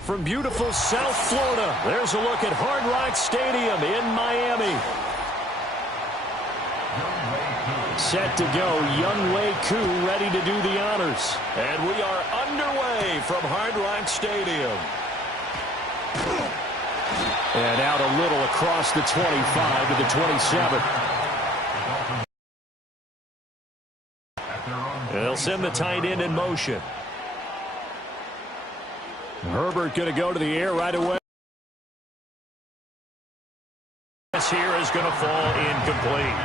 From beautiful South Florida, there's a look at Hard Rock Stadium in Miami. Set to go, Young Wei Koo ready to do the honors. And we are underway from Hard Rock Stadium. And out a little across the 25 to the 27. They'll send the tight end in motion. Herbert going to go to the air right away. This here is going to fall incomplete.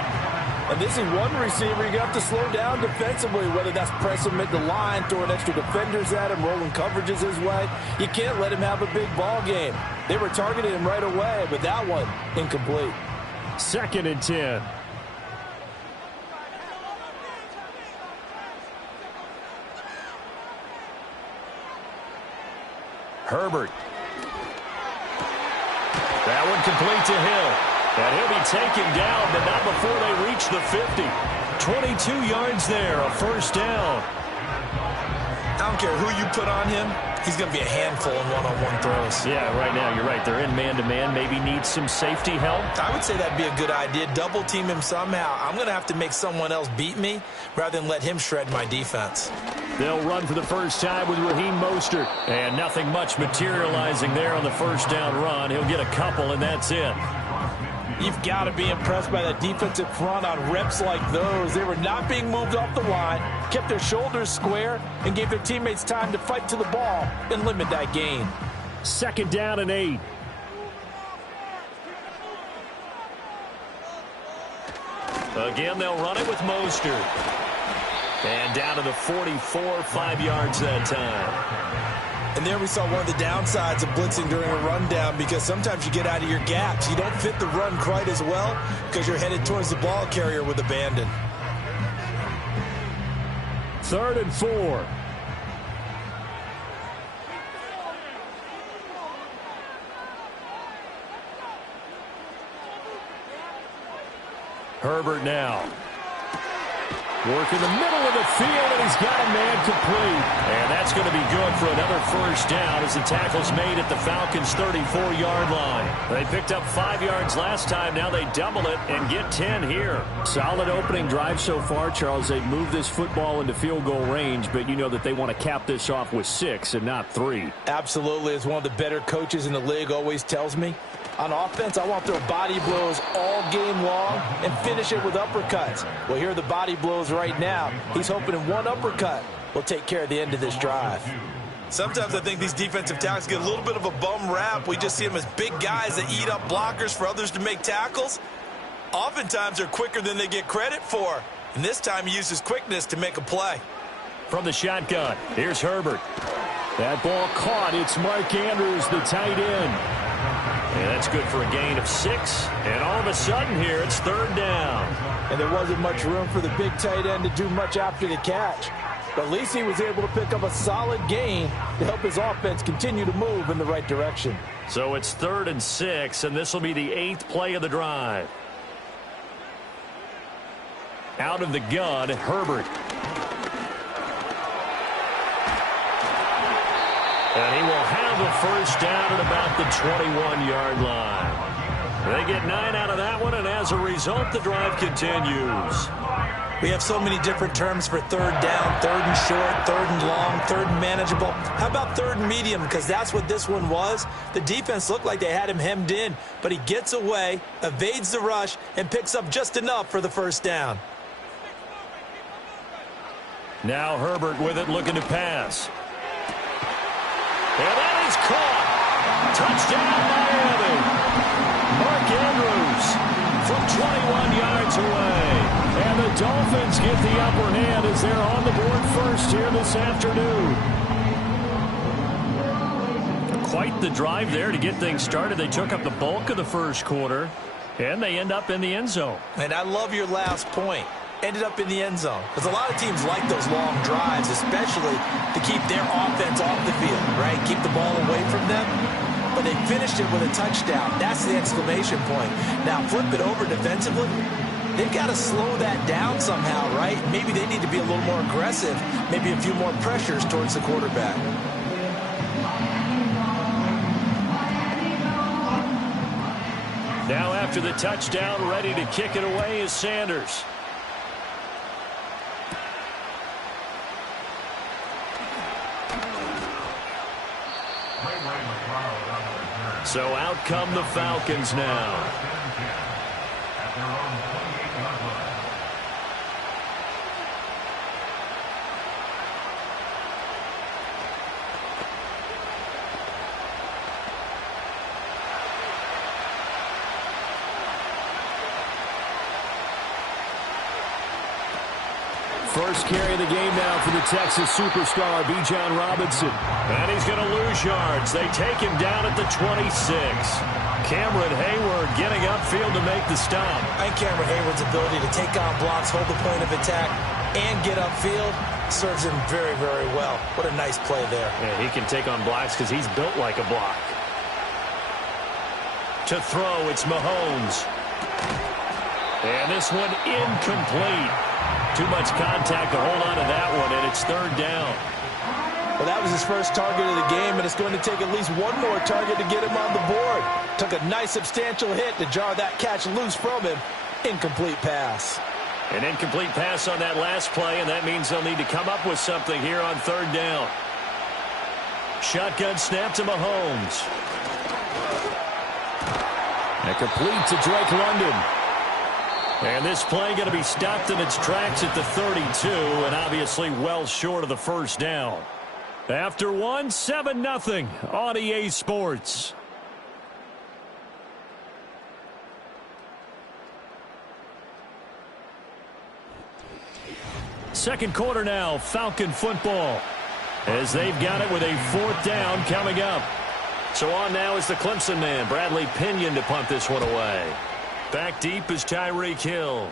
And this is one receiver you're going to have to slow down defensively, whether that's pressing him at the line, throwing extra defenders at him, rolling coverages his way. You can't let him have a big ball game. They were targeting him right away, but that one, incomplete. 2nd and 10. Herbert. That one complete to Hill. And he'll be taken down, but not before they reach the 50. 22 yards there, a first down. I don't care who you put on him. He's going to be a handful in one-on-one throws. Yeah, right now, you're right. They're in man-to-man. Maybe needs some safety help. I would say that'd be a good idea. Double team him somehow. I'm going to have to make someone else beat me rather than let him shred my defense. They'll run for the first time with Raheem Mostert. And nothing much materializing there on the first down run. He'll get a couple, and that's it. You've got to be impressed by that defensive front on reps like those. They were not being moved off the line, kept their shoulders square, and gave their teammates time to fight to the ball and limit that gain. 2nd down and 8. Again, they'll run it with Mostert. And down to the 44, 5 yards that time. And there we saw one of the downsides of blitzing during a rundown, because sometimes you get out of your gaps. You don't fit the run quite as well because you're headed towards the ball carrier with abandon. 3rd and 4. Herbert now. Work in the middle of the field, and he's got a man complete. And that's going to be good for another first down as the tackle's made at the Falcons' 34-yard line. They picked up 5 yards last time. Now they double it and get 10 here. Solid opening drive so far, Charles. They've moved this football into field goal range, but you know that they want to cap this off with 6 and not 3. Absolutely. As one of the better coaches in the league always tells me, on offense, I want to throw body blows all game long and finish it with uppercuts. Well, here are the body blows right now. He's hoping in one uppercut will take care of the end of this drive. Sometimes I think these defensive tackles get a little bit of a bum rap. We just see them as big guys that eat up blockers for others to make tackles. Oftentimes, they're quicker than they get credit for. And this time, he uses quickness to make a play. From the shotgun, here's Herbert. That ball caught. It's Mark Andrews, the tight end. And that's good for a gain of 6. And all of a sudden here, it's 3rd down. And there wasn't much room for the big tight end to do much after the catch. But at least he was able to pick up a solid gain to help his offense continue to move in the right direction. So it's 3rd and 6, and this will be the 8th play of the drive. Out of the gun, Herbert. And he will have a first down at about the 21-yard line. They get 9 out of that one, and as a result, the drive continues. We have so many different terms for 3rd down, 3rd and short, 3rd and long, 3rd and manageable. How about 3rd and medium? Because that's what this one was. The defense looked like they had him hemmed in, but he gets away, evades the rush, and picks up just enough for the first down. Now Herbert with it, looking to pass. And that is caught. Touchdown, Miami. Mark Andrews from 21 yards away. And the Dolphins get the upper hand as they're on the board first here this afternoon. Quite the drive there to get things started. They took up the bulk of the first quarter, and they end up in the end zone. And I love your last point. Ended up in the end zone. Because a lot of teams like those long drives, especially to keep their offense off the field, right? Keep the ball away from them. But they finished it with a touchdown. That's the exclamation point. Now flip it over defensively. They've got to slow that down somehow, right? Maybe they need to be a little more aggressive. Maybe a few more pressures towards the quarterback. Now after the touchdown, ready to kick it away is Sanders. So out come the Falcons now. First carry of the game now for the Texas superstar, Bijan Robinson. And he's going to lose yards. They take him down at the 26. Cameron Hayward getting upfield to make the stop. I think Cameron Hayward's ability to take on blocks, hold the point of attack, and get upfield serves him very, very well. What a nice play there. Yeah, he can take on blocks because he's built like a block. To throw, it's Mahomes. And this one incomplete. Too much contact to hold on to that one, and it's third down. Well, that was his first target of the game, and it's going to take at least one more target to get him on the board. Took a nice substantial hit to jar that catch loose from him. Incomplete pass. An incomplete pass on that last play, and that means they'll need to come up with something here on third down. Shotgun snap to Mahomes. And complete to Drake London. And this play going to be stopped in its tracks at the 32, and obviously well short of the first down. After one, 7-0 on EA Sports. Second quarter now, Falcon football, as they've got it with a fourth down coming up. So on now is the Clemson man, Bradley Pinion, to punt this one away. Back deep is Tyreek Hill.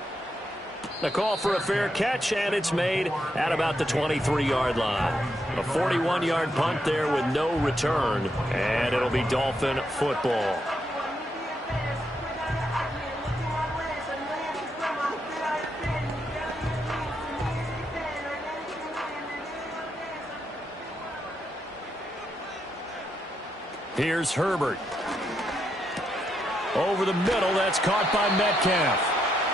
The call for a fair catch, and it's made at about the 23-yard line. A 41-yard punt there with no return, and it'll be Dolphin football. Here's Herbert. Over the middle, that's caught by Metcalf.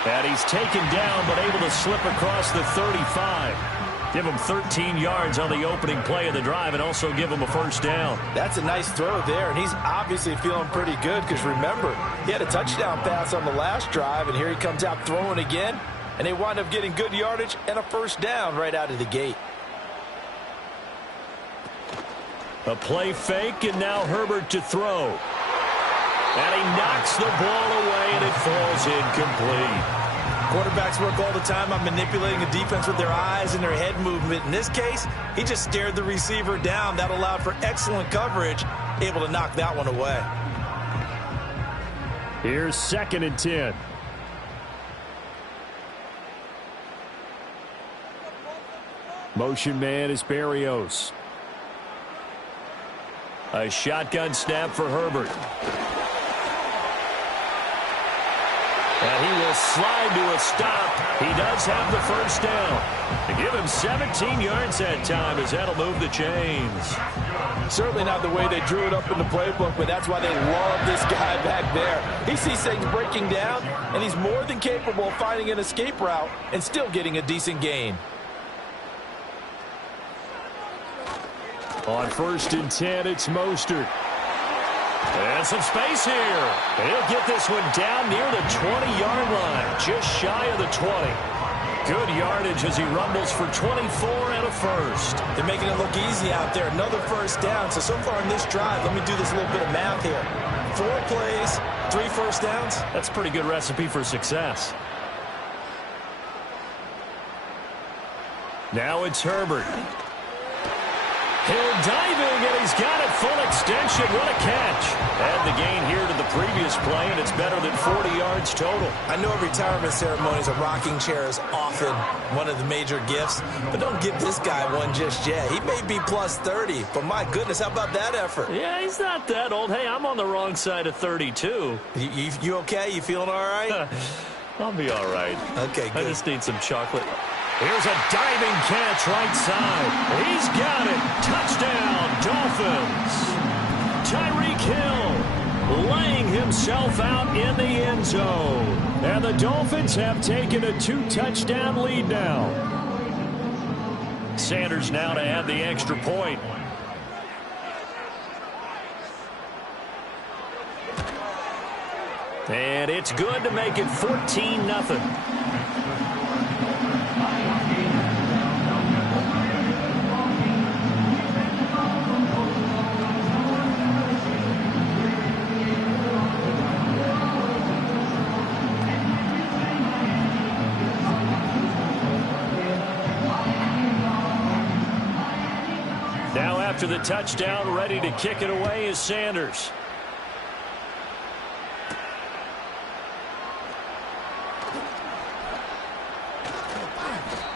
And he's taken down, but able to slip across the 35. Give him 13 yards on the opening play of the drive and also give him a first down. That's a nice throw there, and he's obviously feeling pretty good because, remember, he had a touchdown pass on the last drive, and here he comes out throwing again, and they wind up getting good yardage and a first down right out of the gate. A play fake, and now Herbert to throw. And he knocks the ball away, and it falls incomplete. Quarterbacks work all the time on manipulating a defense with their eyes and their head movement. In this case, he just stared the receiver down. That allowed for excellent coverage, able to knock that one away. Here's 2nd and 10. Motion man is Berrios. A shotgun snap for Herbert. And he will slide to a stop. He does have the first down. To give him 17 yards that time, as that'll move the chains. Certainly not the way they drew it up in the playbook, but that's why they love this guy back there. He sees things breaking down, and he's more than capable of finding an escape route and still getting a decent gain. On 1st and 10, it's Mostert. And some space here. He'll get this one down near the 20-yard line, just shy of the 20. Good yardage as he rumbles for 24 and a first. They're making it look easy out there. Another first down. So far in this drive, let me do this little bit of math here. 4 plays, 3 first downs. That's a pretty good recipe for success. Now it's Herbert. Hill diving, and he's got it full extension. What a catch. Add the gain here to the previous play, and it's better than 40 yards total. I know retirement ceremonies, a rocking chair is often one of the major gifts, but don't give this guy one just yet. He may be plus 30, but my goodness, how about that effort? Yeah, he's not that old. Hey, I'm on the wrong side of 32. You okay? You feeling all right? I'll be all right. Okay, good. I just need some chocolate. Here's a diving catch right side. He's got it. Touchdown, Dolphins. Tyreek Hill. laying himself out in the end zone. And the Dolphins have taken a 2-touchdown lead now. Sanders now to add the extra point. And it's good to make it 14-0. Now after the touchdown, ready to kick it away is Sanders.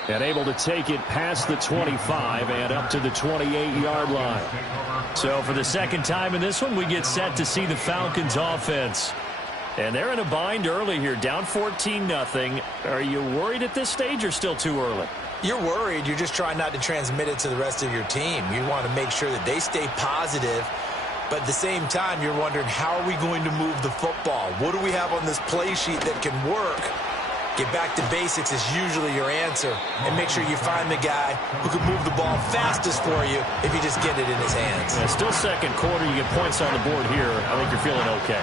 And able to take it past the 25 and up to the 28-yard line. So for the second time in this one, we get set to see the Falcons offense. And they're in a bind early here, down 14-0. Are you worried at this stage or still too early? You're worried. You're just trying not to transmit it to the rest of your team. You want to make sure that they stay positive. But at the same time, you're wondering, how are we going to move the football? What do we have on this play sheet that can work? Get back to basics is usually your answer. And make sure you find the guy who can move the ball fastest for you if you just get it in his hands. Yeah, still second quarter. You get points on the board here. I think you're feeling okay.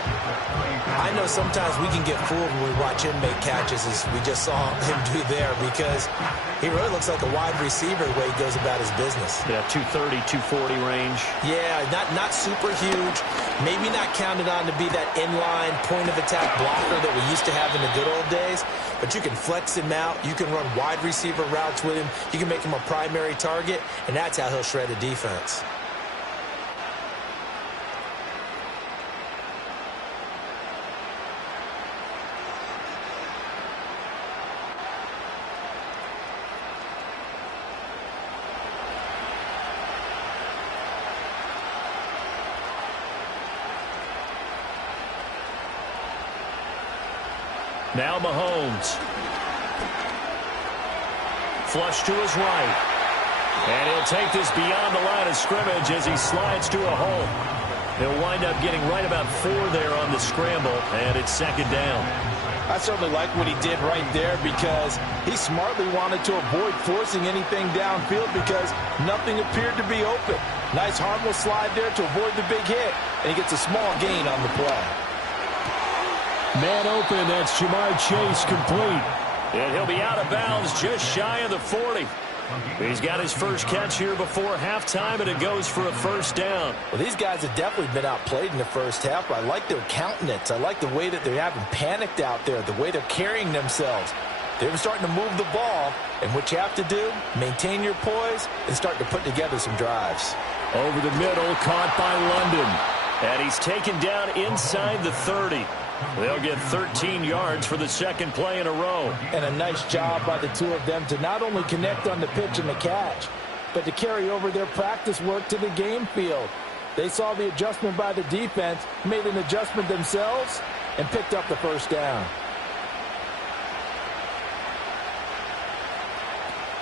I know sometimes we can get fooled when we watch him make catches, as we just saw him do there, because he really looks like a wide receiver the way he goes about his business. Yeah, 230, 240 range. Yeah, not super huge. Maybe not counted on to be that inline point-of-attack blocker that we used to have in the good old days. But you can flex him out. You can run wide receiver routes with him. You can make him a primary target, and that's how he'll shred a defense. Now Mahomes. Flush to his right. And he'll take this beyond the line of scrimmage as he slides to a hole. He'll wind up getting right about 4 there on the scramble, and it's second down. I certainly like what he did right there, because he smartly wanted to avoid forcing anything downfield because nothing appeared to be open. Nice harmless slide there to avoid the big hit, and he gets a small gain on the play. Man open, that's Jamar Chase complete. And he'll be out of bounds just shy of the 40. He's got his first catch here before halftime, and it goes for a first down. Well, these guys have definitely been outplayed in the first half, but I like their countenance. I like the way that they haven't panicked out there, the way they're carrying themselves. They're starting to move the ball, and what you have to do, maintain your poise and start to put together some drives. Over the middle, caught by London. And he's taken down inside the 30. They'll get 13 yards for the second play in a row. And a nice job by the two of them to not only connect on the pitch and the catch, but to carry over their practice work to the game field. They saw the adjustment by the defense, made an adjustment themselves, and picked up the first down.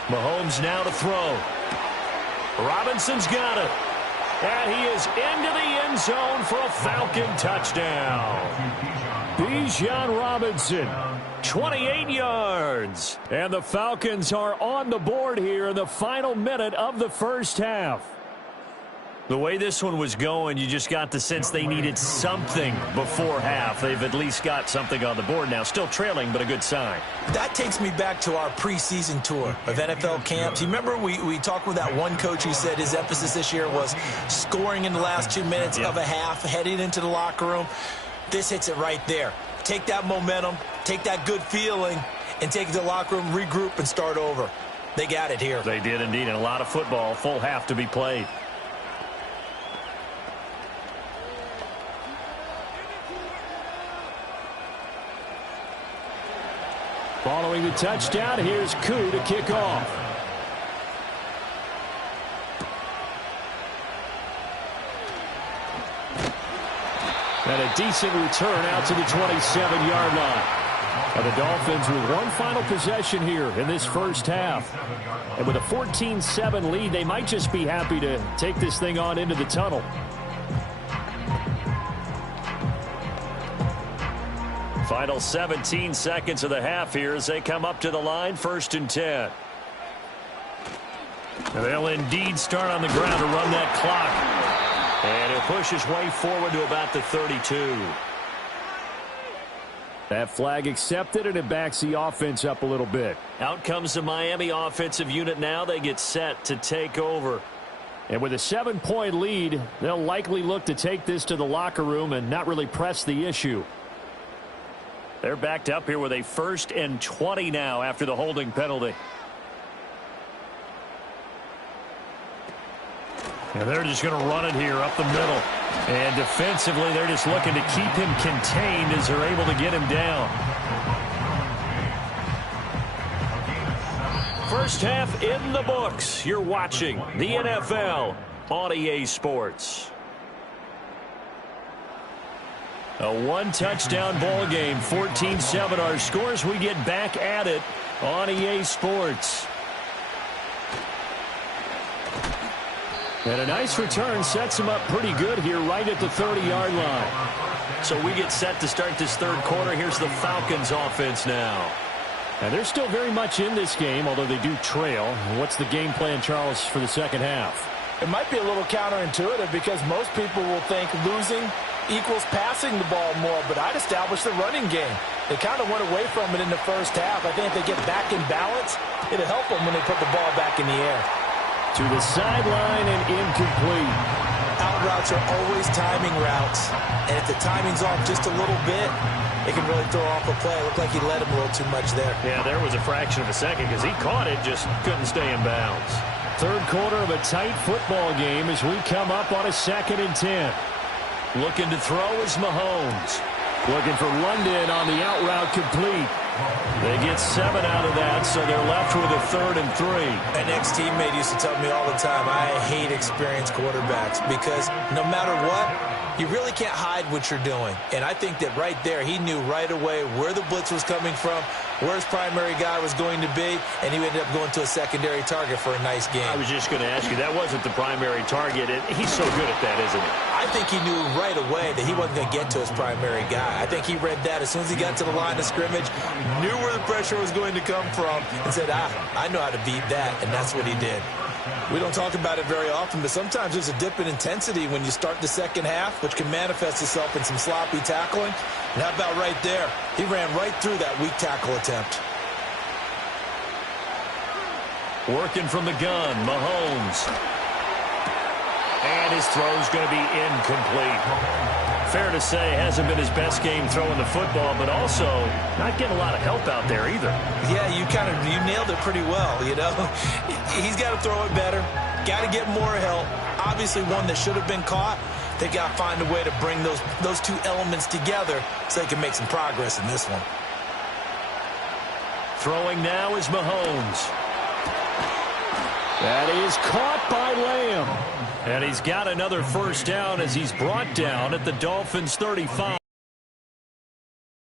Mahomes now to throw. Robinson's got it. And he is into the end zone for a Falcon touchdown. Bijan Robinson, 28 yards. And the Falcons are on the board here in the final minute of the first half. The way this one was going, you just got the sense they needed something before half. They've at least got something on the board now. Still trailing, but a good sign. That takes me back to our preseason tour of NFL camps. You remember we talked with that one coach who said his emphasis this year was scoring in the last 2 minutes of a half, heading into the locker room. This hits it right there. Take that momentum, take that good feeling, and take it to the locker room, regroup, and start over. They got it here. They did indeed, and a lot of football, full half to be played. Following the touchdown, here's Koo to kick off. And a decent return out to the 27-yard line. And the Dolphins with one final possession here in this first half. And with a 14-7 lead, they might just be happy to take this thing on into the tunnel. Final 17 seconds of the half here as they come up to the line, 1st and 10. And they'll indeed start on the ground to run that clock. And he'll push his way forward to about the 32. That flag accepted, and it backs the offense up a little bit. Out comes the Miami offensive unit now. They get set to take over. And with a 7-point lead, they'll likely look to take this to the locker room and not really press the issue. They're backed up here with a 1st and 20 now after the holding penalty. And they're just going to run it here up the middle. And defensively, they're just looking to keep him contained as they're able to get him down. First half in the books. You're watching the NFL on EA Sports. A one-touchdown ball game, 14-7 our scores. We get back at it on EA Sports. And a nice return sets him up pretty good here right at the 30-yard line. So we get set to start this 3rd quarter. Here's the Falcons offense now. And they're still very much in this game, although they do trail. What's the game plan, Charles, for the 2nd half? It might be a little counterintuitive because most people will think losing equals passing the ball more, but I'd establish the running game. They kind of went away from it in the 1st half. I think if they get back in balance, it'll help them when they put the ball back in the air. To the sideline and incomplete. Out routes are always timing routes, and if the timing's off just a little bit, it can really throw off a play. It looked like he let him a little too much there. Yeah, there was a fraction of a second because he caught it, just couldn't stay in bounds. 3rd quarter of a tight football game as we come up on a 2nd and 10. Looking to throw is Mahomes. Looking for London on the out route complete. They get 7 out of that, so they're left with a 3rd and 3. An ex-teammate used to tell me all the time, I hate experienced quarterbacks because no matter what, you really can't hide what you're doing. And I think that right there, he knew right away where the blitz was coming from, where his primary guy was going to be, and he ended up going to a secondary target for a nice game. I was just going to ask you, that wasn't the primary target. He's so good at that, isn't he? I think he knew right away that he wasn't going to get to his primary guy. I think he read that as soon as he got to the line of scrimmage, knew where the pressure was going to come from, and said, I know how to beat that, and that's what he did. We don't talk about it very often, but sometimes there's a dip in intensity when you start the 2nd half, which can manifest itself in some sloppy tackling. And how about right there? He ran right through that weak tackle attempt. Working from the gun, Mahomes. And his throw's going to be incomplete. Fair to say, hasn't been his best game throwing the football, but also not getting a lot of help out there either. Yeah, you nailed it pretty well, you know. He's got to throw it better, got to get more help. Obviously one that should have been caught. They got to find a way to bring those 2 elements together so they can make some progress in this one. Throwing now is Mahomes. That is caught by Lamb. And he's got another 1st down as he's brought down at the Dolphins' 35.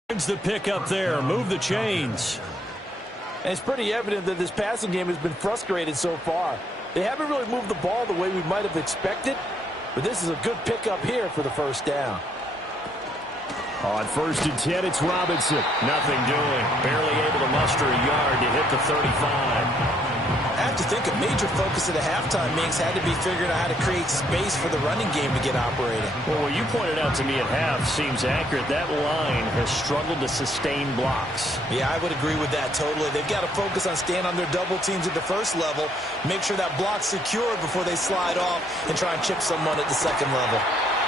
The pick up there. Move the chains. And it's pretty evident that this passing game has been frustrated so far. They haven't really moved the ball the way we might have expected, but this is a good pickup here for the 1st down. On 1st and 10, it's Robinson. Nothing doing. Barely able to muster a yard to hit the 35. I have to think a major focus of the halftime meetings had to be figuring out how to create space for the running game to get operating. Well, what you pointed out to me at half seems accurate. That line has struggled to sustain blocks. Yeah, I would agree with that totally. They've got to focus on staying on their double teams at the 1st level, make sure that block's secured before they slide off and try and chip someone at the 2nd level.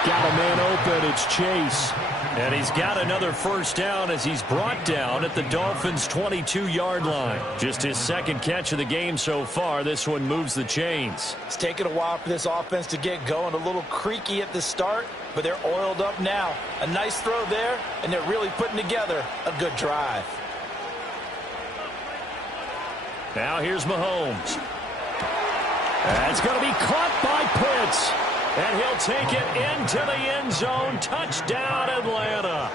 Got a man open. It's Chase. And he's got another 1st down as he's brought down at the Dolphins' 22-yard line. Just his 2nd catch of the game so far. This one moves the chains. It's taken a while for this offense to get going. A little creaky at the start, but they're oiled up now. A nice throw there, and they're really putting together a good drive. Now here's Mahomes. That's going to be caught by Pitts. And he'll take it into the end zone. Touchdown, Atlanta.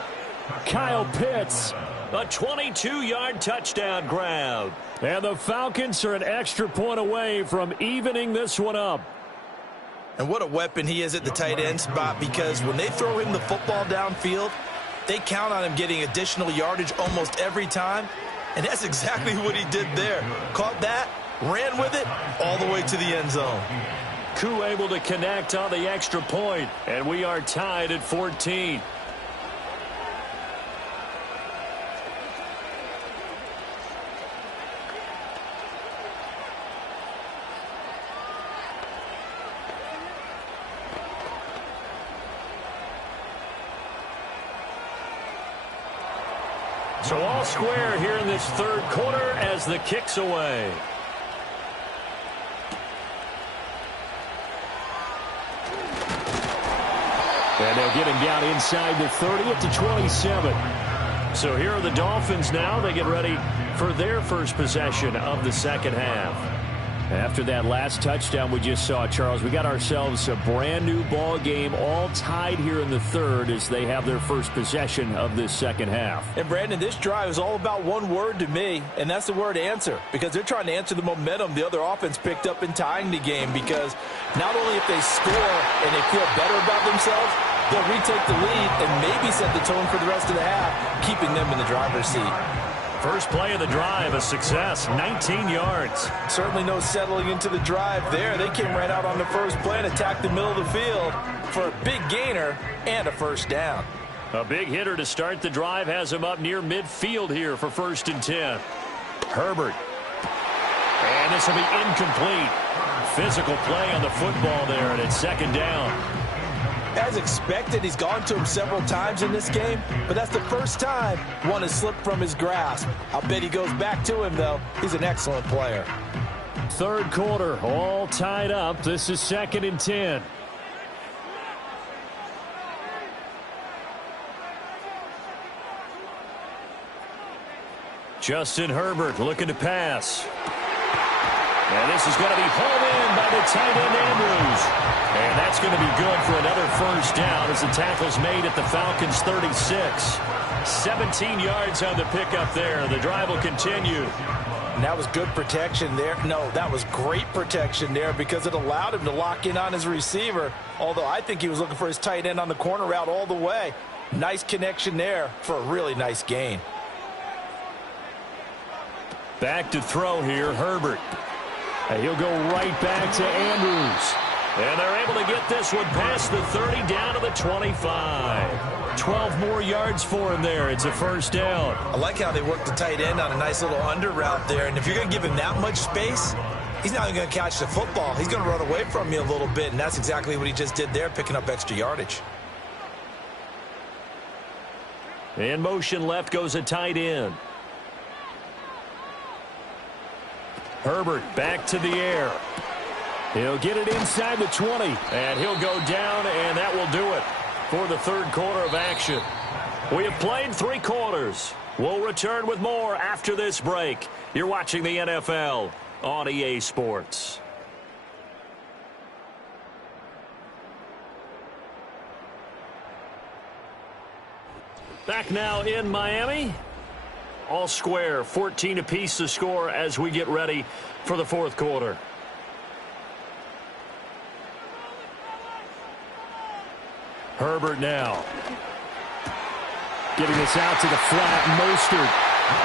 Kyle Pitts. A 22-yard touchdown grab. And the Falcons are an extra point away from evening this one up. And what a weapon he is at the tight end spot, because when they throw him the football downfield, They count on him getting additional yardage almost every time, and that's exactly what he did there. Caught that, ran with it, all the way to the end zone. Koo able to connect on the extra point, and we are tied at 14. So all square here in this third quarter as the kick's away. And they'll get him down inside the 30 at the 27. So here are the Dolphins now. They get ready for their first possession of the second half. After that last touchdown we just saw, Charles, we got ourselves a brand new ball game, all tied here in the third as they have their first possession of this second half. And Brandon, this drive is all about one word to me, and that's the word answer, because they're trying to answer the momentum the other offense picked up in tying the game, because not only if they score and they feel better about themselves, they'll retake the lead and maybe set the tone for the rest of the half, keeping them in the driver's seat. First play of the drive, a success, 19 yards. Certainly no settling into the drive there. They came right out on the first play and attacked the middle of the field for a big gainer and a first down. A big hitter to start the drive has him up near midfield here for 1st and 10. Herbert. And this will be incomplete. Physical play on the football there, and it's 2nd down. As expected, he's gone to him several times in this game, but that's the first time one has slipped from his grasp. I'll bet he goes back to him, though. He's an excellent player. Third quarter, all tied up. This is 2nd and 10. Justin Herbert looking to pass. And this is going to be hauled in by the tight end Andrews. And that's going to be good for another first down as the tackle's made at the Falcons' 36. 17 yards on the pickup there. The drive will continue. And that was good protection there. No, that was great protection there because it allowed him to lock in on his receiver, although I think he was looking for his tight end on the corner route all the way. Nice connection there for a really nice gain. Back to throw here, Herbert. And he'll go right back to Andrews. And they're able to get this one past the 30 down to the 25. 12 more yards for him there. It's a first down. I like how they worked the tight end on a nice little under route there. And if you're going to give him that much space, he's not even going to catch the football. He's going to run away from you a little bit, and that's exactly what he just did there, picking up extra yardage. In motion left goes a tight end. Herbert back to the air. He'll get it inside the 20. And he'll go down, and that will do it for the third quarter of action. We have played 3 quarters. We'll return with more after this break. You're watching the NFL on EA Sports. Back now in Miami. All square, 14 apiece to score as we get ready for the fourth quarter. Herbert now. Giving this out to the flat, Mostert.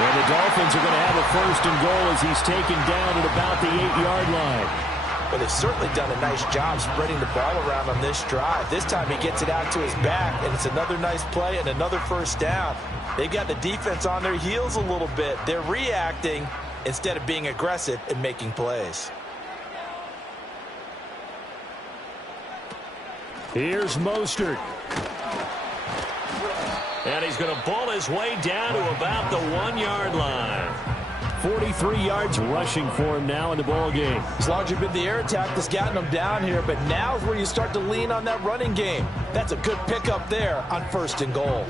And the Dolphins are going to have a 1st and goal as he's taken down at about the 8-yard line. Well, they've certainly done a nice job spreading the ball around on this drive. This time he gets it out to his back, and it's another nice play and another first down. They've got the defense on their heels a little bit. They're reacting instead of being aggressive and making plays. Here's Mostert. And he's going to ball his way down to about the 1-yard line. 43 yards rushing for him now in the ball game. As long as you've been the air attack that's gotten him down here, but now is where you start to lean on that running game. That's a good pickup there on 1st and goal.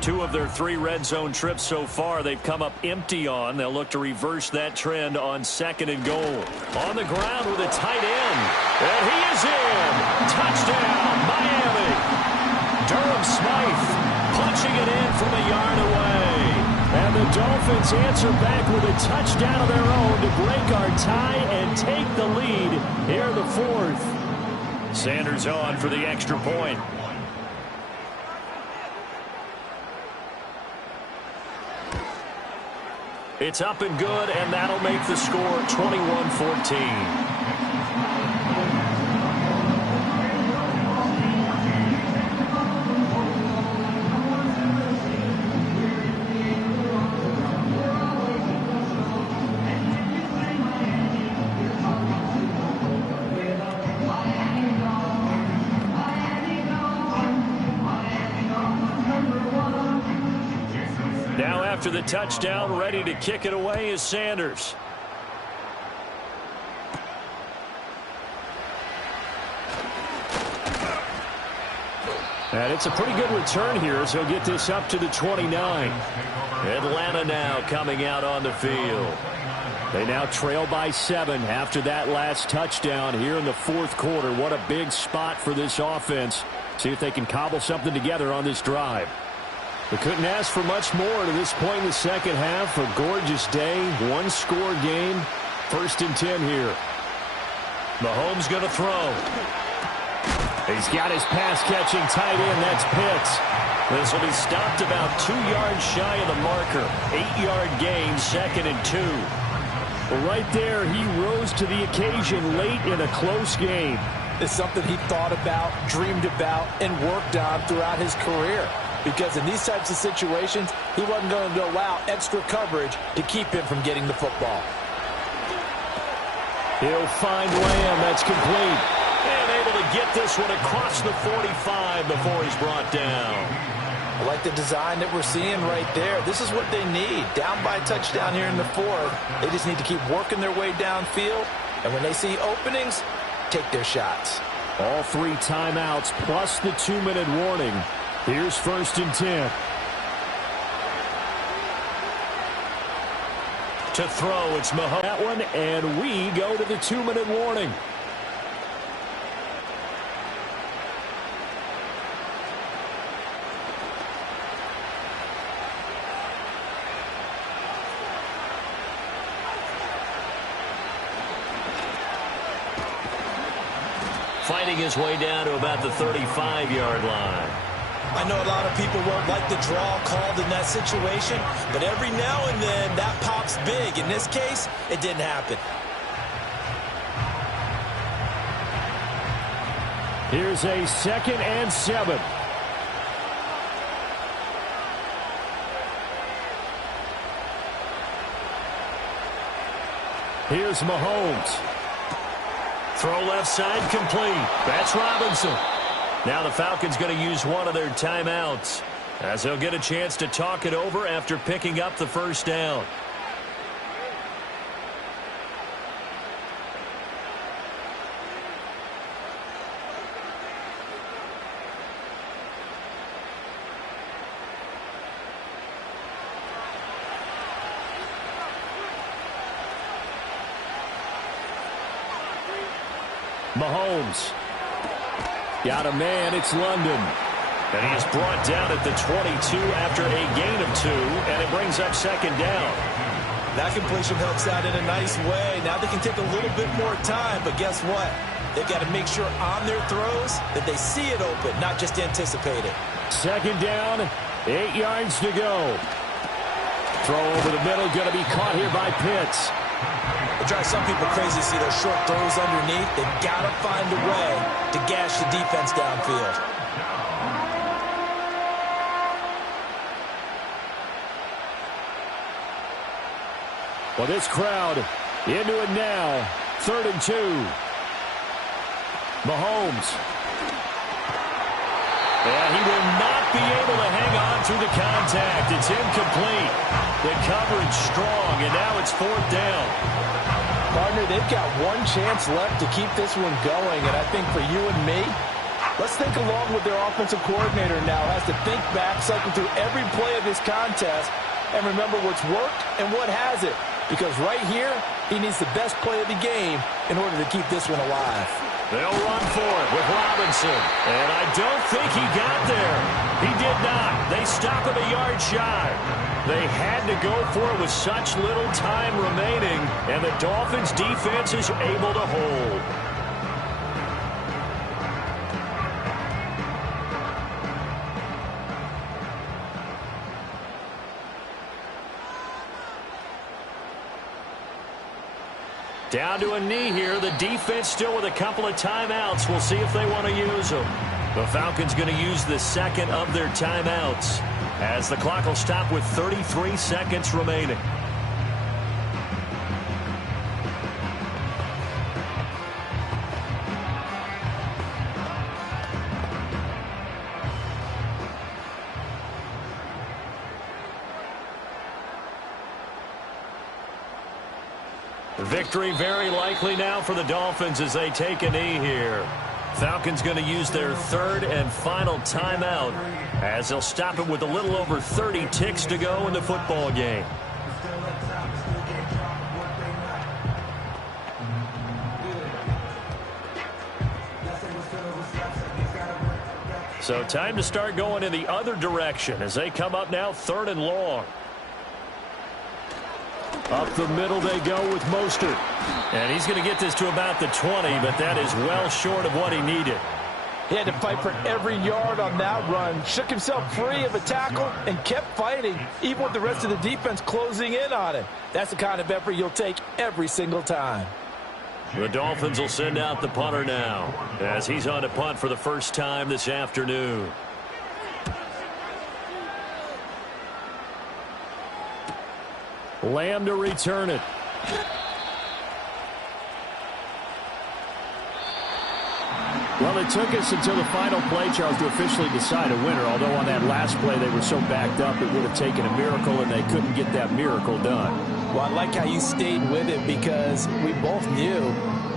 2 of their 3 red zone trips so far they've come up empty on. They'll look to reverse that trend on 2nd and goal. On the ground with a tight end. And he is in. Touchdown, Miami. Durham Smythe punching it in from a yard away. And the Dolphins answer back with a touchdown of their own to break our tie and take the lead here in the 4th. Sanders on for the extra point. It's up and good, and that'll make the score 21-14. Now after the touchdown, ready to kick it away is Sanders. And it's a pretty good return here, so he'll get this up to the 29. Atlanta now coming out on the field. They now trail by 7 after that last touchdown here in the fourth quarter. What a big spot for this offense. See if they can cobble something together on this drive. We couldn't ask for much more to this point in the second half. A gorgeous day, one-score game. 1st and 10 here. Mahomes going to throw. He's got his pass-catching tight end. That's Pitts. This will be stopped about 2 yards shy of the marker. 8-yard gain, 2nd and 2. Well, right there, he rose to the occasion late in a close game. It's something he thought about, dreamed about, and worked on throughout his career. Because in these types of situations, he wasn't going to allow extra coverage to keep him from getting the football. He'll find Lamb. That's complete. And able to get this one across the 45 before he's brought down. I like the design that we're seeing right there. This is what they need. Down by a touchdown here in the fourth. They just need to keep working their way downfield. And when they see openings, take their shots. All 3 timeouts plus the 2-minute warning. Here's 1st and 10. To throw, it's Mahomes. That one, and we go to the 2-minute warning. Fighting his way down to about the 35-yard line. I know a lot of people won't like the draw called in that situation, but every now and then that pops big. In this case, it didn't happen. Here's a 2nd and 7. Here's Mahomes. Throw left side complete. That's Robinson. Now the Falcons going to use one of their timeouts as they'll get a chance to talk it over after picking up the 1st down. Mahomes. Got a man, it's London. And he is brought down at the 22 after a gain of 2, and it brings up 2nd down. That completion helps out in a nice way. Now they can take a little bit more time, but guess what? They've got to make sure on their throws that they see it open, not just anticipate it. 2nd down, 8 yards to go. Throw over the middle, going to be caught here by Pitts. It drives some people crazy to see those short throws underneath. They've got to find a way to gash the defense downfield. Well, this crowd into it now. 3rd and 2. Mahomes. And he will not be able to hang on through the contact. It's incomplete. The coverage strong, and now it's 4th down. Partner, they've got one chance left to keep this one going, and I think for you and me, let's think along with their offensive coordinator now. Has to think back, cycle through every play of this contest, and remember what's worked and what hasn't. Because right here, he needs the best play of the game in order to keep this one alive. They'll run for it with Robinson. And I don't think he got there. He did not. They stop him a yard shy. They had to go for it with such little time remaining, and the Dolphins' defense is able to hold. Down to a knee here. The defense still with a couple of timeouts. We'll see if they want to use them. The Falcons going to use the second of their timeouts as the clock will stop with 33 seconds remaining. Victory very likely now for the Dolphins as they take a knee here. Falcons going to use their third and final timeout as they'll stop it with a little over 30 ticks to go in the football game. So time to start going in the other direction as they come up now 3rd and long. Up the middle they go with Mostert. And he's going to get this to about the 20, but that is well short of what he needed. He had to fight for every yard on that run, shook himself free of a tackle, and kept fighting, even with the rest of the defense closing in on him. That's the kind of effort you'll take every single time. The Dolphins will send out the punter now as he's on to punt for the first time this afternoon. Lamb to return it. Well, it took us until the final play, Charles, to officially decide a winner, although on that last play they were so backed up it would have taken a miracle, and they couldn't get that miracle done. Well, I like how you stayed with it because we both knew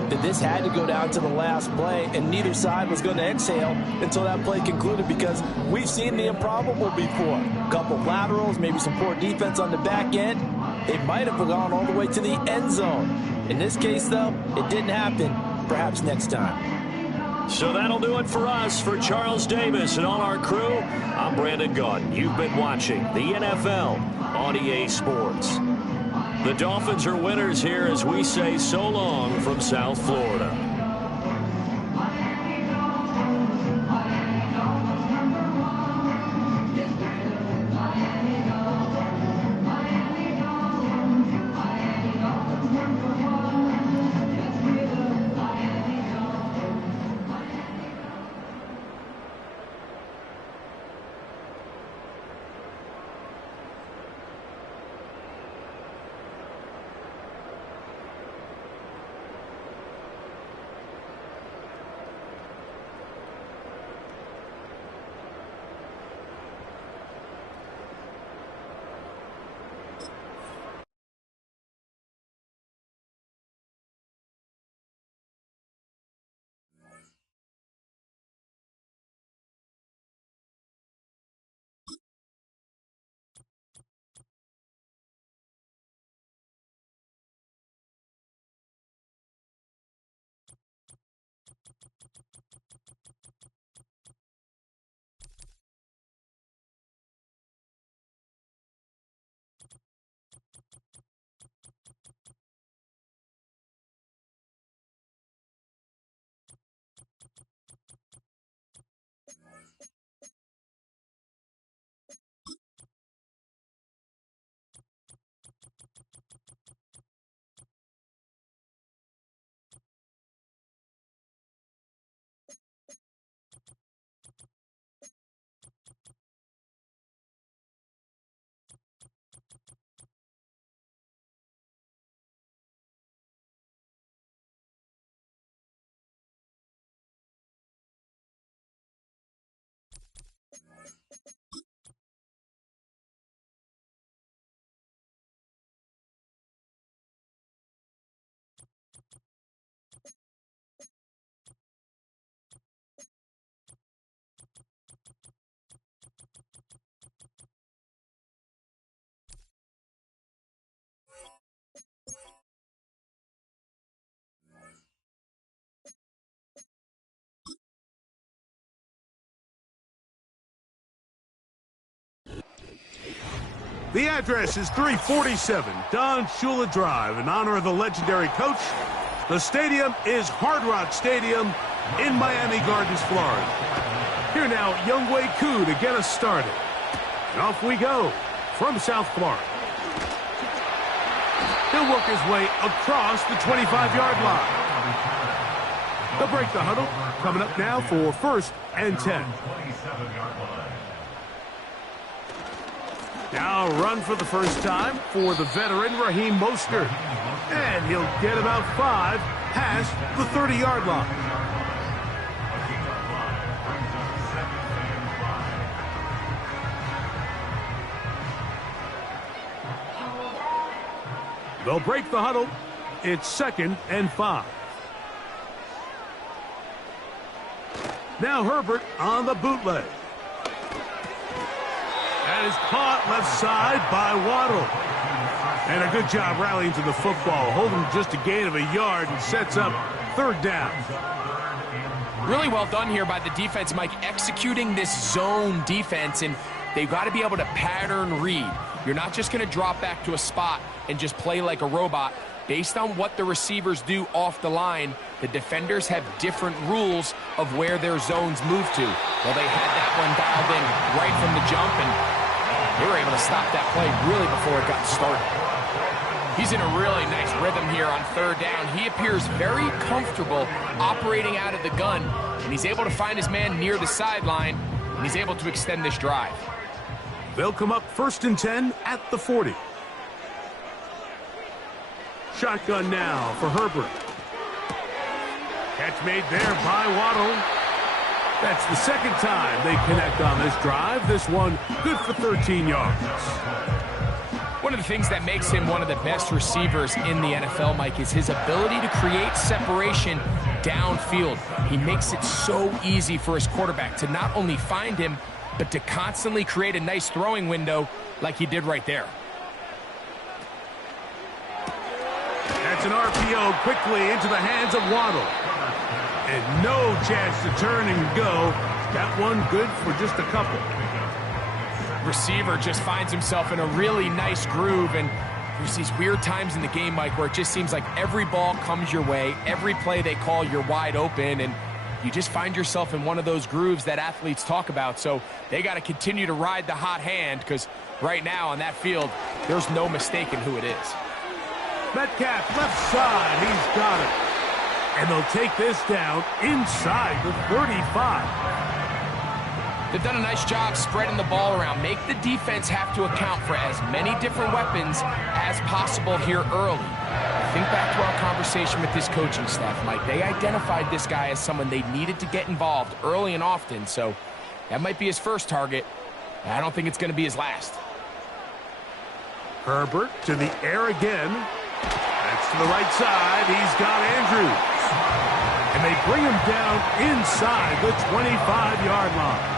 that this had to go down to the last play, and neither side was going to exhale until that play concluded because we've seen the improbable before. A couple laterals, maybe some poor defense on the back end. They might have gone all the way to the end zone. In this case, though, it didn't happen. Perhaps next time. So that'll do it for us. For Charles Davis and all our crew, I'm Brandon Gaudin. You've been watching the NFL on EA Sports. The Dolphins are winners here as we say so long from South Florida. The address is 347 Don Shula Drive in honor of the legendary coach. The stadium is Hard Rock Stadium in Miami Gardens, Florida. Here now, Younghoe Koo to get us started. And off we go from South Florida. He'll work his way across the 25-yard line. They'll break the huddle. Coming up now for 1st and 10. Now run for the first time for the veteran Raheem Mostert. And he'll get about 5 past the 30-yard line. They'll break the huddle. It's 2nd and 5. Now Herbert on the bootleg. That is caught left side by Waddle. And a good job rallying to the football, holding just a gain of a yard and sets up 3rd down. Really well done here by the defense, Mike, executing this zone defense, and they've got to be able to pattern read. You're not just going to drop back to a spot and just play like a robot. Based on what the receivers do off the line, the defenders have different rules of where their zones move to. Well, they had that one dialed in right from the jump, and they were able to stop that play really before it got started. He's in a really nice rhythm here on 3rd down. He appears very comfortable operating out of the gun, and he's able to find his man near the sideline, and he's able to extend this drive. They'll come up 1st and 10 at the 40. Shotgun now for Herbert. Catch made there by Waddle. That's the 2nd time they connect on this drive. This one good for 13 yards. One of the things that makes him one of the best receivers in the NFL, Mike, is his ability to create separation downfield. He makes it so easy for his quarterback to not only find him, but to constantly create a nice throwing window like he did right there. That's an RPO quickly into the hands of Waddle. And no chance to turn and go. That one good for just a couple. Receiver just finds himself in a really nice groove, and there's these weird times in the game, Mike, where it just seems like every ball comes your way, every play they call, you're wide open, and you just find yourself in one of those grooves that athletes talk about. So they got to continue to ride the hot hand, because right now on that field, there's no mistaking who it is. Metcalf left side, he's got it. And they'll take this down inside the 35. They've done a nice job spreading the ball around. Make the defense have to account for as many different weapons as possible here early. Think back to our conversation with this coaching staff, Mike. They identified this guy as someone they needed to get involved early and often, so that might be his first target. I don't think it's going to be his last. Herbert to the air again. That's to the right side. He's got Andrews. And they bring him down inside the 25-yard line.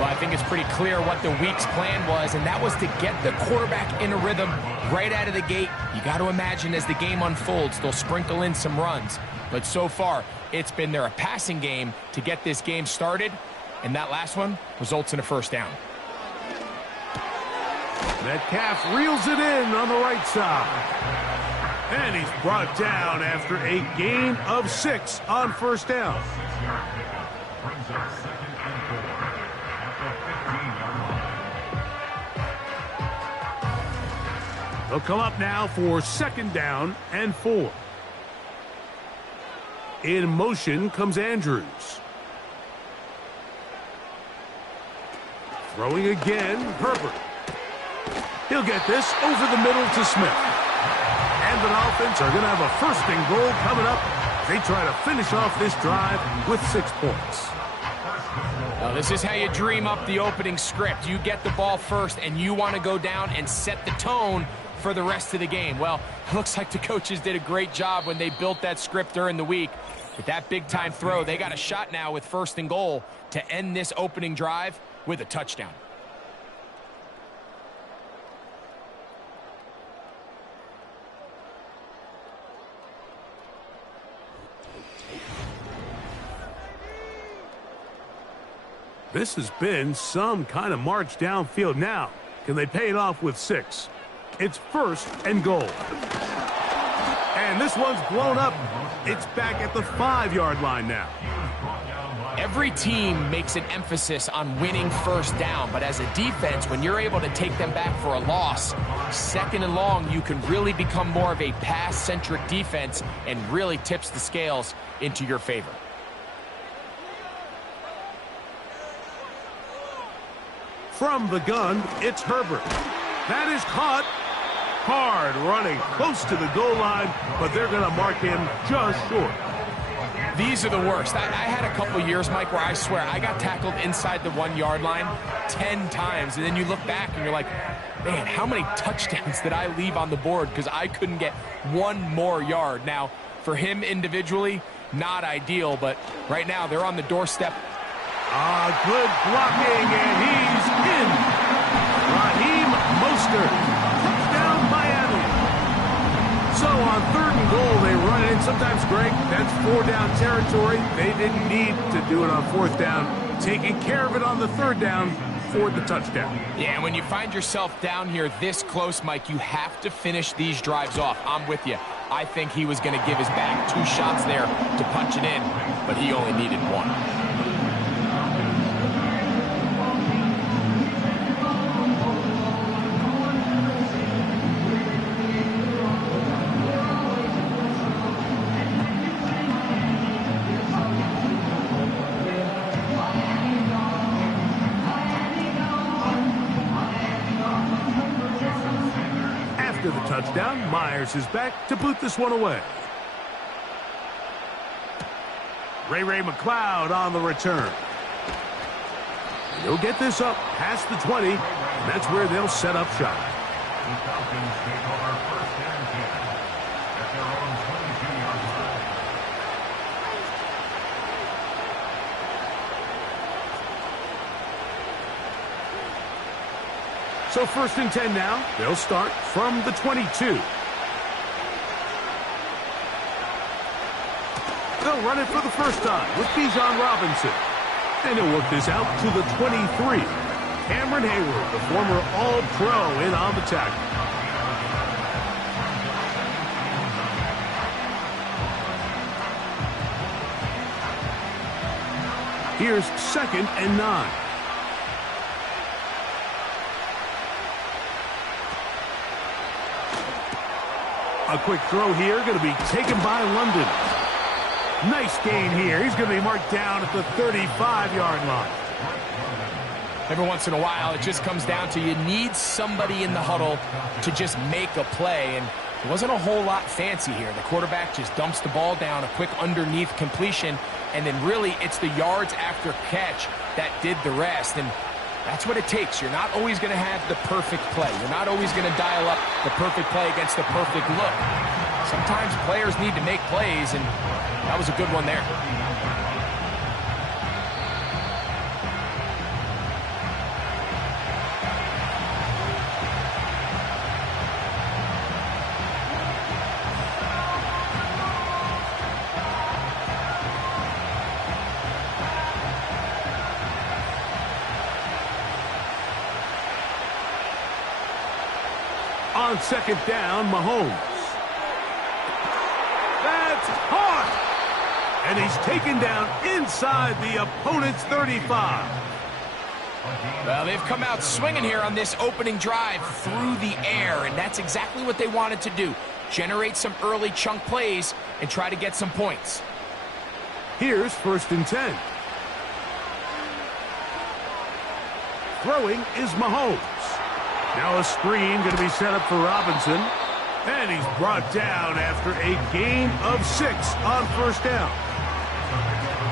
Well, I think it's pretty clear what the week's plan was, and that was to get the quarterback in a rhythm right out of the gate. You got to imagine as the game unfolds, they'll sprinkle in some runs. But so far, it's been a passing game to get this game started, and that last one results in a 1st down. Metcalf reels it in on the right side. And he's brought down after a gain of 6 on 1st down. They'll come up now for 2nd down and 4. In motion comes Andrews. Throwing again, Herbert. He'll get this over the middle to Smith. And the Dolphins are going to have a 1st and goal coming up. They try to finish off this drive with 6 points. Well, this is how you dream up the opening script. You get the ball first, and you want to go down and set the tone for the rest of the game. Well, it looks like the coaches did a great job when they built that script during the week. With that big-time throw, they got a shot now with 1st and goal to end this opening drive with a touchdown. This has been some kind of march downfield. Now, can they pay it off with 6? It's 1st and goal. And this one's blown up. It's back at the 5-yard line now. Every team makes an emphasis on winning 1st down, but as a defense, when you're able to take them back for a loss, second and long, you can really become more of a pass-centric defense and really tips the scales into your favor. From the gun, it's Herbert. That is caught. Hard running close to the goal line, but they're going to mark him just short. These are the worst. I had a couple years, Mike, where I swear I got tackled inside the 1 yard line 10 times, and then you look back and you're like, man, how many touchdowns did I leave on the board because I couldn't get one more yard? Now, for him individually, not ideal, but right now they're on the doorstep. Good blocking, and he's in. Raheem Mostert. Touchdown, Miami. So on 3rd and goal, they run it in. Sometimes, Greg, that's 4-down territory. They didn't need to do it on 4th down. Taking care of it on the 3rd down for the touchdown. Yeah, and when you find yourself down here this close, Mike, you have to finish these drives off. I'm with you. I think he was going to give his back 2 shots there to punch it in, but he only needed 1. After the touchdown, Myers is back to boot this one away. Ray McLeod on the return. He'll get this up past the 20, and that's where they'll set up shop. So 1st and 10 now. They'll start from the 22. They'll run it for the first time with Bijan Robinson. And he'll work this out to the 23. Cameron Hayward, the former All-Pro, in on the tackle. Here's 2nd and 9. A quick throw here, going to be taken by London. Nice gain here. He's going to be marked down at the 35-yard line. Every once in a while, it just comes down to you need somebody in the huddle to just make a play, and it wasn't a whole lot fancy here. The quarterback just dumps the ball down, a quick underneath completion, and then really it's the yards after catch that did the rest, and that's what it takes. You're not always going to have the perfect play. You're not always going to dial up the perfect play against the perfect look. Sometimes players need to make plays, and that was a good one there. On 2nd down, Mahomes. That's caught! And he's taken down inside the opponent's 35. Well, they've come out swinging here on this opening drive through the air, and that's exactly what they wanted to do. Generate some early chunk plays and try to get some points. Here's 1st and 10. Throwing is Mahomes. Now a screen going to be set up for Robinson. And he's brought down after a gain of 6 on 1st down.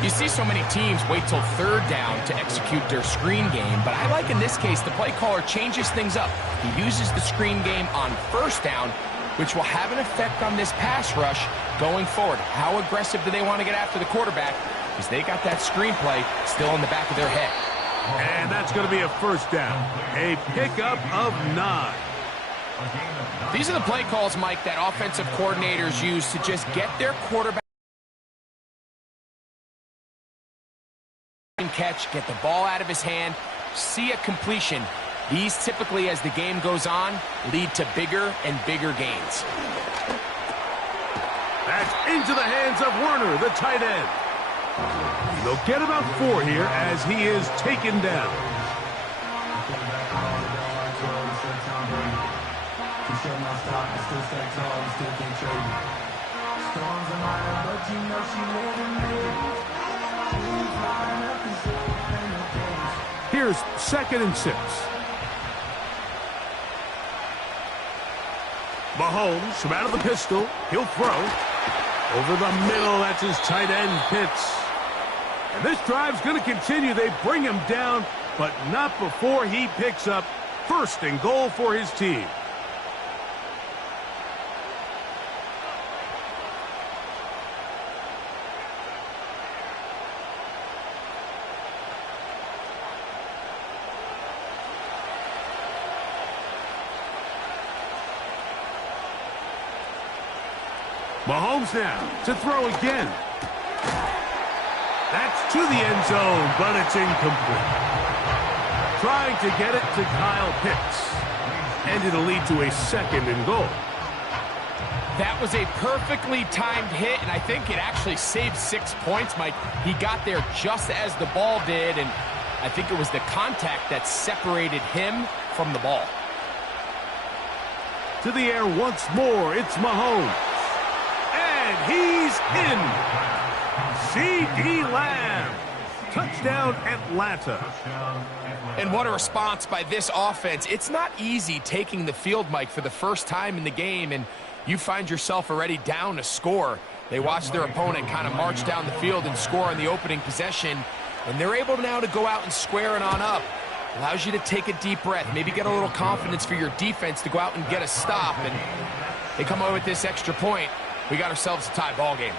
You see so many teams wait till 3rd down to execute their screen game, but I like in this case the play caller changes things up. He uses the screen game on 1st down, which will have an effect on this pass rush going forward. How aggressive do they want to get after the quarterback? Because they got that screen play still in the back of their head. And that's going to be a 1st down. A pickup of 9. These are the play calls, Mike, that offensive coordinators use to just get their quarterback catch, get the ball out of his hand, see a completion. These typically, as the game goes on, lead to bigger and bigger gains. That's into the hands of Werner, the tight end. They'll get about 4 here as he is taken down. Here's 2nd and 6. Mahomes from out of the pistol. He'll throw. Over the middle, that's his tight end, Pitts. And this drive's going to continue. They bring him down, but not before he picks up 1st and goal for his team. Mahomes now to throw again. That's to the end zone, but it's incomplete. Trying to get it to Kyle Pitts. And it'll lead to a 2nd and goal. That was a perfectly timed hit, and I think it actually saved 6 points, Mike. He got there just as the ball did, and I think it was the contact that separated him from the ball. To the air once more, it's Mahomes. And he's in. C.D. Lamb. Touchdown, Atlanta. And what a response by this offense. It's not easy taking the field, Mike, for the first time in the game, and you find yourself already down a score. They watch their opponent kind of march down the field and score on the opening possession, and they're able now to go out and square it on up. Allows you to take a deep breath, maybe get a little confidence for your defense to go out and get a stop, and they come away with this extra point. We got ourselves a tie ball game.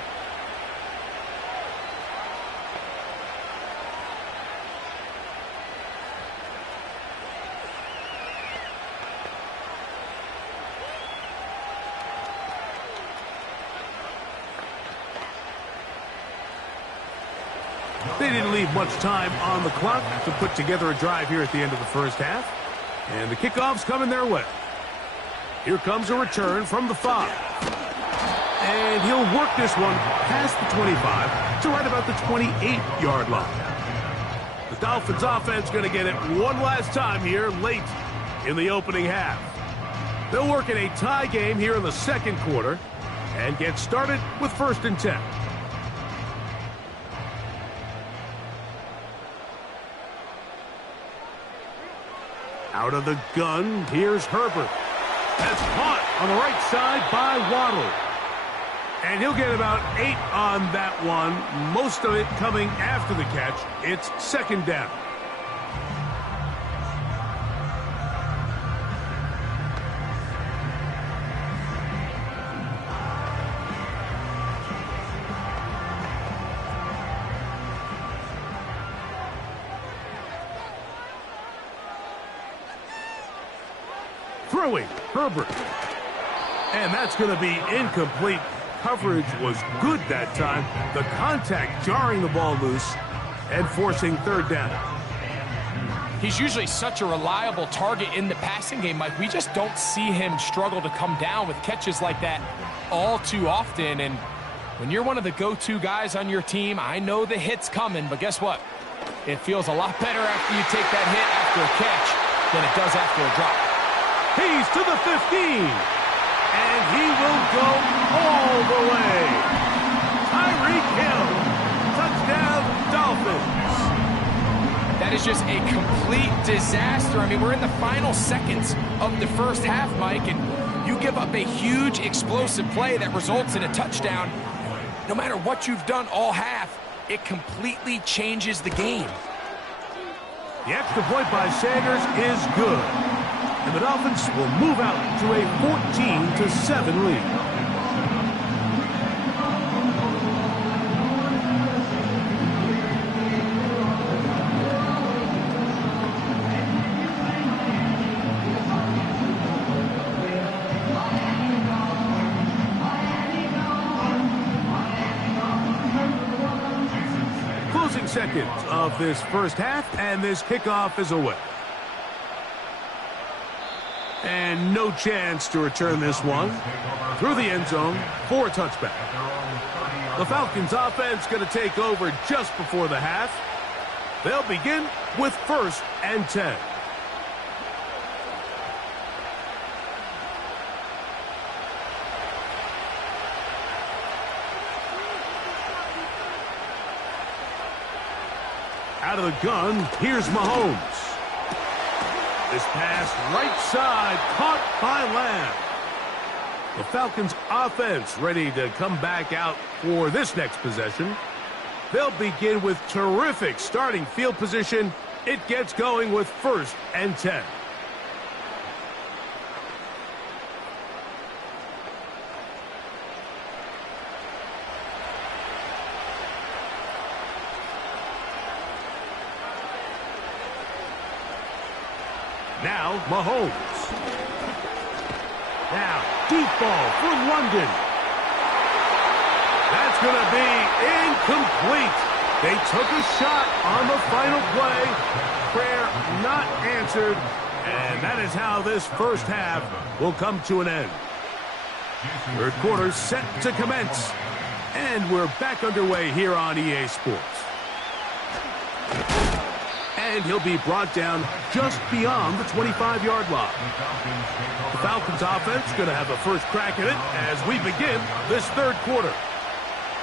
They didn't leave much time on the clock to put together a drive here at the end of the first half. And the kickoff's coming their way. Here comes a return from the 5. And he'll work this one past the 25 to right about the 28-yard line. The Dolphins offense going to get it one last time here late in the opening half. They'll work in a tie game here in the 2nd quarter and get started with 1st and 10. Out of the gun, here's Herbert. That's caught on the right side by Waddle. And he'll get about 8 on that one, most of it coming after the catch. It's 2nd down. Throwing, Herbert. And that's going to be incomplete. Coverage was good that time. The contact jarring the ball loose and forcing 3rd down. He's usually such a reliable target in the passing game, Mike. We just don't see him struggle to come down with catches like that all too often. And when you're one of the go-to guys on your team, I know the hit's coming, but guess what? It feels a lot better after you take that hit after a catch than it does after a drop. He's to the 15. And he will go all the way. Tyreek Hill. Touchdown, Dolphins. That is just a complete disaster. I mean, we're in the final seconds of the first half, Mike, and you give up a huge explosive play that results in a touchdown. No matter what you've done all half, it completely changes the game. The extra point by Sanders is good. And the Dolphins will move out to a 14-7 lead. Closing seconds of this first half, and this kickoff is away. And no chance to return this one through the end zone for a touchback. The Falcons offense going to take over just before the half. They'll begin with 1st and 10. Out of the gun, here's Mahomes. This pass right side, caught by Lamb. The Falcons offense ready to come back out for this next possession. They'll begin with terrific starting field position. It gets going with 1st and 10. Now, Mahomes. Now, deep ball for London. That's going to be incomplete. They took a shot on the final play. Prayer not answered. And that is how this first half will come to an end. Third quarter set to commence. And we're back underway here on EA Sports. And he'll be brought down just beyond the 25-yard line. The Falcons offense going to have a first crack at it as we begin this third quarter.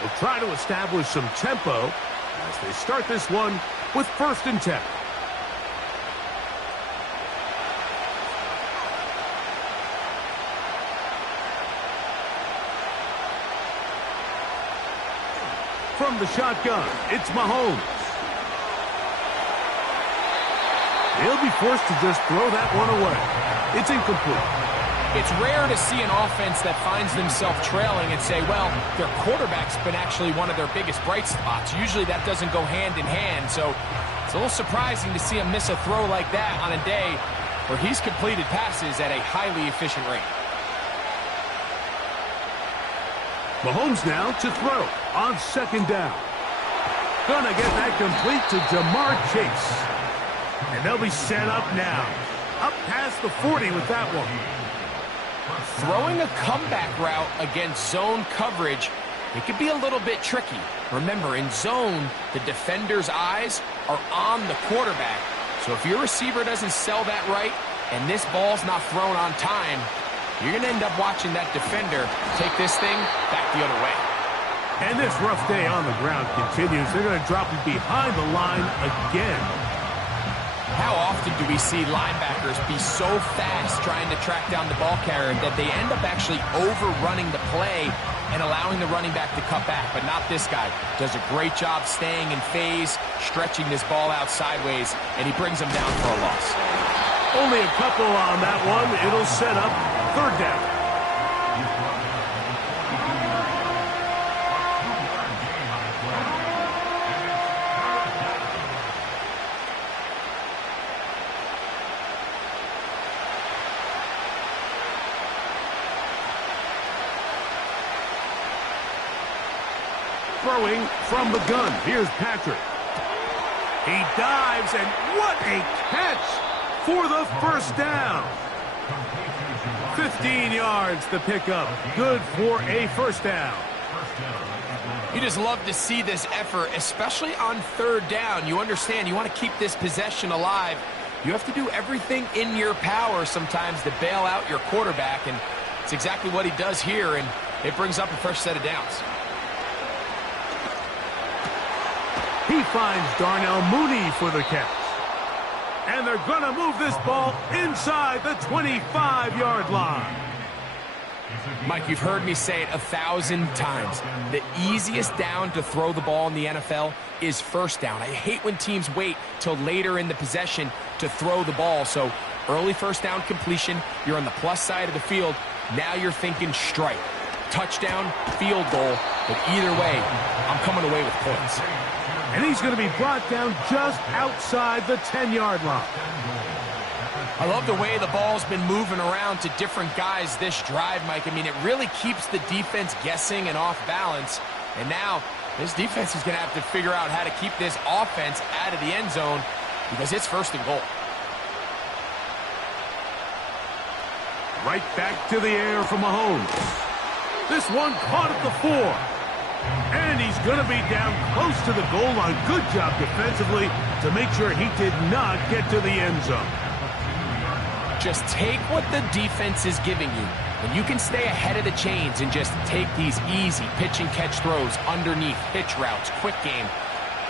They'll try to establish some tempo as they start this one with 1st and 10. From the shotgun, it's Mahomes. He'll be forced to just throw that one away. It's incomplete. It's rare to see an offense that finds themselves trailing and say, well, their quarterback's been actually one of their biggest bright spots. Usually that doesn't go hand in hand, so it's a little surprising to see him miss a throw like that on a day where he's completed passes at a highly efficient rate. Mahomes now to throw on 2nd down. Gonna get that complete to Jamar Chase. And they'll be set up now. Up past the 40 with that one. Throwing a comeback route against zone coverage, it could be a little bit tricky. Remember, in zone, the defender's eyes are on the quarterback. So if your receiver doesn't sell that right and this ball's not thrown on time, you're going to end up watching that defender take this thing back the other way. And this rough day on the ground continues. They're going to drop it behind the line again. How often do we see linebackers be so fast trying to track down the ball carrier that they end up actually overrunning the play and allowing the running back to cut back? But not this guy. Does a great job staying in phase, stretching this ball out sideways, and he brings him down for a loss. Only a couple on that one. It'll set up 3rd down. Throwing from the gun. Here's Patrick. He dives, and what a catch for the 1st down. 15 yards to pick up. Good for a 1st down. You just love to see this effort, especially on 3rd down. You understand, you want to keep this possession alive. You have to do everything in your power sometimes to bail out your quarterback, and it's exactly what he does here, and it brings up a fresh set of downs. He finds Darnell Mooney for the catch. And they're going to move this ball inside the 25-yard line. Mike, you've heard me say it 1,000 times. The easiest down to throw the ball in the NFL is 1st down. I hate when teams wait till later in the possession to throw the ball. So early 1st down completion, you're on the plus side of the field. Now you're thinking strike. Touchdown, field goal. But either way, I'm coming away with points. And he's going to be brought down just outside the 10-yard line. I love the way the ball's been moving around to different guys this drive, Mike. I mean, it really keeps the defense guessing and off balance. And now this defense is going to have to figure out how to keep this offense out of the end zone because it's 1st and goal. Right back to the air for Mahomes. This one caught at the 4. And he's going to be down close to the goal line. Good job defensively to make sure he did not get to the end zone. Just take what the defense is giving you. And you can stay ahead of the chains and just take these easy pitch and catch throws underneath, hitch routes, quick game.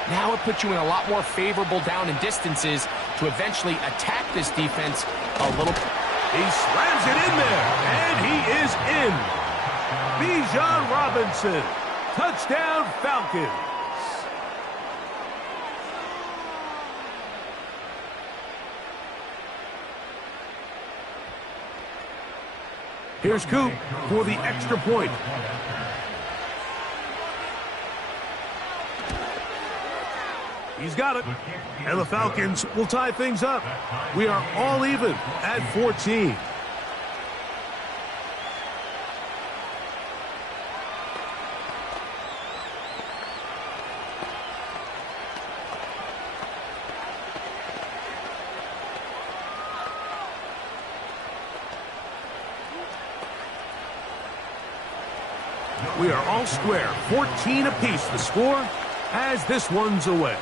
Now it puts you in a lot more favorable down and distances to eventually attack this defense a little. He slams it in there, and he is in. Bijan Robinson, touchdown Falcons. Here's Coop for the extra point. He's got it. And the Falcons will tie things up. We are all even at 14. We are all square. 14 apiece the score as this one's away.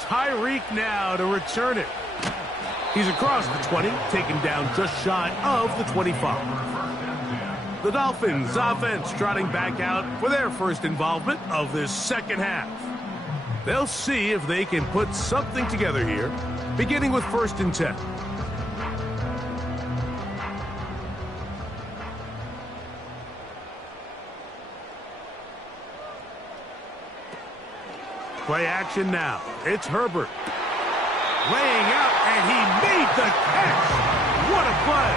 Tyreek now to return it. He's across the 20, taken down just shy of the 25. The Dolphins offense trotting back out for their first involvement of this second half. They'll see if they can put something together here, beginning with 1st and 10. Play action now. It's Herbert. Laying out, and he made the catch. What a play.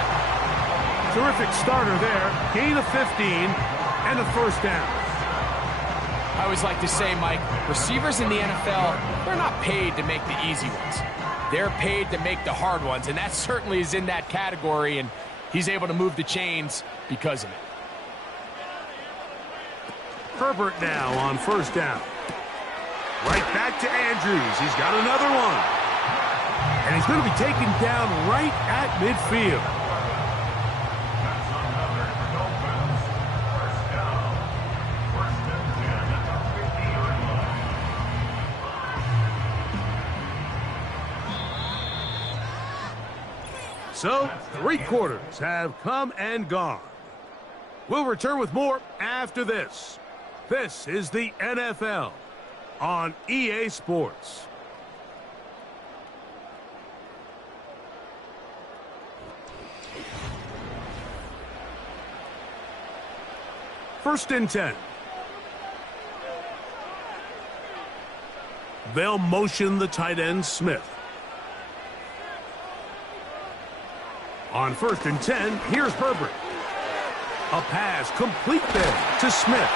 Terrific starter there. Gain of 15 and a first down. I always like to say, Mike, receivers in the NFL, they're not paid to make the easy ones. They're paid to make the hard ones, and that certainly is in that category, and he's able to move the chains because of it. Herbert now on 1st down. Right back to Andrews. He's got another one. And he's going to be taken down right at midfield. So, 3 quarters have come and gone. We'll return with more after this. This is the NFL on EA Sports. First and 10. They'll motion the tight end Smith. On 1st and 10, here's Herbert. A pass complete there to Smith.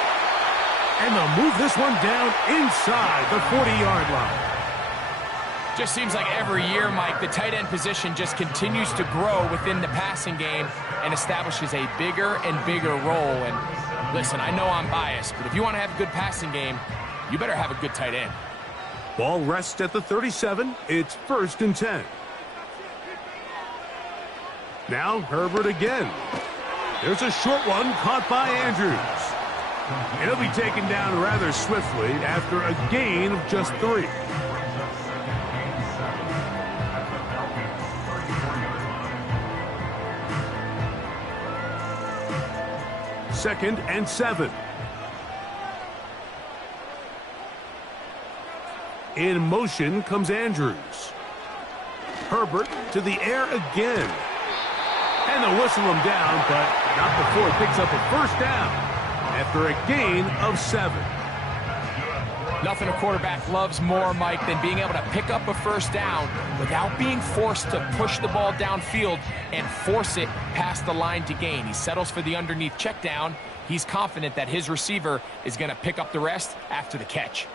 And they'll move this one down inside the 40-yard line. Just seems like every year, Mike, the tight end position just continues to grow within the passing game and establishes a bigger and bigger role. And listen, I know I'm biased, but if you want to have a good passing game, you better have a good tight end. Ball rests at the 37. It's 1st and 10. Now Herbert again. There's a short one caught by Andrews. And he'll be taken down rather swiftly after a gain of just 3. Second and 7. In motion comes Andrews. Herbert to the air again. And they'll whistle him down, but not before he picks up a first down after a gain of 7. Nothing a quarterback loves more, Mike, than being able to pick up a first down without being forced to push the ball downfield and force it past the line to gain. He settles for the underneath check down. He's confident that his receiver is going to pick up the rest after the catch.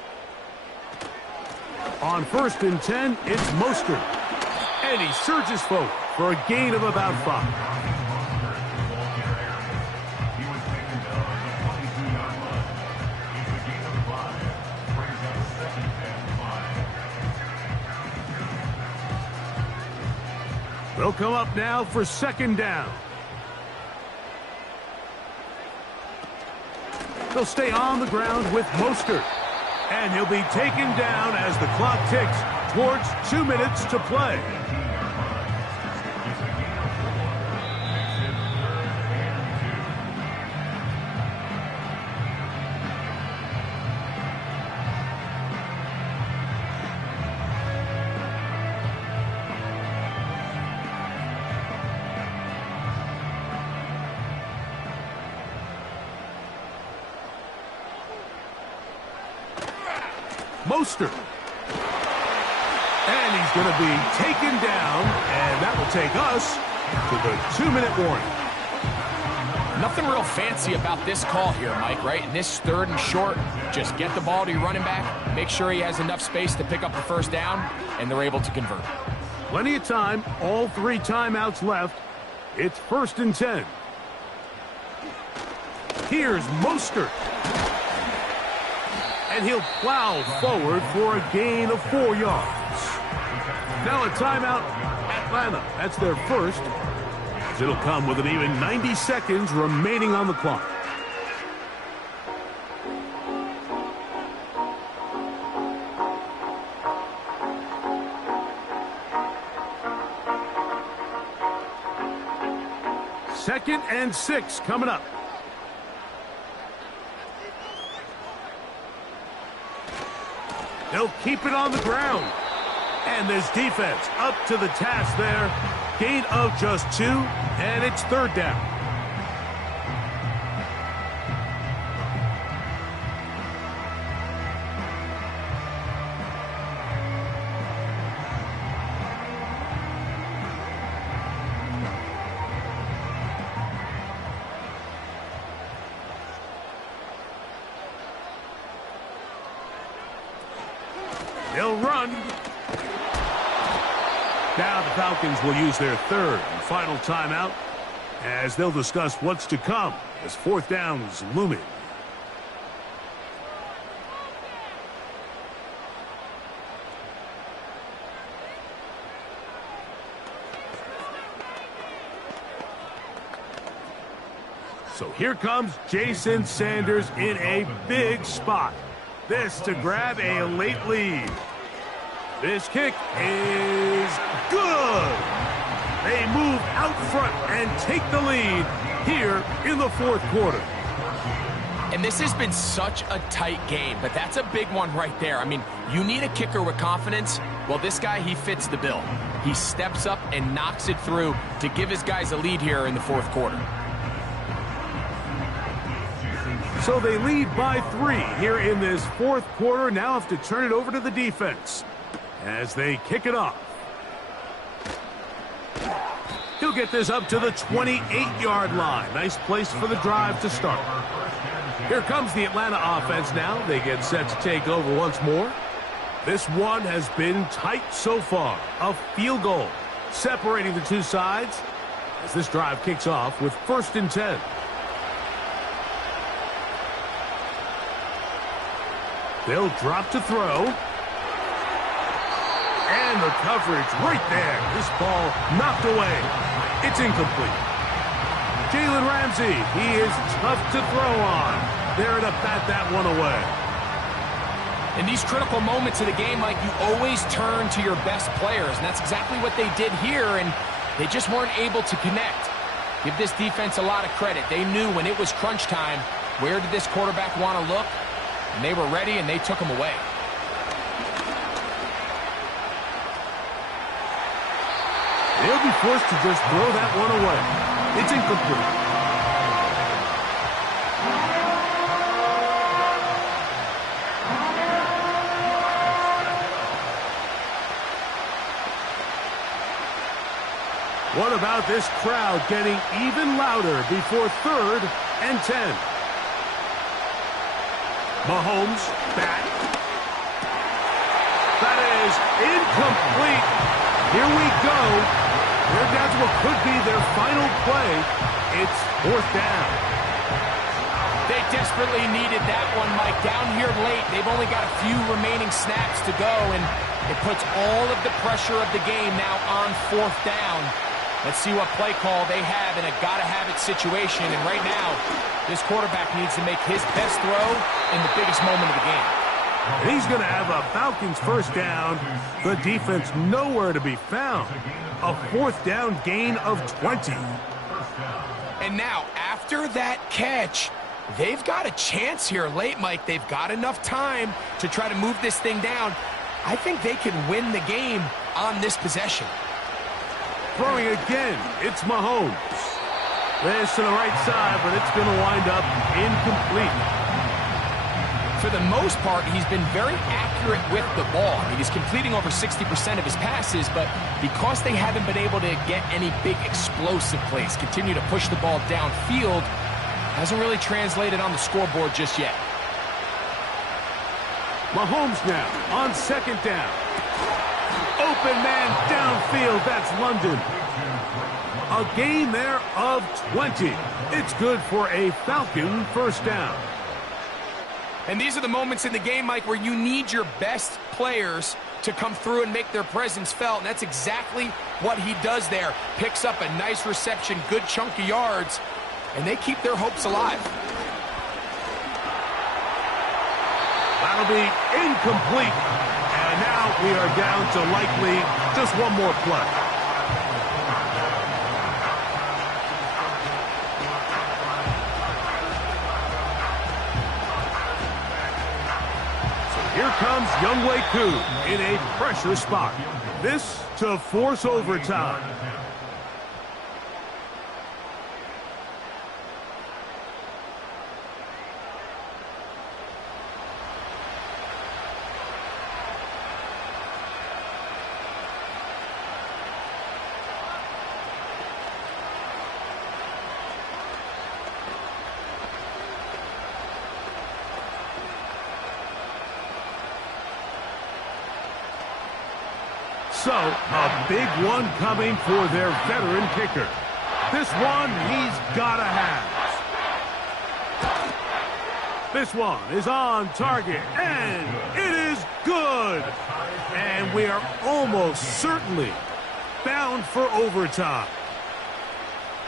On 1st and 10, it's Mostert. And he surges forward for a gain of about 5. They'll come up now for 2nd down. They'll stay on the ground with Mostert. And he'll be taken down as the clock ticks towards 2 minutes to play. Mostert. And he's going to be taken down, and that will take us to the 2-minute warning. Nothing real fancy about this call here, Mike, right? In this 3rd and short, just get the ball to your running back, make sure he has enough space to pick up the first down, and they're able to convert. Plenty of time, all 3 timeouts left. It's 1st and 10. Here's Mostert. And he'll plow forward for a gain of 4 yards. Now a timeout, Atlanta. That's their first. It'll come with an even 90 seconds remaining on the clock. Second and 6 coming up. They'll keep it on the ground. And this defense up to the task there. Gain of just 2, and it's 3rd down. They'll run. Now the Falcons will use their 3rd and final timeout as they'll discuss what's to come as 4th down is looming. So here comes Jason Sanders in a big spot. This to grab a late lead. This kick is good. They move out front and take the lead here in the 4th quarter. And this has been such a tight game, but that's a big one right there. I mean, you need a kicker with confidence. Well, this guy, he fits the bill. He steps up and knocks it through to give his guys a lead here in the 4th quarter. So they lead by 3 here in this 4th quarter. Now have to turn it over to the defense as they kick it off. He'll get this up to the 28-yard line. Nice place for the drive to start. Here comes the Atlanta offense now. They get set to take over once more. This one has been tight so far. A field goal separating the two sides as this drive kicks off with 1st and 10. They'll drop to throw. And the coverage right there. This ball knocked away. It's incomplete. Jalen Ramsey, he is tough to throw on. There to bat that one away. In these critical moments of the game, Mike, you always turn to your best players, and that's exactly what they did here, and they just weren't able to connect. Give this defense a lot of credit. They knew when it was crunch time, where did this quarterback want to look? And they were ready, and they took him away. They'll be forced to just throw that one away. It's incomplete. What about this crowd getting even louder before 3rd and 10? Mahomes back. That is incomplete. Here we go. They're down to what could be their final play. It's 4th down. They desperately needed that one, Mike. Down here late, they've only got a few remaining snaps to go, and it puts all of the pressure of the game now on 4th down. Let's see what play call they have in a gotta-have-it situation. And right now, this quarterback needs to make his best throw in the biggest moment of the game. And he's going to have a Falcons 1st down. The defense nowhere to be found. A 4th down gain of 20. And now, after that catch, they've got a chance here late, Mike. They've got enough time to try to move this thing down. I think they can win the game on this possession. Throwing again, it's Mahomes. This to the right side, but it's going to wind up incomplete. for the most part, he's been very accurate with the ball. I mean, he's completing over 60% of his passes, but because they haven't been able to get any big explosive plays, continue to push the ball downfield, hasn't really translated on the scoreboard just yet. Mahomes now on second down. Open man downfield, that's London. A gain there of 20. It's good for a Falcon first down. And these are the moments in the game, Mike, where you need your best players to come through and make their presence felt. And that's exactly what he does there. Picks up a nice reception, good chunk of yards, and they keep their hopes alive. That'll be incomplete. And now we are down to likely just one more play. Here comes Younghoe Koo in a pressure spot. This to force overtime. So, a big one coming for their veteran kicker. This one he's got to have. This one is on target, and it is good. And we are almost certainly bound for overtime.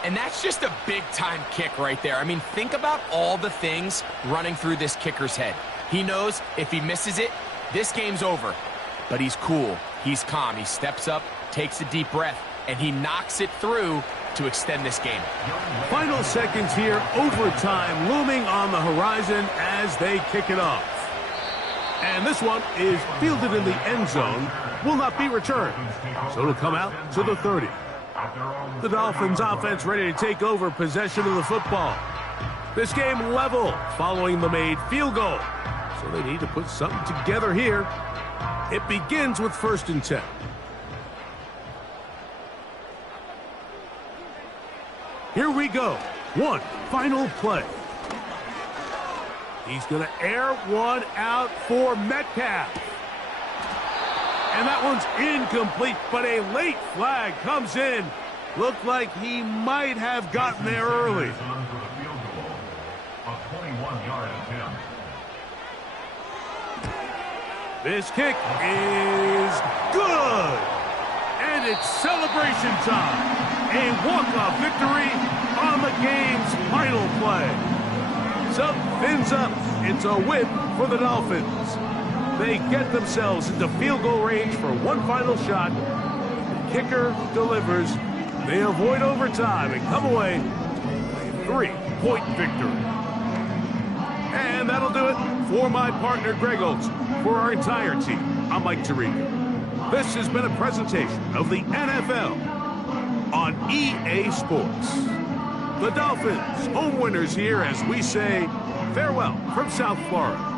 And that's just a big-time kick right there. I mean, think about all the things running through this kicker's head. He knows if he misses it, this game's over. But he's cool, he's calm, he steps up, takes a deep breath, and he knocks it through to extend this game. Final seconds here, overtime looming on the horizon as they kick it off. And this one is fielded in the end zone, will not be returned. So it'll come out to the 30. The Dolphins offense ready to take over possession of the football. This game level following the made field goal. So they need to put something together here. It begins with 1st and 10. Here we go. One final play. He's going to air one out for Metcalf. And that one's incomplete, but a late flag comes in. Looked like he might have gotten there early. This kick is good. And it's celebration time. A walk-off victory on the game's final play. Sub fins up. It's a win for the Dolphins. They get themselves into field goal range for one final shot. The kicker delivers. They avoid overtime and come away with a 3-point victory. And that'll do it for my partner, Greg Olson. For our entire team, I'm Mike Tirico. This has been a presentation of the NFL on EA Sports. The Dolphins, home winners here as we say farewell from South Florida.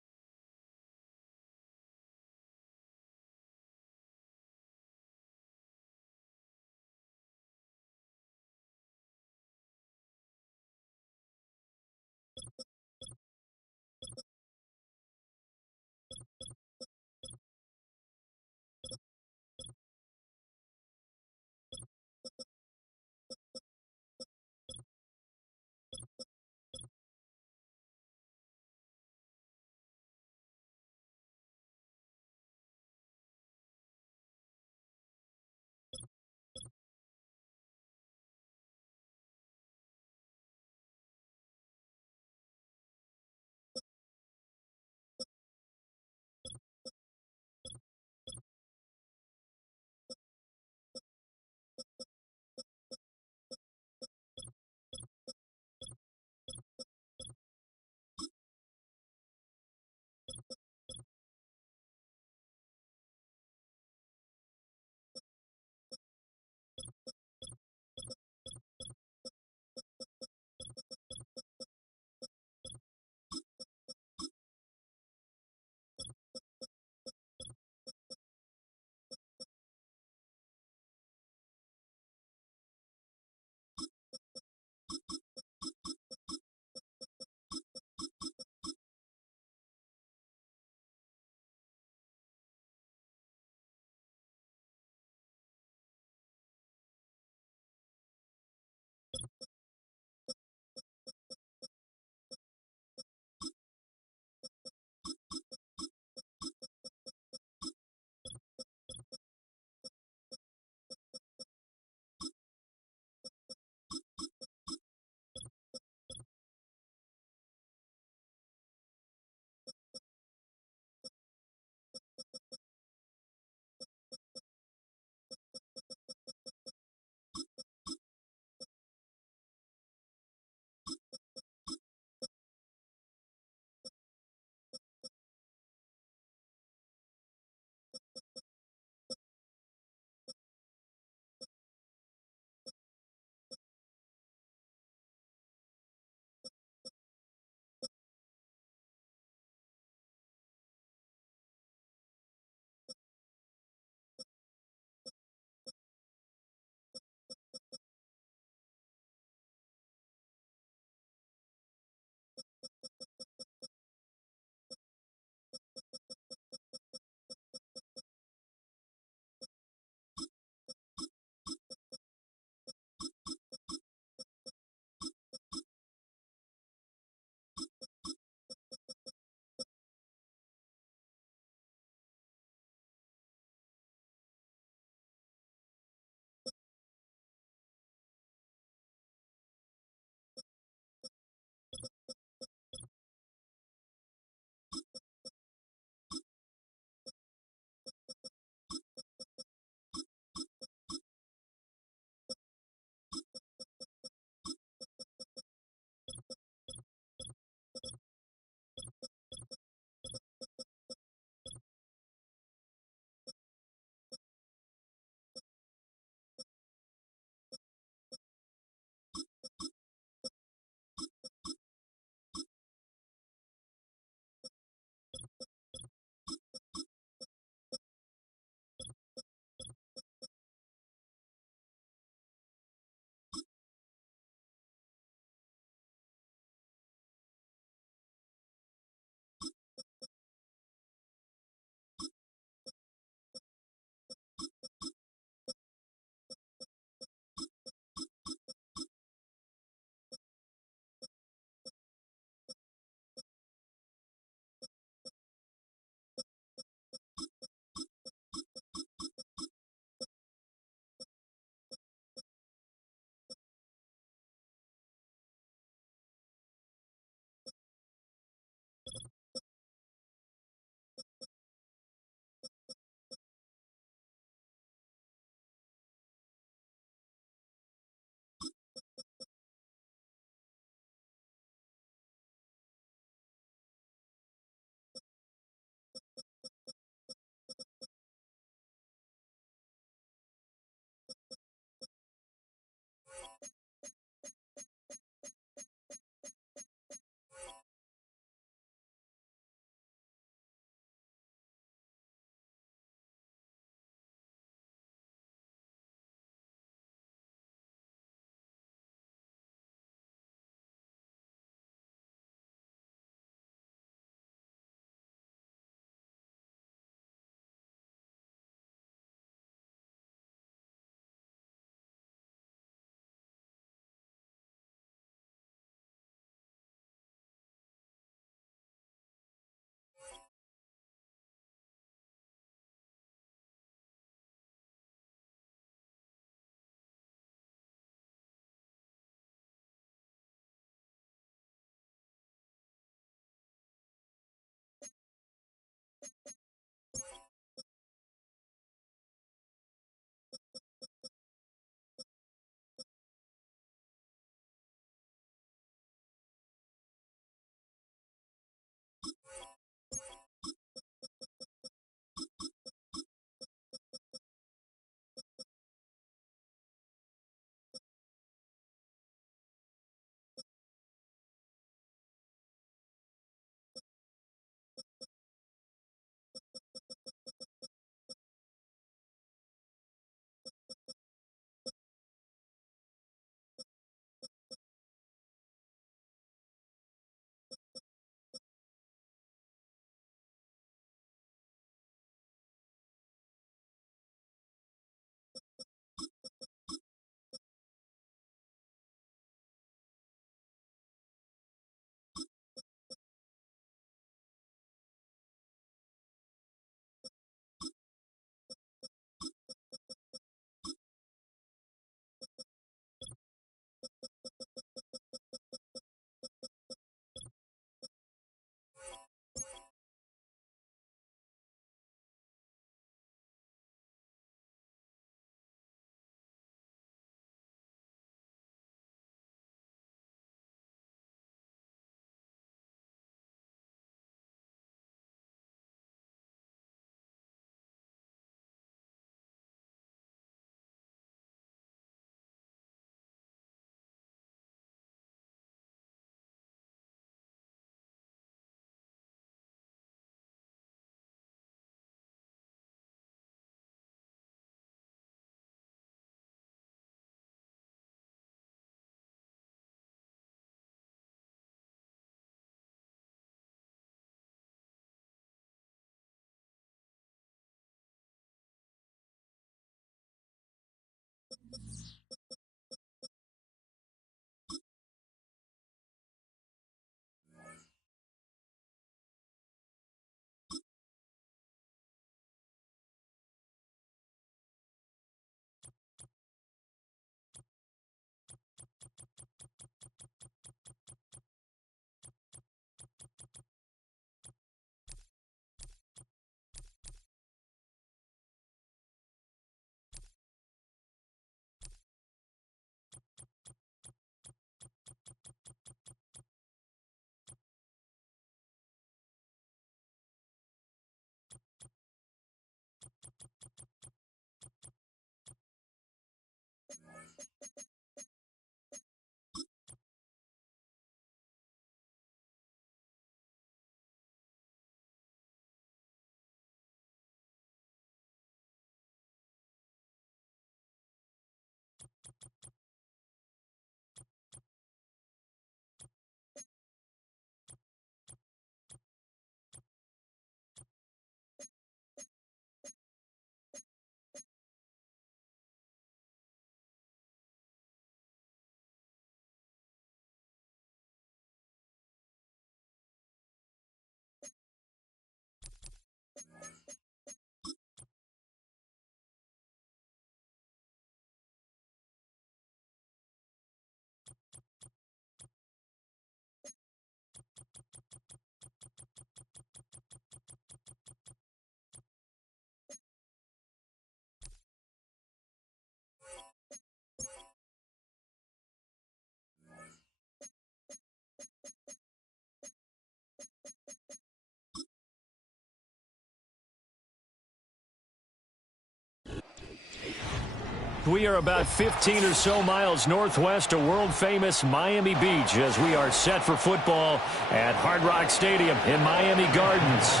We are about 15 or so miles northwest of world-famous Miami Beach as we are set for football at Hard Rock Stadium in Miami Gardens.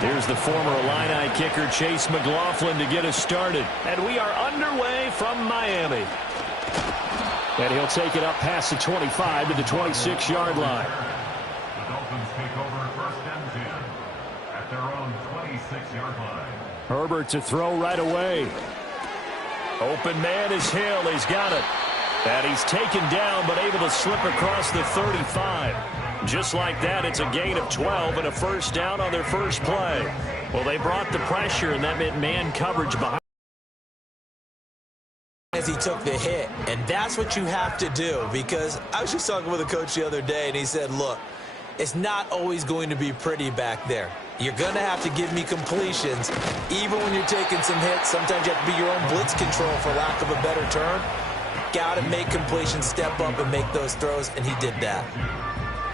Here's the former Illini kicker Chase McLaughlin to get us started. And we are underway from Miami. And he'll take it up past the 25 to the 26-yard line. The Dolphins take over first and 10 at their own 26-yard line. Herbert to throw right away. Open man is Hill. He's got it. And he's taken down but able to slip across the 35. Just like that, it's a gain of 12 and a first down on their first play. Well, they brought the pressure, and that meant man coverage behind. As he took the hit, and that's what you have to do, because I was just talking with a coach the other day, and he said, look, it's not always going to be pretty back there. You're going to have to give me completions, even when you're taking some hits. Sometimes you have to be your own blitz control, for lack of a better term. Got to make completions, step up, and make those throws, and he did that.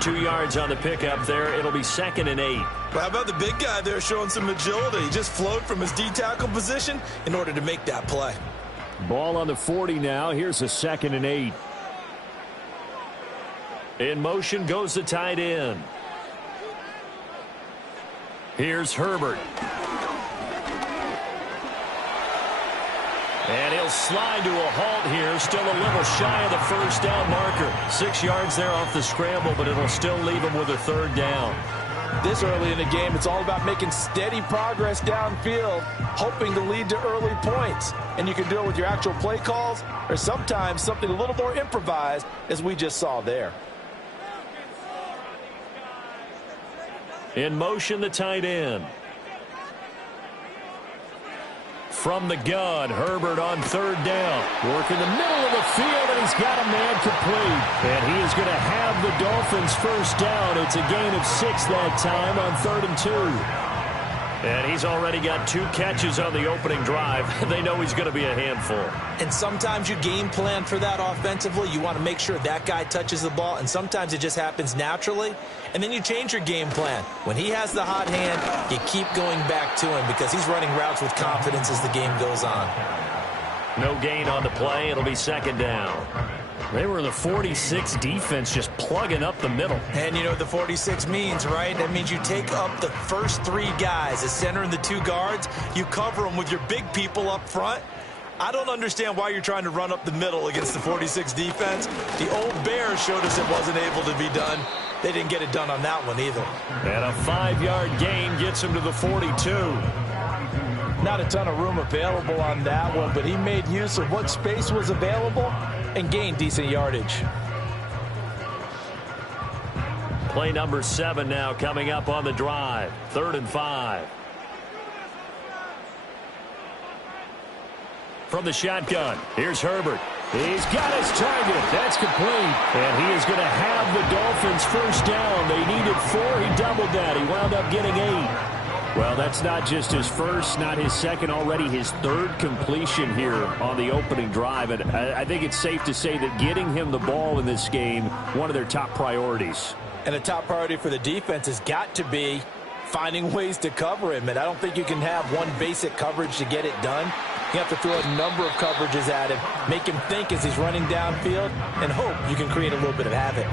2 yards on the pickup there. It'll be 2nd and 8. Well, how about the big guy there showing some agility? He just flowed from his D-tackle position in order to make that play. Ball on the 40 now. Here's a 2nd and 8. In motion goes the tight end. Here's Herbert. And he'll slide to a halt here. Still a little shy of the first down marker. 6 yards there off the scramble, but it'll still leave him with a third down. This early in the game, it's all about making steady progress downfield, hoping to lead to early points. And you can do it with your actual play calls, or sometimes something a little more improvised, as we just saw there. In motion, the tight end. From the gun, Herbert on third down. Working the middle of the field, and he's got a man complete. And he is going to have the Dolphins first down. It's a gain of 6 that time on 3rd and 2. And he's already got 2 catches on the opening drive. They know he's going to be a handful. And sometimes you game plan for that offensively. You want to make sure that guy touches the ball, and sometimes it just happens naturally. And then you change your game plan. When he has the hot hand, you keep going back to him because he's running routes with confidence as the game goes on. No gain on the play. It'll be 2nd down. They were the 46 defense just plugging up the middle. And you know what the 46 means, right? That means you take up the first 3 guys, the center and the 2 guards. You cover them with your big people up front. I don't understand why you're trying to run up the middle against the 46 defense. The old Bears showed us it wasn't able to be done. They didn't get it done on that one either. And a 5-yard gain gets him to the 42. Not a ton of room available on that one, but he made use of what space was available and gained decent yardage. Play number 7 now coming up on the drive. 3rd and 5. From the shotgun, here's Herbert. He's got his target. That's complete. And he is going to have the Dolphins first down. They needed 4. He doubled that. He wound up getting 8. Well, that's not just his first, not his second, already his 3rd completion here on the opening drive. And I think it's safe to say that getting him the ball in this game, one of their top priorities. And a top priority for the defense has got to be finding ways to cover him. And I don't think you can have one basic coverage to get it done. You have to throw a number of coverages at him, make him think as he's running downfield, and hope you can create a little bit of havoc.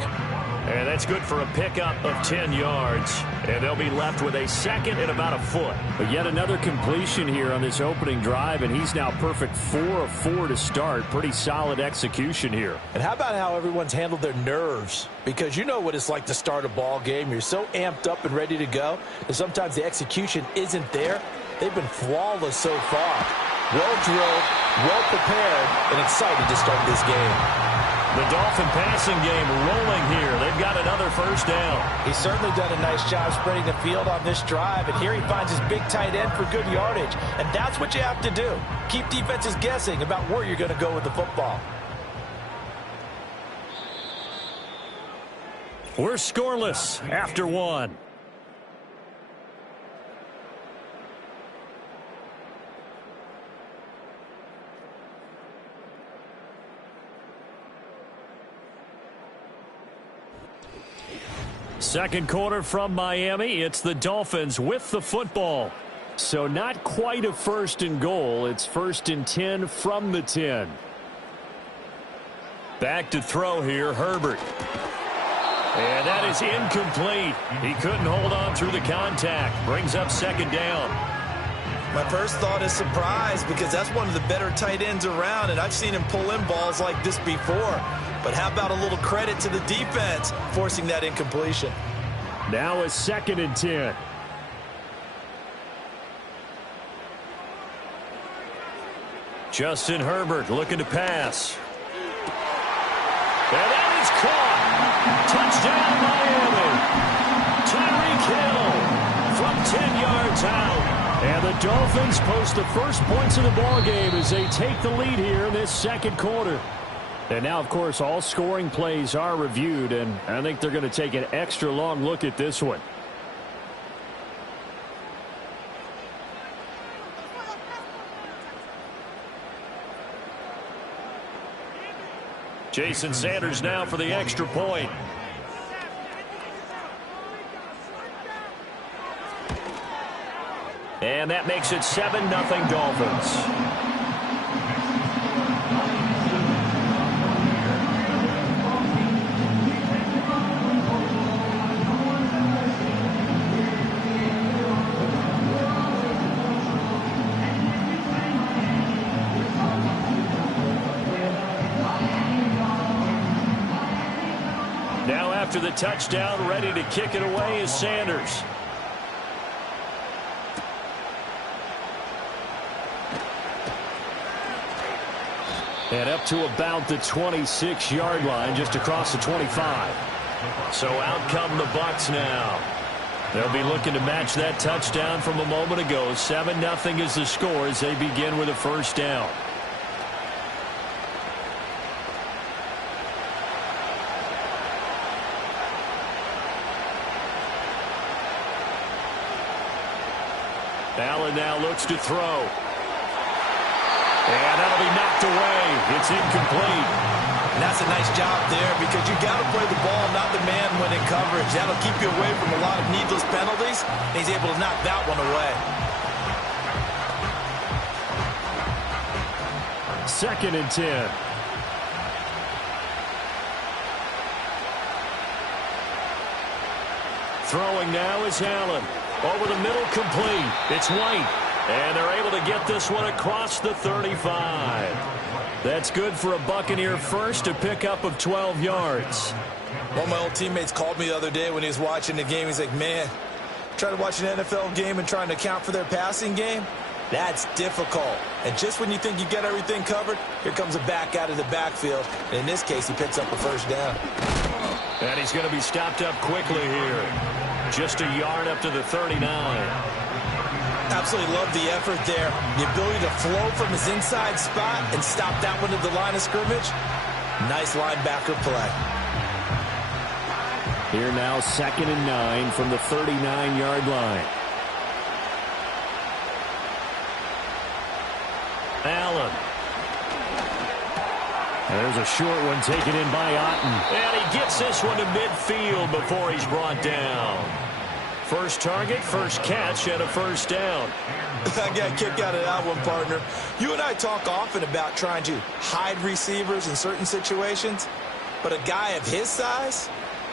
And that's good for a pickup of 10 yards. And they'll be left with a 2nd and about a foot. But yet another completion here on this opening drive, and he's now perfect 4 of 4 to start. Pretty solid execution here. And how about how everyone's handled their nerves? Because you know what it's like to start a ball game. You're so amped up and ready to go, and sometimes the execution isn't there. They've been flawless so far. Well-drilled, well-prepared, and excited to start this game. The Dolphin passing game rolling here. They've got another first down. He's certainly done a nice job spreading the field on this drive, and here he finds his big tight end for good yardage. And that's what you have to do. Keep defenses guessing about where you're going to go with the football. We're scoreless after 1. Second quarter from Miami. It's the Dolphins with the football. So not quite a 1st and goal. It's 1st and 10 from the 10. Back to throw here, Herbert. And that is incomplete. He couldn't hold on through the contact. Brings up 2nd down. My first thought is surprise, because that's one of the better tight ends around, and I've seen him pull in balls like this before. But how about a little credit to the defense forcing that incompletion? Now a 2nd and 10. Justin Herbert looking to pass. And that is caught. Touchdown, Miami. Tyreek Hill from 10 yards out. And the Dolphins post the first points of the ball game as they take the lead here in this 2nd quarter. And now, of course, all scoring plays are reviewed, and I think they're going to take an extra long look at this one. Jason Sanders now for the extra point. And that makes it 7-0 Dolphins. Now after the touchdown, ready to kick it away is Sanders. And up to about the 26-yard line, just across the 25. So out come the Bucs now. They'll be looking to match that touchdown from a moment ago. 7-0 is the score as they begin with a 1st down. Allen now looks to throw. And that'll be knocked away. It's incomplete. And that's a nice job there, because you got to play the ball, not the man when in coverage. That'll keep you away from a lot of needless penalties. And he's able to knock that one away. 2nd and 10. Throwing now is Allen. Over the middle, complete. It's White. And they're able to get this one across the 35. That's good for a Buccaneer first, a pickup of 12 yards. One of my old teammates called me the other day when he was watching the game. He's like, man, trying to watch an NFL game and trying to account for their passing game? That's difficult. And just when you think you get everything covered, here comes a back out of the backfield. And in this case, he picks up a 1st down. And he's going to be stopped up quickly here. Just a yard up to the 39. Absolutely love the effort there. The ability to flow from his inside spot and stop that one at the line of scrimmage. Nice linebacker play. Here now 2nd and 9 from the 39-yard line. Allen. There's a short one taken in by Otten. And he gets this one to midfield before he's brought down. First target, first catch, and a 1st down. I got a kick out of that one, partner. You and I talk often about trying to hide receivers in certain situations, but a guy of his size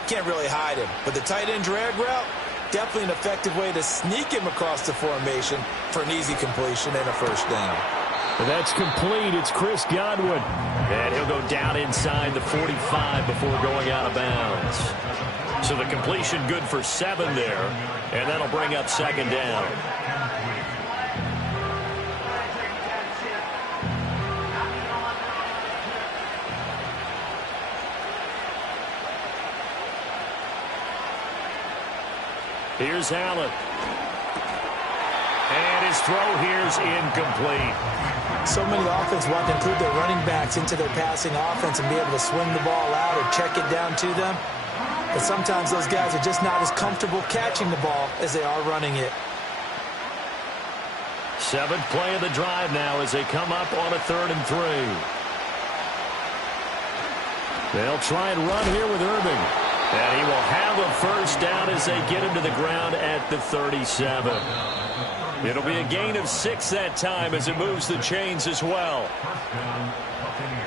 can't really hide him. But the tight end drag route, definitely an effective way to sneak him across the formation for an easy completion and a 1st down. That's complete. It's Chris Godwin. And he'll go down inside the 45 before going out of bounds. So the completion good for 7 there, and that'll bring up 2nd down. Here's Allen. And his throw here's incomplete. So many offenses want to include their running backs into their passing offense and be able to swing the ball out or check it down to them. But sometimes those guys are just not as comfortable catching the ball as they are running it. 7th play of the drive now as they come up on a 3rd and 3. They'll try and run here with Irving. And he will have a first down as they get him to the ground at the 37. It'll be a gain of 6 that time as it moves the chains as well. First down, Buccaneers.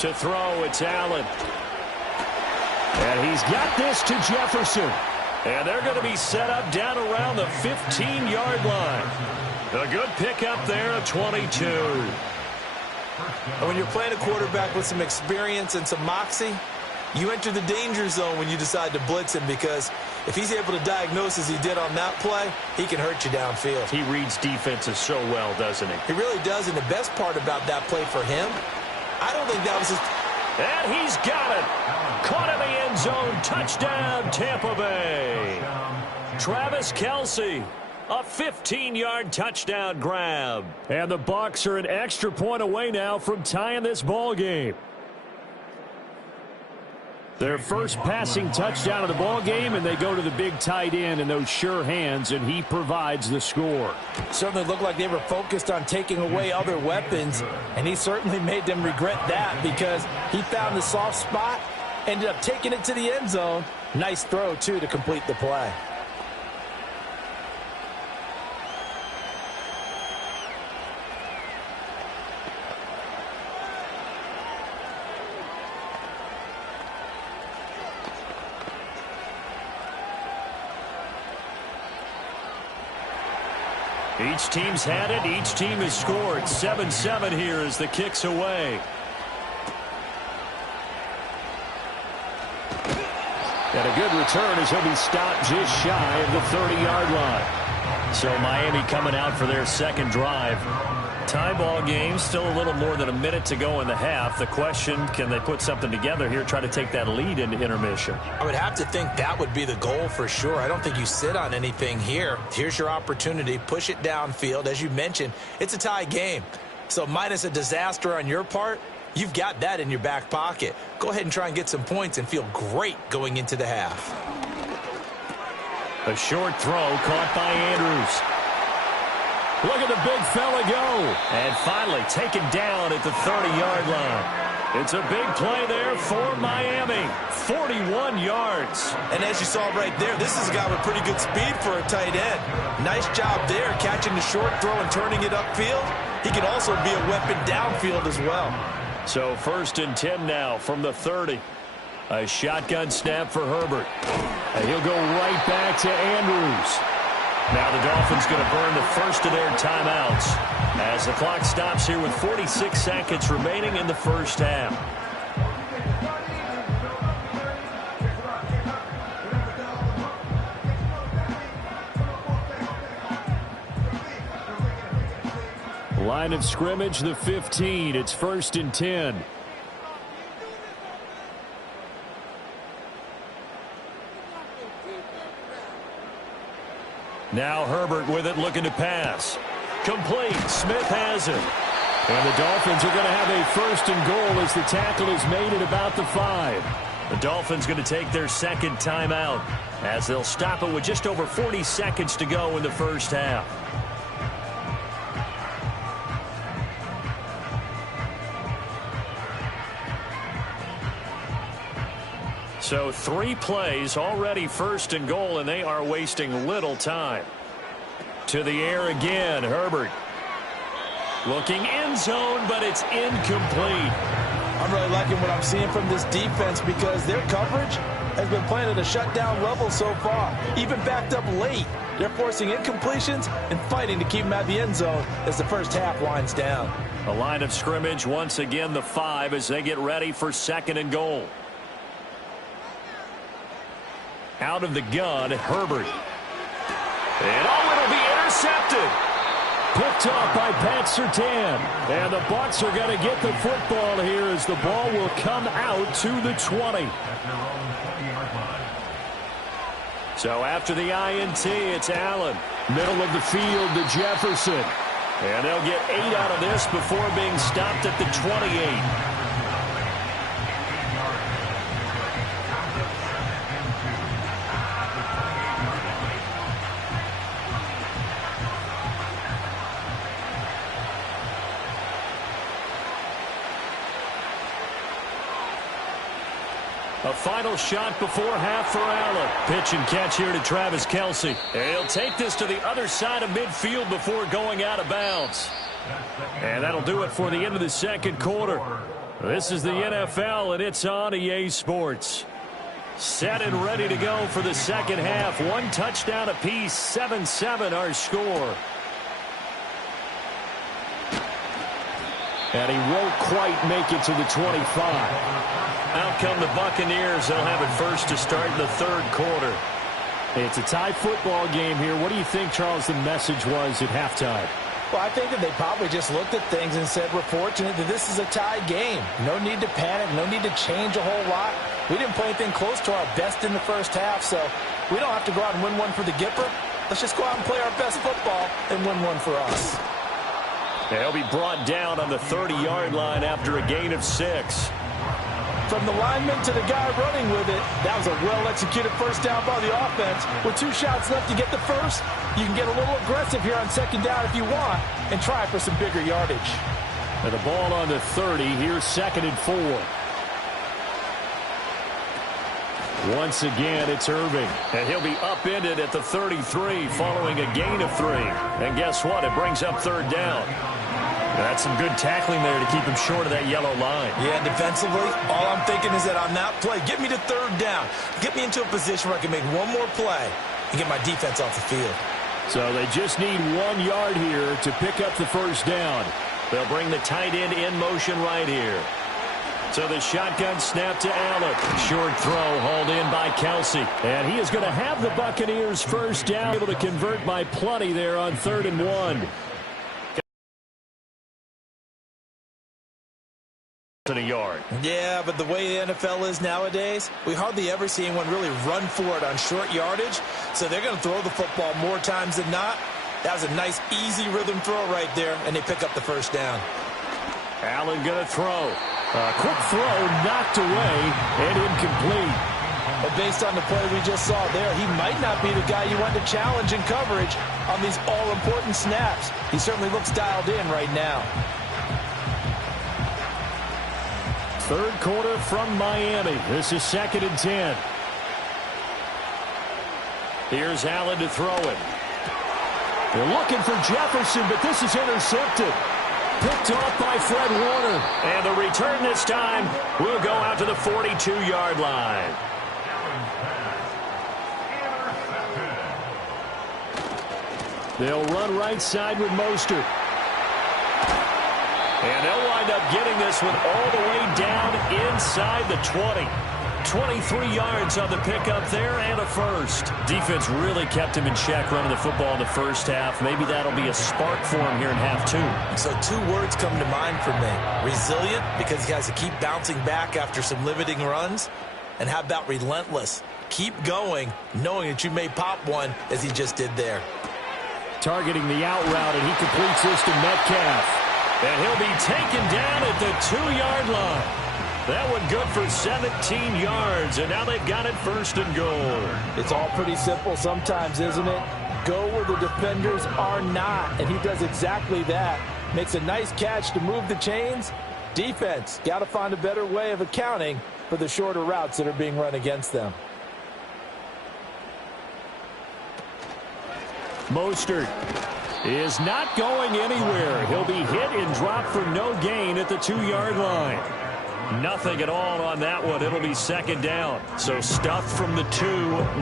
To throw, it's Allen. And he's got this to Jefferson. And they're going to be set up down around the 15-yard line. A good pickup there, a 22. And when you're playing a quarterback with some experience and some moxie, you enter the danger zone when you decide to blitz him, because if he's able to diagnose as he did on that play, he can hurt you downfield. He reads defenses so well, doesn't he? He really does, and the best part about that play for him, I don't think that was his... And he's got it. Caught in the end zone. Touchdown, Tampa Bay. Travis Kelce. A 15-yard touchdown grab. And the Bucs are an extra point away now from tying this ball game. Their first passing touchdown of the ball game, and they go to the big tight end in those sure hands, and he provides the score. Certainly looked like they were focused on taking away other weapons, and he certainly made them regret that, because he found the soft spot, ended up taking it to the end zone. Nice throw, too, to complete the play. Each team's had it. Each team has scored. 7-7 here as the kick's away. And a good return as he'll be stopped just shy of the 30-yard line. So Miami coming out for their second drive. Tie ball game, still a little more than a minute to go in the half. The question, can they put something together here, try to take that lead into intermission? I would have to think that would be the goal for sure. I don't think you sit on anything here. Here's your opportunity. Push it downfield. As you mentioned, it's a tie game. So minus a disaster on your part, you've got that in your back pocket. Go ahead and try and get some points and feel great going into the half. A short throw caught by Andrews. Look at the big fella go. And finally taken down at the 30-yard line. It's a big play there for Miami. 41 yards. And as you saw right there, this is a guy with pretty good speed for a tight end. Nice job there, catching the short throw and turning it upfield. He can also be a weapon downfield as well. So 1st and 10 now from the 30. A shotgun snap for Herbert. And he'll go right back to Andrews. Now the Dolphins going to burn the first of their timeouts as the clock stops here with 46 seconds remaining in the first half. Line of scrimmage, the 15. It's 1st and 10. Now Herbert with it, looking to pass. Complete. Smith has it. And the Dolphins are going to have a 1st and goal as the tackle is made at about the 5. The Dolphins going to take their second timeout as they'll stop it with just over 40 seconds to go in the first half. So 3 plays, already 1st and goal, and they are wasting little time. To the air again, Herbert. Looking end zone, but it's incomplete. I'm really liking what I'm seeing from this defense because their coverage has been playing at a shutdown level so far. Even backed up late. They're forcing incompletions and fighting to keep them at the end zone as the first half winds down. The line of scrimmage, once again, the 5 as they get ready for 2nd and goal. Out of the gun, Herbert. And it'll be intercepted. Picked off by Pat Surtain. And the Bucs are going to get the football here as the ball will come out to the 20. So after the INT, it's Allen. Middle of the field to Jefferson. And they'll get 8 out of this before being stopped at the 28. A final shot before half for Allen. Pitch and catch here to Travis Kelce. He'll take this to the other side of midfield before going out of bounds. And that'll do it for the end of the second quarter. This is the NFL, and it's on EA Sports. Set and ready to go for the second half. One touchdown apiece, 7-7 our score. And he won't quite make it to the 25. Out come the Buccaneers. They'll have it first to start the third quarter. It's a tie football game here. What do you think, Charles, the message was at halftime? Well, I think that they probably just looked at things and said, we're fortunate that this is a tie game. No need to panic. No need to change a whole lot. We didn't play anything close to our best in the first half, so we don't have to go out and win one for the Gipper. Let's just go out and play our best football and win one for us. They'll be brought down on the 30-yard line after a gain of 6. From the lineman to the guy running with it, that was a well-executed first down by the offense. With 2 shots left to get the first, you can get a little aggressive here on second down if you want and try for some bigger yardage. And the ball on the 30. Here's 2nd and 4. Once again, it's Irving. And he'll be upended at the 33 following a gain of 3. And guess what? It brings up 3rd down. That's some good tackling there to keep him short of that yellow line. Yeah, defensively, all I'm thinking is that on that play, get me to 3rd down. Get me into a position where I can make one more play and get my defense off the field. So they just need 1 yard here to pick up the first down. They'll bring the tight end in motion right here. So the shotgun snap to Allen. Short throw hauled in by Kelce. And he is going to have the Buccaneers first down. Able to convert by plenty there on 3rd and 1. To the yard. Yeah, but the way the NFL is nowadays, we hardly ever see anyone really run for it on short yardage. So they're going to throw the football more times than not. That was a nice, easy rhythm throw right there, and they pick up the first down. Allen going to throw. A quick throw knocked away and incomplete. But based on the play we just saw there, he might not be the guy you want to challenge in coverage on these all-important snaps. He certainly looks dialed in right now. Third quarter from Miami. This is 2nd and 10. Here's Allen to throw it. They're looking for Jefferson, but this is intercepted. Picked off by Fred Warner. And the return this time will go out to the 42-yard line. They'll run right side with Mostert. And they'll wind up getting this one all the way down inside the 20. 23 yards on the pickup there and a first. Defense really kept him in check running the football in the first half. Maybe that'll be a spark for him here in half 2. So 2 words come to mind for me. Resilient, because he has to keep bouncing back after some limiting runs. And how about relentless? Keep going, knowing that you may pop one as he just did there. Targeting the out route, and he completes this to Metcalf. And he'll be taken down at the 2-yard line. That one good for 17 yards, and now they've got it 1st and goal. It's all pretty simple sometimes, isn't it? Go where the defenders are not, and he does exactly that. Makes a nice catch to move the chains. Defense, got to find a better way of accounting for the shorter routes that are being run against them. Mostert is not going anywhere. He'll be hit and dropped for no gain at the 2-yard line. Nothing at all on that one. It'll be 2nd down. So stuffed from the 2.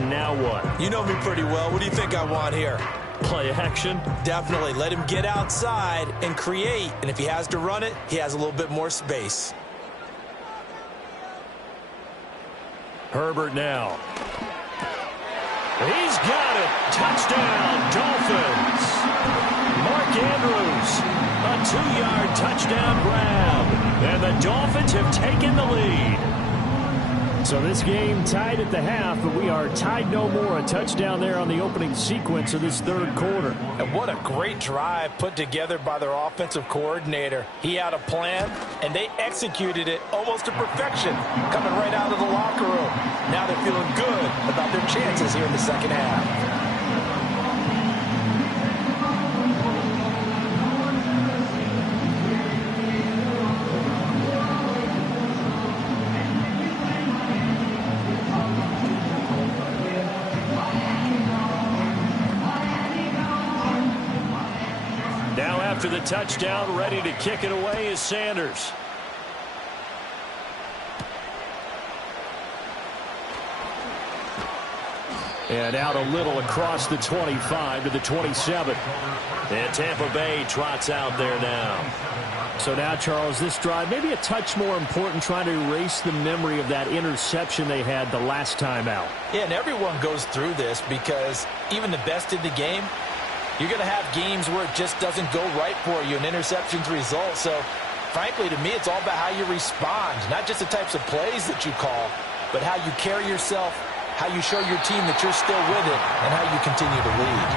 Now what? You know me pretty well. What do you think I want here? Play action? Definitely. Let him get outside and create. And if he has to run it, he has a little bit more space. Herbert now. He's got it. Touchdown, Dolphins. Mark Andrews, a 2-yard touchdown grab. And the Dolphins have taken the lead. So this game tied at the half, but we are tied no more. A touchdown there on the opening sequence of this third quarter. And what a great drive put together by their offensive coordinator. He had a plan, and they executed it almost to perfection, coming right out of the locker room. Now they're feeling good about their chances here in the second half. After the touchdown, ready to kick it away is Sanders. And out a little across the 25 to the 27. And Tampa Bay trots out there now. So now, Charles, this drive maybe a touch more important, trying to erase the memory of that interception they had the last time out. Yeah, and everyone goes through this because even the best in the game, you're going to have games where it just doesn't go right for you, and interceptions result. So, frankly, to me, it's all about how you respond, not just the types of plays that you call, but how you carry yourself, how you show your team that you're still with it, and how you continue to lead.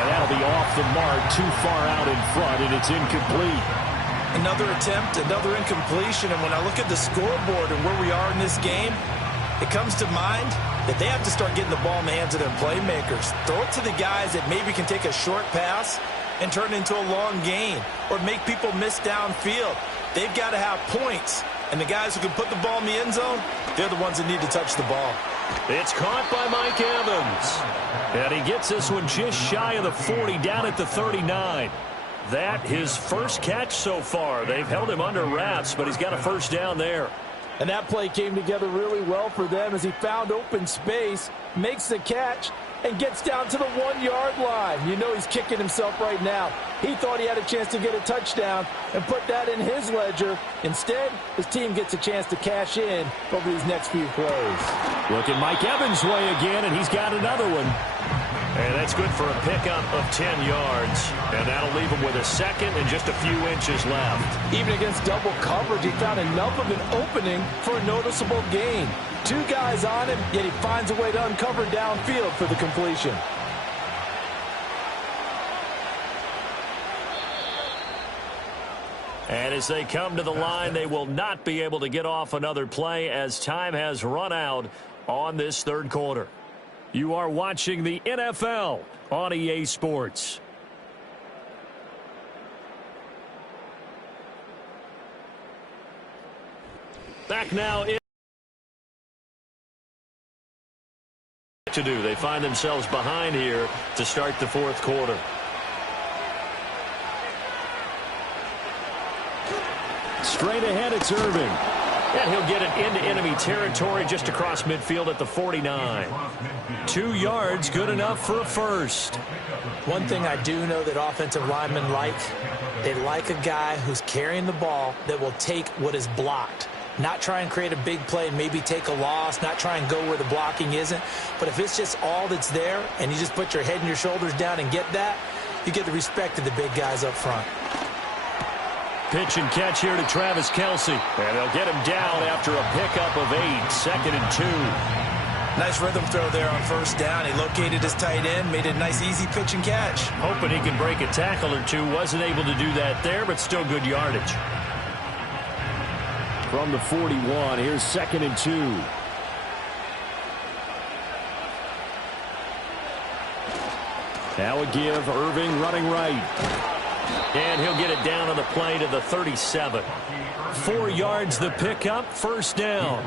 And that'll be off the mark, too far out in front, and it's incomplete. Another attempt, another incompletion, and when I look at the scoreboard and where we are in this game, it comes to mind that they have to start getting the ball in the hands of their playmakers. Throw it to the guys that maybe can take a short pass and turn it into a long gain or make people miss downfield. They've got to have points, and the guys who can put the ball in the end zone, they're the ones that need to touch the ball. It's caught by Mike Evans. And he gets this one just shy of the 40, down at the 39. That his first catch so far. They've held him under wraps, but he's got a first down there. And that play came together really well for them as he found open space, makes the catch, and gets down to the 1-yard line. You know he's kicking himself right now. He thought he had a chance to get a touchdown and put that in his ledger. Instead, his team gets a chance to cash in over these next few plays. Look at Mike Evans' way again, and he's got another one. And that's good for a pickup of 10 yards. And that'll leave him with a second and just a few inches left. Even against double coverage, he found enough of an opening for a noticeable gain. 2 guys on him, yet he finds a way to uncover downfield for the completion. And as they come to the line, they will not be able to get off another play as time has run out on this third quarter. You are watching the NFL on EA Sports. Back now in to do. They find themselves behind here to start the fourth quarter. Straight ahead, it's Irving. And he'll get it into enemy territory just across midfield at the 49. 2 yards, good enough for a first. One thing I do know that offensive linemen like, they like a guy who's carrying the ball that will take what is blocked. Not try and create a big play and maybe take a loss, not try and go where the blocking isn't. But if it's just all that's there and you just put your head and your shoulders down and get that, you get the respect of the big guys up front. Pitch and catch here to Travis Kelce. And they'll get him down after a pickup of 8, 2nd and 2. Nice rhythm throw there on first down. He located his tight end, made a nice easy pitch and catch. Hoping he can break a tackle or two. Wasn't able to do that there, but still good yardage. From the 41, here's 2nd and 2. Now a give, Irving running right. And he'll get it down on the play to the 37. 4 yards the pickup, first down.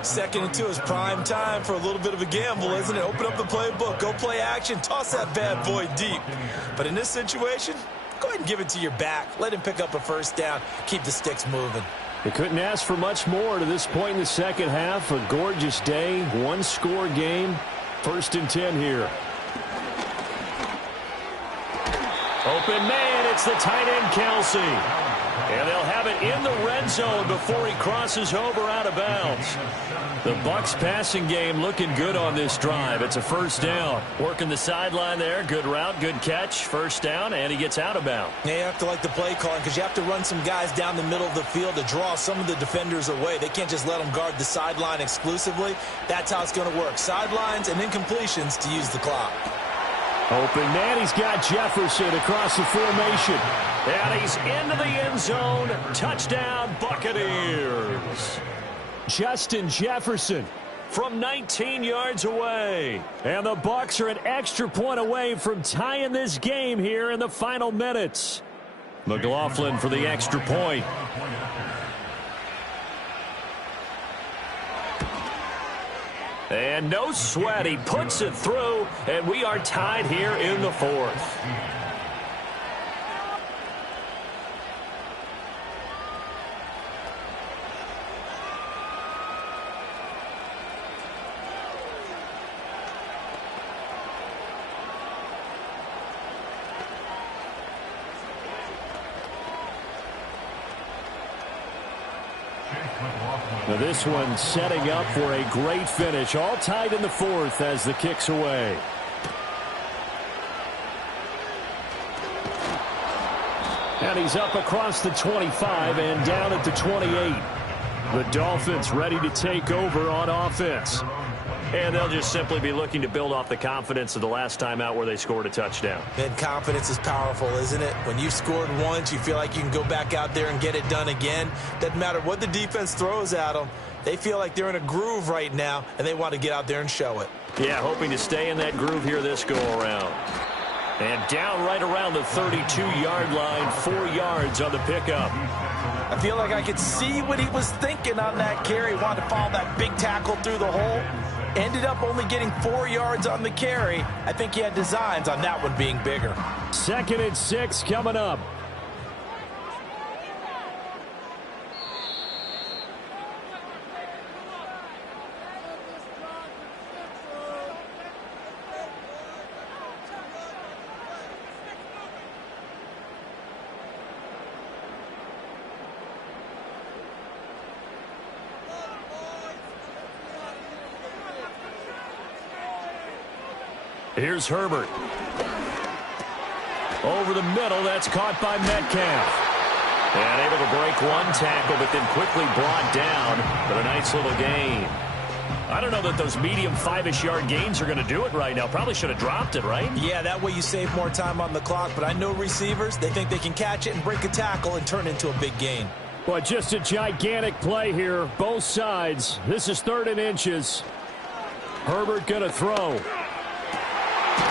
2nd and 2 is prime time for a little bit of a gamble, isn't it? Open up the playbook, go play action, toss that bad boy deep. But in this situation, go ahead and give it to your back. Let him pick up a first down, keep the sticks moving. They couldn't ask for much more to this point in the second half. A gorgeous day, 1-score game. 1st and 10 here. Open man, it's the tight end Kelce. And they'll have have it in the red zone before he crosses over out of bounds. The Bucs passing game looking good on this drive. It's a first down. Working the sideline there. Good route, good catch. First down, and he gets out of bounds. Yeah, you have to like the play calling because you have to run some guys down the middle of the field to draw some of the defenders away. They can't just let them guard the sideline exclusively. That's how it's going to work. Sidelines and incompletions to use the clock. Open man, he's got Jefferson across the formation. And he's into the end zone. Touchdown, Buccaneers. Justin Jefferson from 19 yards away. And the Bucs are an extra point away from tying this game here in the final minutes. McLaughlin for the extra point. And no sweat, he puts it through, and we are tied here in the fourth. Now this one setting up for a great finish. All tied in the fourth as the kick's away. And he's up across the 25 and down at the 28. The Dolphins ready to take over on offense. And they'll just simply be looking to build off the confidence of the last time out where they scored a touchdown. And confidence is powerful, isn't it? When you've scored once, you feel like you can go back out there and get it done again. Doesn't matter what the defense throws at them. They feel like they're in a groove right now, and they want to get out there and show it. Yeah, hoping to stay in that groove here this go-around. And down right around the 32-yard line, 4 yards on the pickup. I feel like I could see what he was thinking on that carry. Wanted to follow that big tackle through the hole. Ended up only getting 4 yards on the carry. I think he had designs on that one being bigger. 2nd and 6 coming up. Here's Herbert. Over the middle, that's caught by Metcalf. And able to break one tackle, but then quickly brought down. But a nice little gain. I don't know that those medium 5-ish yard gains are going to do it right now. Probably should have dropped it, right? Yeah, that way you save more time on the clock. But I know receivers, they think they can catch it and break a tackle and turn it into a big gain. Well, just a gigantic play here, both sides. This is 3rd and inches. Herbert going to throw.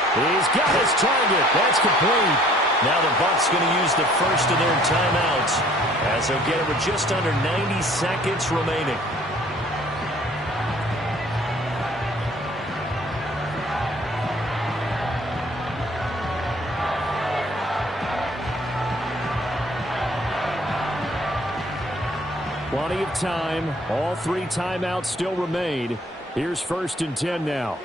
He's got his target. That's complete. Now the Bucs going to use the first of their timeouts as they'll get it with just under 90 seconds remaining. Plenty of time. All 3 timeouts still remain. Here's 1st and 10 now.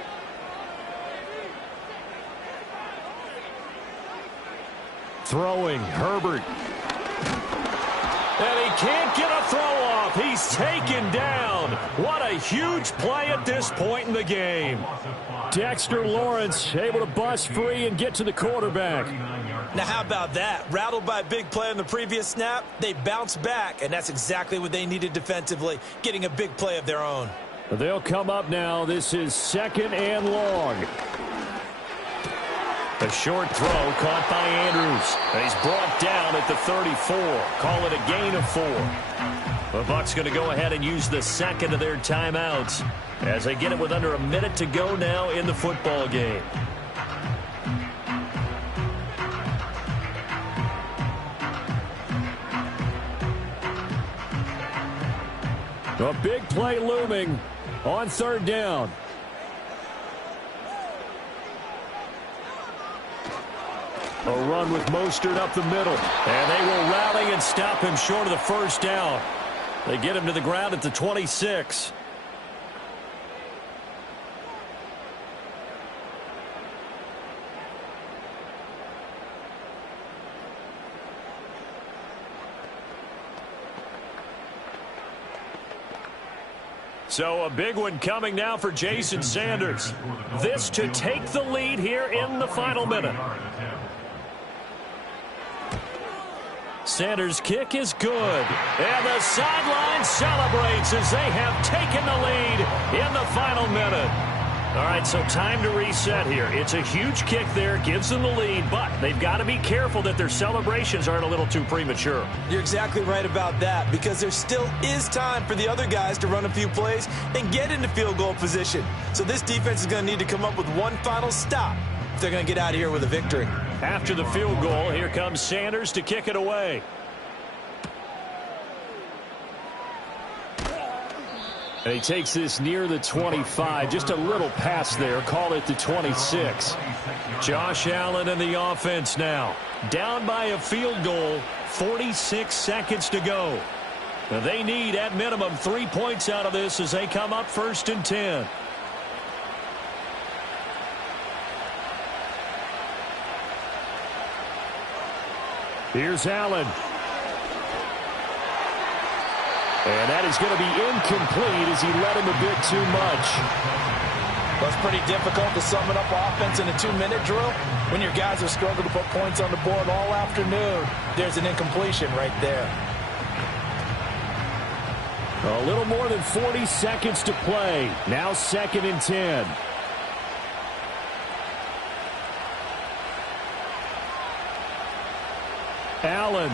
Throwing, Herbert. And he can't get a throw off. He's taken down. What a huge play at this point in the game. Dexter Lawrence able to bust free and get to the quarterback. Now, how about that? Rattled by a big play on the previous snap, they bounced back, and that's exactly what they needed defensively, getting a big play of their own. They'll come up now. This is 2nd and long. A short throw caught by Andrews. And he's brought down at the 34. Call it a gain of 4. The Bucs going to go ahead and use the 2nd of their timeouts as they get it with under a minute to go now in the football game. A big play looming on 3rd down. A run with Mostert up the middle. And they will rally and stop him short of the first down. They get him to the ground at the 26. So a big one coming now for Jason Sanders. This to take the lead here in the final minute. Sanders' kick is good. And the sideline celebrates as they have taken the lead in the final minute. All right, so time to reset here. It's a huge kick there, gives them the lead, but they've got to be careful that their celebrations aren't a little too premature. You're exactly right about that, because there still is time for the other guys to run a few plays and get into field goal position. So this defense is going to need to come up with one final stop if they're going to get out of here with a victory. After the field goal, here comes Sanders to kick it away. And he takes this near the 25. Just a little pass there. Call it the 26. Josh Allen in the offense now. Down by a field goal. 46 seconds to go. Now they need, at minimum, 3 points out of this as they come up 1st and 10. Here's Allen. And that is going to be incomplete as he led him a bit too much. Well, it's pretty difficult to sum it up offense in a 2-minute drill when your guys have struggled to put points on the board all afternoon. There's an incompletion right there. A little more than 40 seconds to play. Now 2nd and 10. Allen.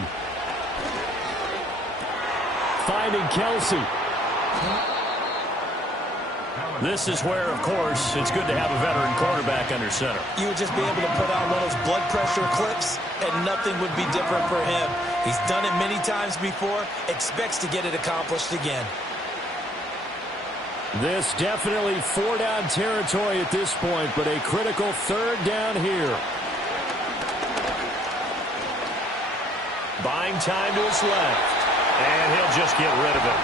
Finding Kelsey. This is where, of course, it's good to have a veteran quarterback under center. You would just be able to put on one of those blood pressure clips, and nothing would be different for him. He's done it many times before, expects to get it accomplished again. This definitely 4-down territory at this point, but a critical 3rd down here. Buying time to his left. And he'll just get rid of it.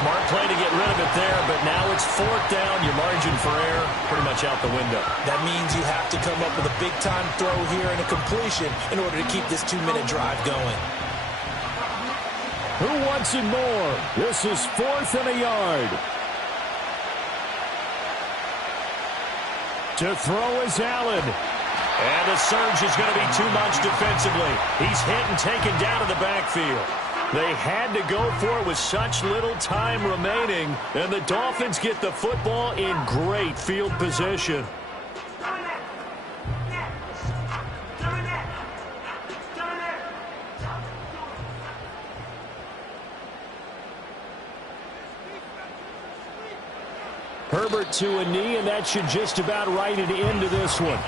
Smart play to get rid of it there, but now it's 4th down. Your margin for error pretty much out the window. That means you have to come up with a big-time throw here and a completion in order to keep this 2-minute drive going. Who wants it more? This is 4th and a yard. To throw is Allen. And the surge is going to be too much defensively. He's hit and taken down to the backfield. They had to go for it with such little time remaining, and the Dolphins get the football in great field position. Herbert to a knee, and that should just about write it into this one.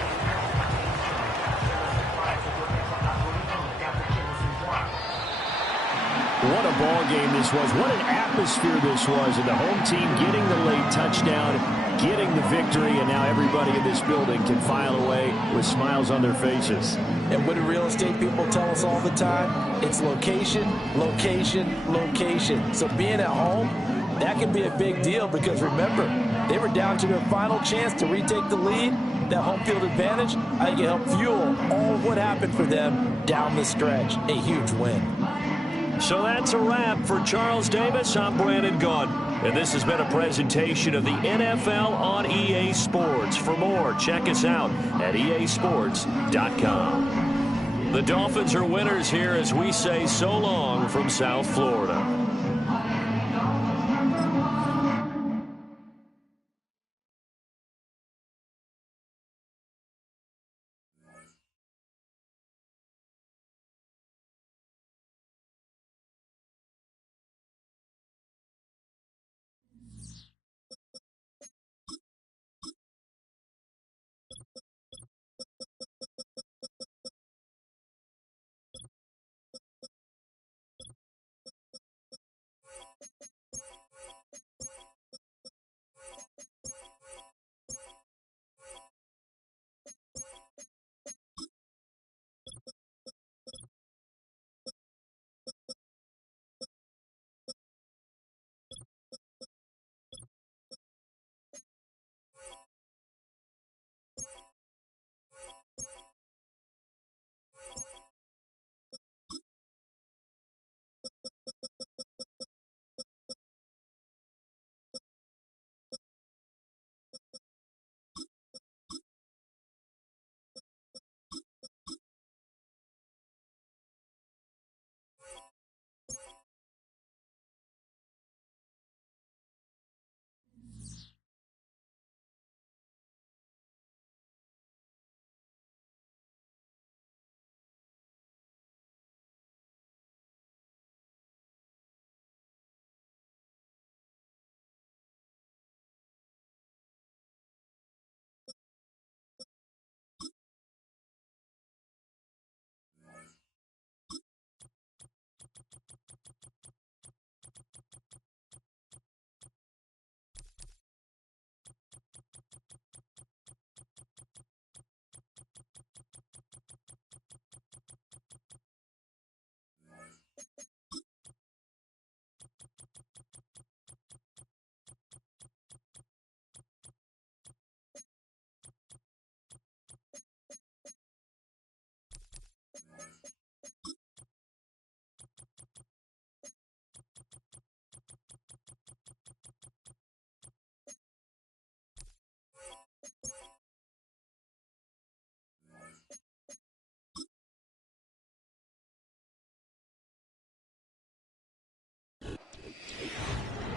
What a ball game this was. What an atmosphere this was. And the home team getting the late touchdown, getting the victory, and now everybody in this building can file away with smiles on their faces. And what do real estate people tell us all the time? It's location, location, location. So being at home, that can be a big deal because remember, they were down to their final chance to retake the lead. That home field advantage, I think it helped fuel all of what happened for them down the stretch. A huge win. So that's a wrap for Charles Davis. I'm Brandon Gaudin, and this has been a presentation of the NFL on EA Sports. For more, check us out at easports.com. The Dolphins are winners here as we say so long from South Florida.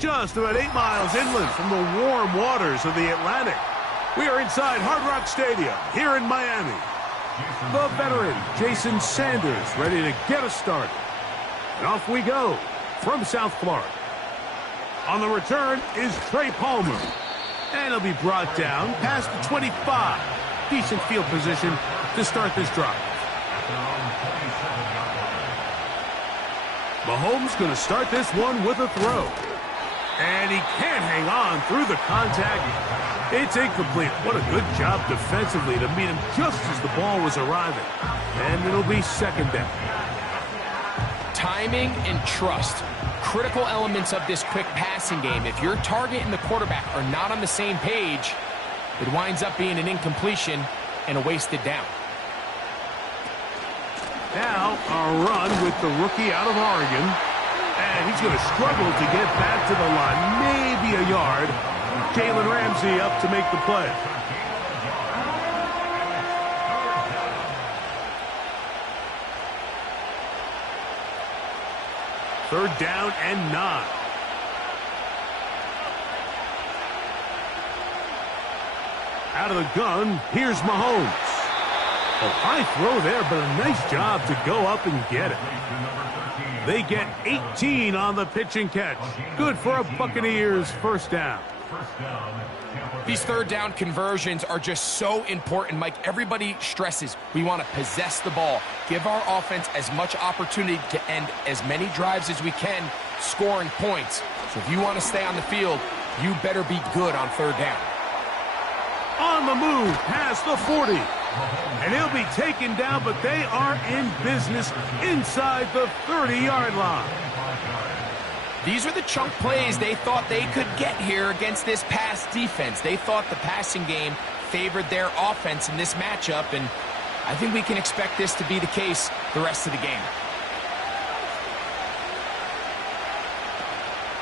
just about 8 miles inland from the warm waters of the Atlantic. We are inside Hard Rock Stadium here in Miami. The veteran, Jason Sanders, ready to get us started. And off we go from South Florida. On the return is Trey Palmer. And he'll be brought down past the 25. Decent field position to start this drive. Mahomes going to start this one with a throw. And he can't hang on through the contact. It's incomplete. What a good job defensively to meet him just as the ball was arriving. And it'll be second down. Timing and trust. Critical elements of this quick passing game. If your target and the quarterback are not on the same page, it winds up being an incompletion and a wasted down. Now, a run with the rookie out of Oregon. And he's going to struggle to get back to the line. Maybe a yard. Jalen Ramsey up to make the play. Third down and 9. Out of the gun, here's Mahomes. A high throw there, but a nice job to go up and get it. They get 18 on the pitch and catch. Good for a Buccaneers first down. These third down conversions are just so important, Mike. Everybody stresses we want to possess the ball, give our offense as much opportunity to end as many drives as we can, scoring points. So if you want to stay on the field, you better be good on third down. On the move past the 40. And he'll be taken down, but they are in business inside the 30-yard line. These are the chunk plays they thought they could get here against this pass defense. They thought the passing game favored their offense in this matchup, and I think we can expect this to be the case the rest of the game.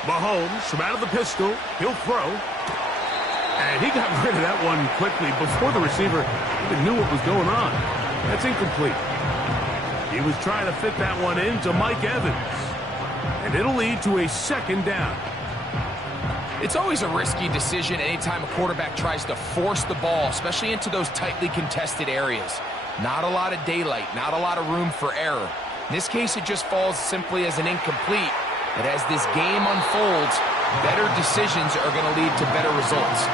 Mahomes from out of the pistol. He'll throw. And he got rid of that one quickly before the receiver even knew what was going on. That's incomplete. He was trying to fit that one into Mike Evans. And it'll lead to a second down. It's always a risky decision anytime a quarterback tries to force the ball, especially into those tightly contested areas. Not a lot of daylight, not a lot of room for error. In this case, it just falls simply as an incomplete. But as this game unfolds, better decisions are going to lead to better results.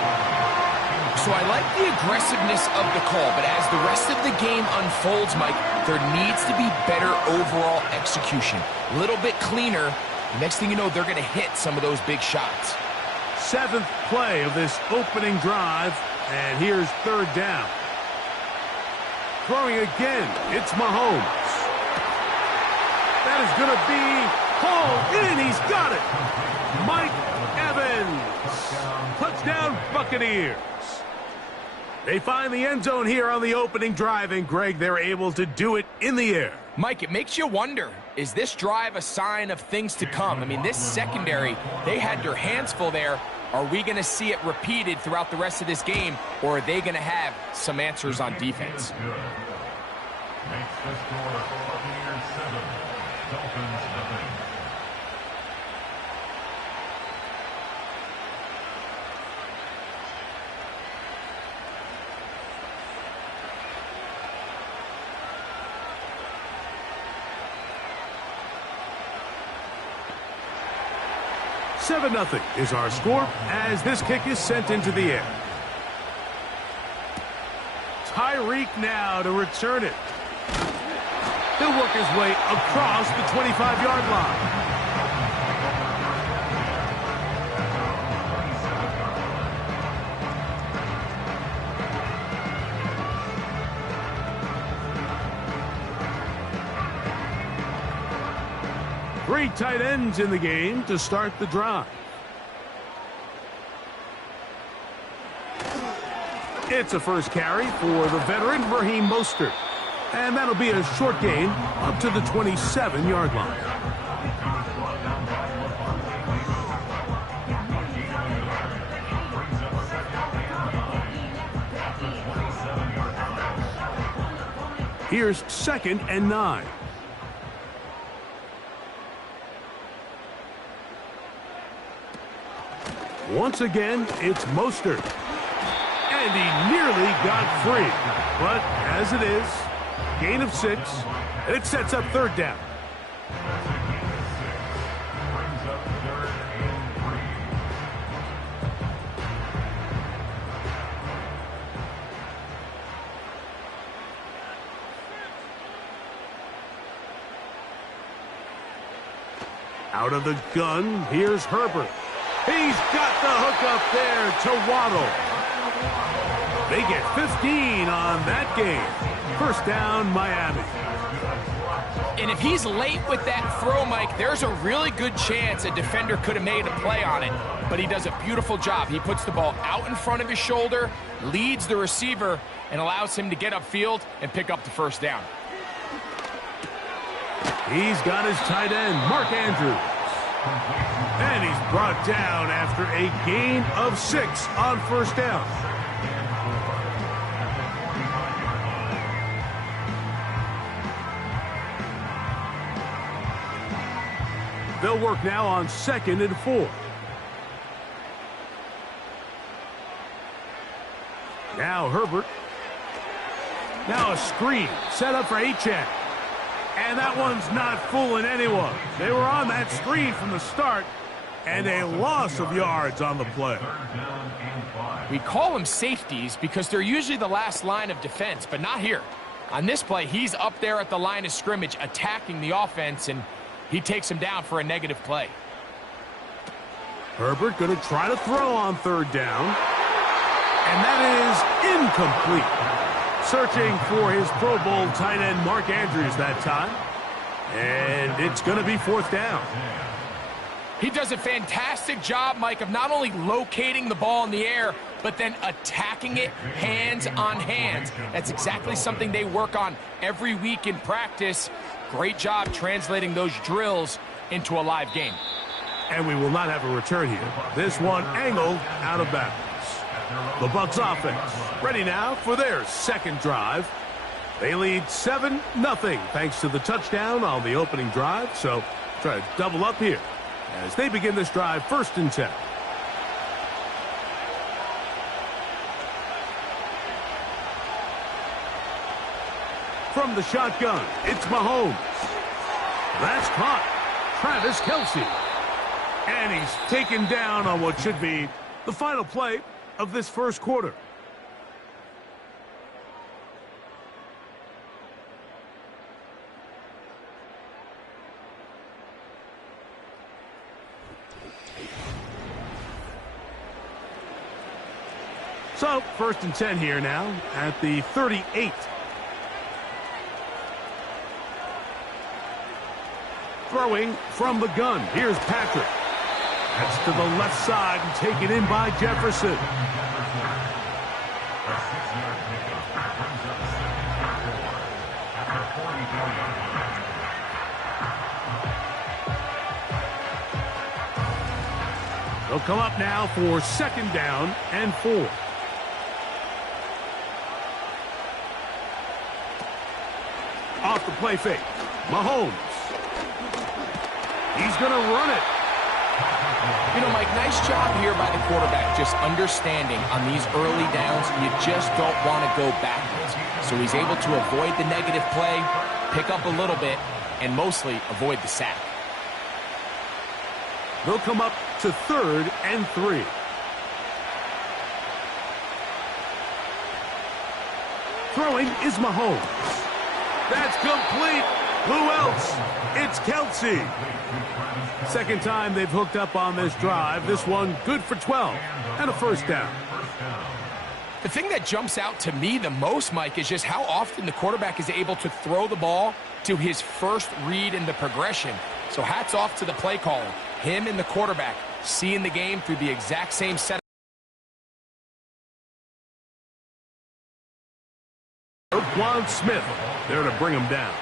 So I like the aggressiveness of the call, but as the rest of the game unfolds, Mike, there needs to be better overall execution. A little bit cleaner. Next thing you know, they're going to hit some of those big shots. 7th play of this opening drive, and here's third down. Throwing again, it's Mahomes. That is going to be hauled in. He's got it. Mike Evans. Touchdown, Buccaneers. They find the end zone here on the opening drive, and Greg, they're able to do it in the air. Mike, it makes you wonder, is this drive a sign of things to come? I mean, this secondary, they had their hands full there. Are we going to see it repeated throughout the rest of this game, or are they going to have some answers on defense? Makes the score Buccaneers 7, Dolphins nothing. Seven 0 is our score as this kick is sent into the air. Tyreek now to return it. He'll work his way across the 25-yard line. Three tight ends in the game to start the drive. It's a first carry for the veteran Raheem Mostert. And that'll be a short gain up to the 27-yard line. Here's 2nd and 9. Once again, it's Mostert. And he nearly got free. But as it is, gain of 6, and it sets up third down. Out of the gun, here's Herbert. He's got the hook up there to Waddle. They get 15 on that game. First down, Miami. And if he's late with that throw, Mike, there's a really good chance a defender could have made a play on it. But he does a beautiful job. He puts the ball out in front of his shoulder, leads the receiver, and allows him to get upfield and pick up the first down. He's got his tight end, Mark Andrews. And he's brought down after a gain of 6 on first down. They'll work now on 2nd and 4. Now Herbert. Now a screen set up for Achane. And that one's not fooling anyone. They were on that screen from the start, and a loss of yards on the play. We call them safeties because they're usually the last line of defense, but not here. On this play, he's up there at the line of scrimmage attacking the offense, and he takes him down for a negative play. Herbert going to try to throw on third down, and that is incomplete. Searching for his Pro Bowl tight end, Mark Andrews, that time. And it's going to be fourth down. He does a fantastic job, Mike, of not only locating the ball in the air, but then attacking it hands on hands. That's exactly something they work on every week in practice. Great job translating those drills into a live game. And we will not have a return here. This one angled out of bounds. The Bucs offense ready now for their second drive. They lead 7-0 thanks to the touchdown on the opening drive. So try to double up here as they begin this drive 1st and 10. From the shotgun, it's Mahomes. That's caught. Travis Kelce. And he's taken down on what should be the final play of this first quarter. So, 1st and 10 here now at the 38. Throwing from the gun. Here's Patrick. That's to the left side and taken in by Jefferson. They'll come up now for 2nd down and 4. Off the play fake. Mahomes. He's going to run it. You know, Mike, nice job here by the quarterback, just understanding on these early downs, you just don't want to go backwards. So he's able to avoid the negative play, pick up a little bit, and mostly avoid the sack. They'll come up to 3rd and 3. Throwing is Mahomes. That's complete. Who else? It's Kelce. Second time they've hooked up on this drive. This one good for 12 and a first down. The thing that jumps out to me the most, Mike, is just how often the quarterback is able to throw the ball to his first read in the progression. So hats off to the play caller. Him and the quarterback seeing the game through the exact same setup. Roquan Smith there to bring him down.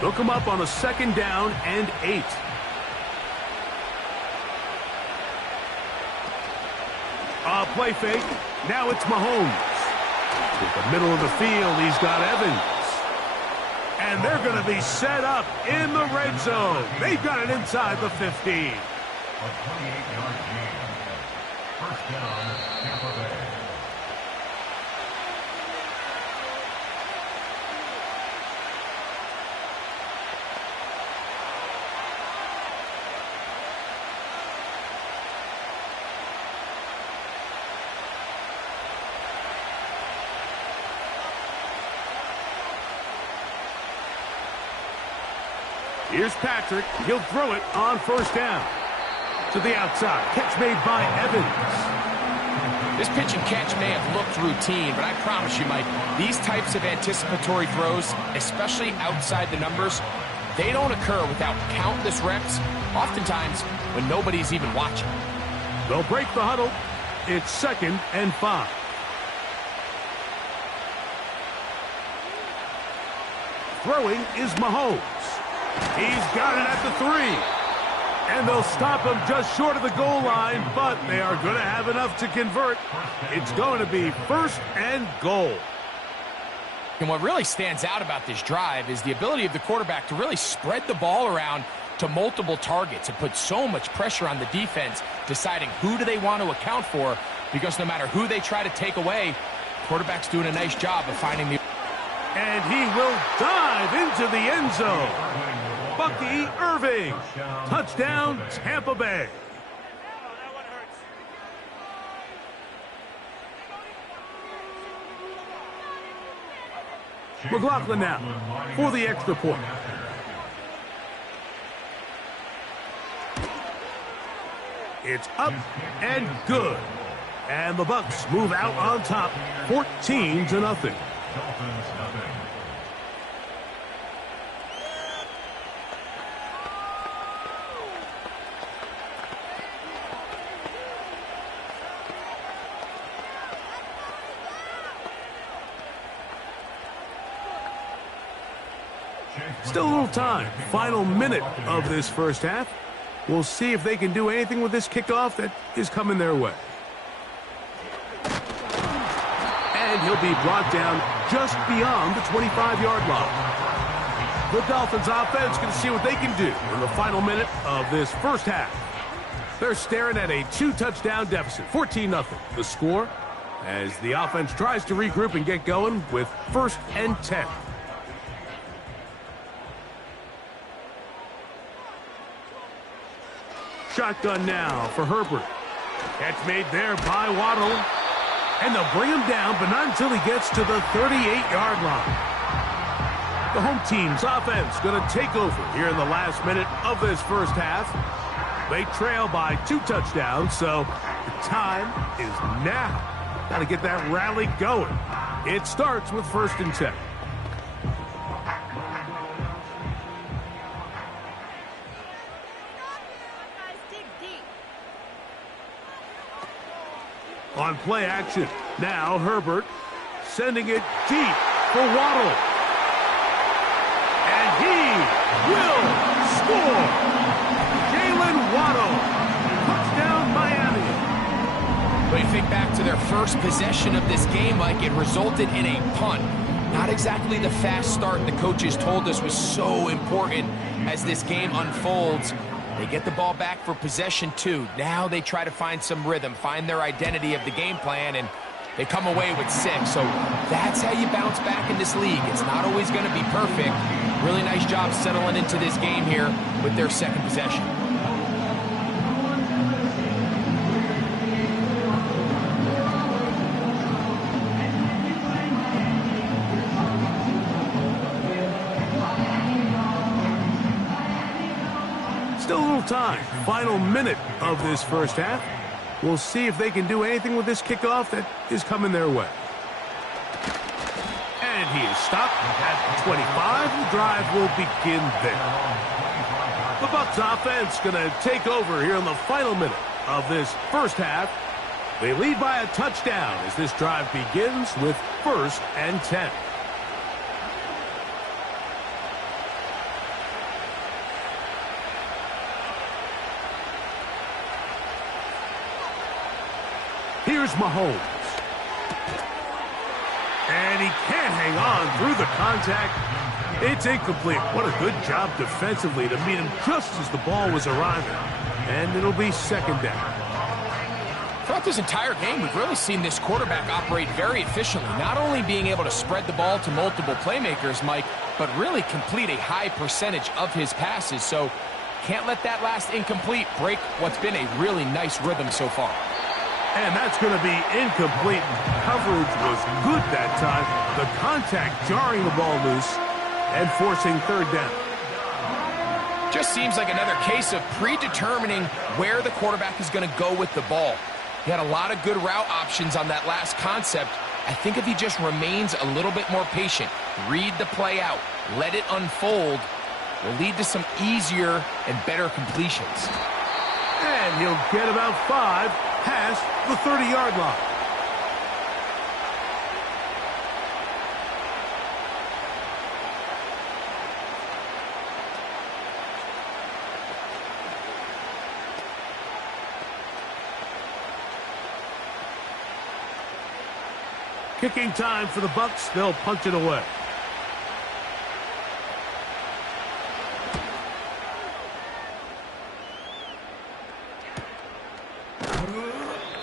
They'll come up on a 2nd down and 8. Play fake. Now it's Mahomes. To the middle of the field, he's got Evans. And they're going to be set up in the red zone. They've got it inside the 15. A 28-yard gain. First down, Tampa Bay. Here's Patrick. He'll throw it on first down. To the outside. Catch made by Evans. This pitch and catch may have looked routine, but I promise you, Mike, these types of anticipatory throws, especially outside the numbers, they don't occur without countless reps, oftentimes when nobody's even watching. They'll break the huddle. It's 2nd and 5. Throwing is Mahomes. He's got it at the 3. And they'll stop him just short of the goal line, but they are going to have enough to convert. It's going to be 1st and goal. And what really stands out about this drive is the ability of the quarterback to really spread the ball around to multiple targets. It puts so much pressure on the defense, deciding who do they want to account for, because no matter who they try to take away, quarterback's doing a nice job of finding the... And he will dive into the end zone. Bucky Irving. Touchdown, Tampa Bay. McLaughlin now for the extra point. It's up and good. And the Bucs move out on top, 14-0. Still a little time. Final minute of this first half. We'll see if they can do anything with this kickoff that is coming their way. And he'll be brought down just beyond the 25-yard line. The Dolphins offense going to see what they can do in the final minute of this first half. They're staring at a 2-touchdown deficit, 14-0. The score as the offense tries to regroup and get going with 1st and 10. Shotgun now for Herbert. Catch made there by Waddle. And they'll bring him down, but not until he gets to the 38-yard line. The home team's offense going to take over here in the last minute of this first half. They trail by 2 touchdowns, so the time is now. Got to get that rally going. It starts with 1st and 10. On play action, now Herbert sending it deep for Waddle. And he will score. Jalen Waddle, touchdown Miami. But you think back to their first possession of this game, Mike, it resulted in a punt. Not exactly the fast start the coaches told us was so important as this game unfolds. They get the ball back for possession 2. Now they try to find some rhythm, find their identity of the game plan, and they come away with 6. So that's how you bounce back in this league. It's not always going to be perfect. Really nice job settling into this game here with their 2nd possession. Still a little time. Final minute of this first half. We'll see if they can do anything with this kickoff that is coming their way. And he is stopped at 25. The drive will begin there. The Bucs offense going to take over here in the final minute of this first half. They lead by a touchdown as this drive begins with 1st and 10. Here's Mahomes. And he can't hang on through the contact. It's incomplete. What a good job defensively to meet him just as the ball was arriving. And it'll be second down. Throughout this entire game, we've really seen this quarterback operate very efficiently, not only being able to spread the ball to multiple playmakers, Mike, but really complete a high percentage of his passes. So can't let that last incomplete break what's been a really nice rhythm so far. And that's going to be incomplete. Coverage was good that time. The contact jarring the ball loose and forcing third down. Just seems like another case of predetermining where the quarterback is going to go with the ball. He had a lot of good route options on that last concept. I think if he just remains a little bit more patient, read the play out, let it unfold, will lead to some easier and better completions. And he'll get about 5 past the 30-yard line. Kicking time for the Bucs. They'll punch it away.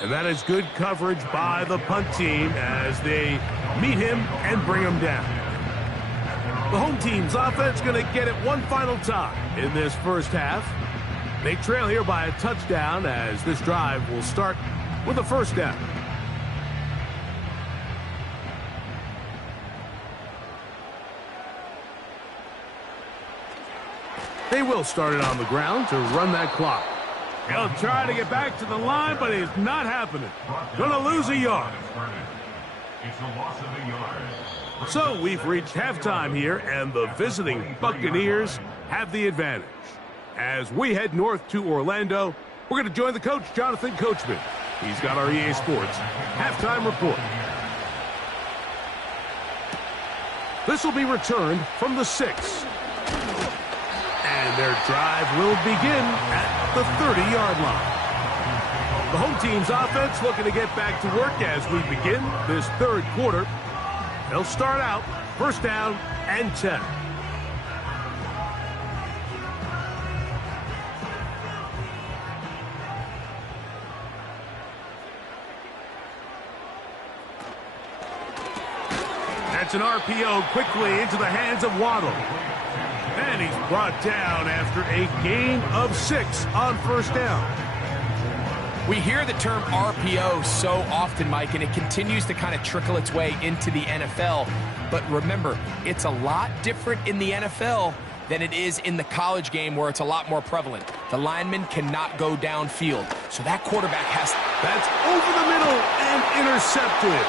And that is good coverage by the punt team as they meet him and bring him down. The home team's offense going to get it one final time in this first half. They trail here by a touchdown as this drive will start with a first down. They will start it on the ground to run that clock. He'll try to get back to the line, but it's not happening. Gonna lose a yard. It's a loss of a yard. So we've reached halftime here, and the visiting Buccaneers have the advantage. As we head north to Orlando, we're going to join the coach, Jonathan Coachman. He's got our EA Sports halftime report. This will be returned from the 6. And their drive will begin at the 30-yard line. The home team's offense looking to get back to work as we begin this third quarter. They'll start out first down and 10. That's an RPO quickly into the hands of Waddle. And he's brought down after a gain of 6 on first down. We hear the term RPO so often, Mike, and it continues to kind of trickle its way into the NFL. But remember, it's a lot different in the NFL than it is in the college game where it's a lot more prevalent. The lineman cannot go downfield, so that quarterback has... That's over the middle and intercepted.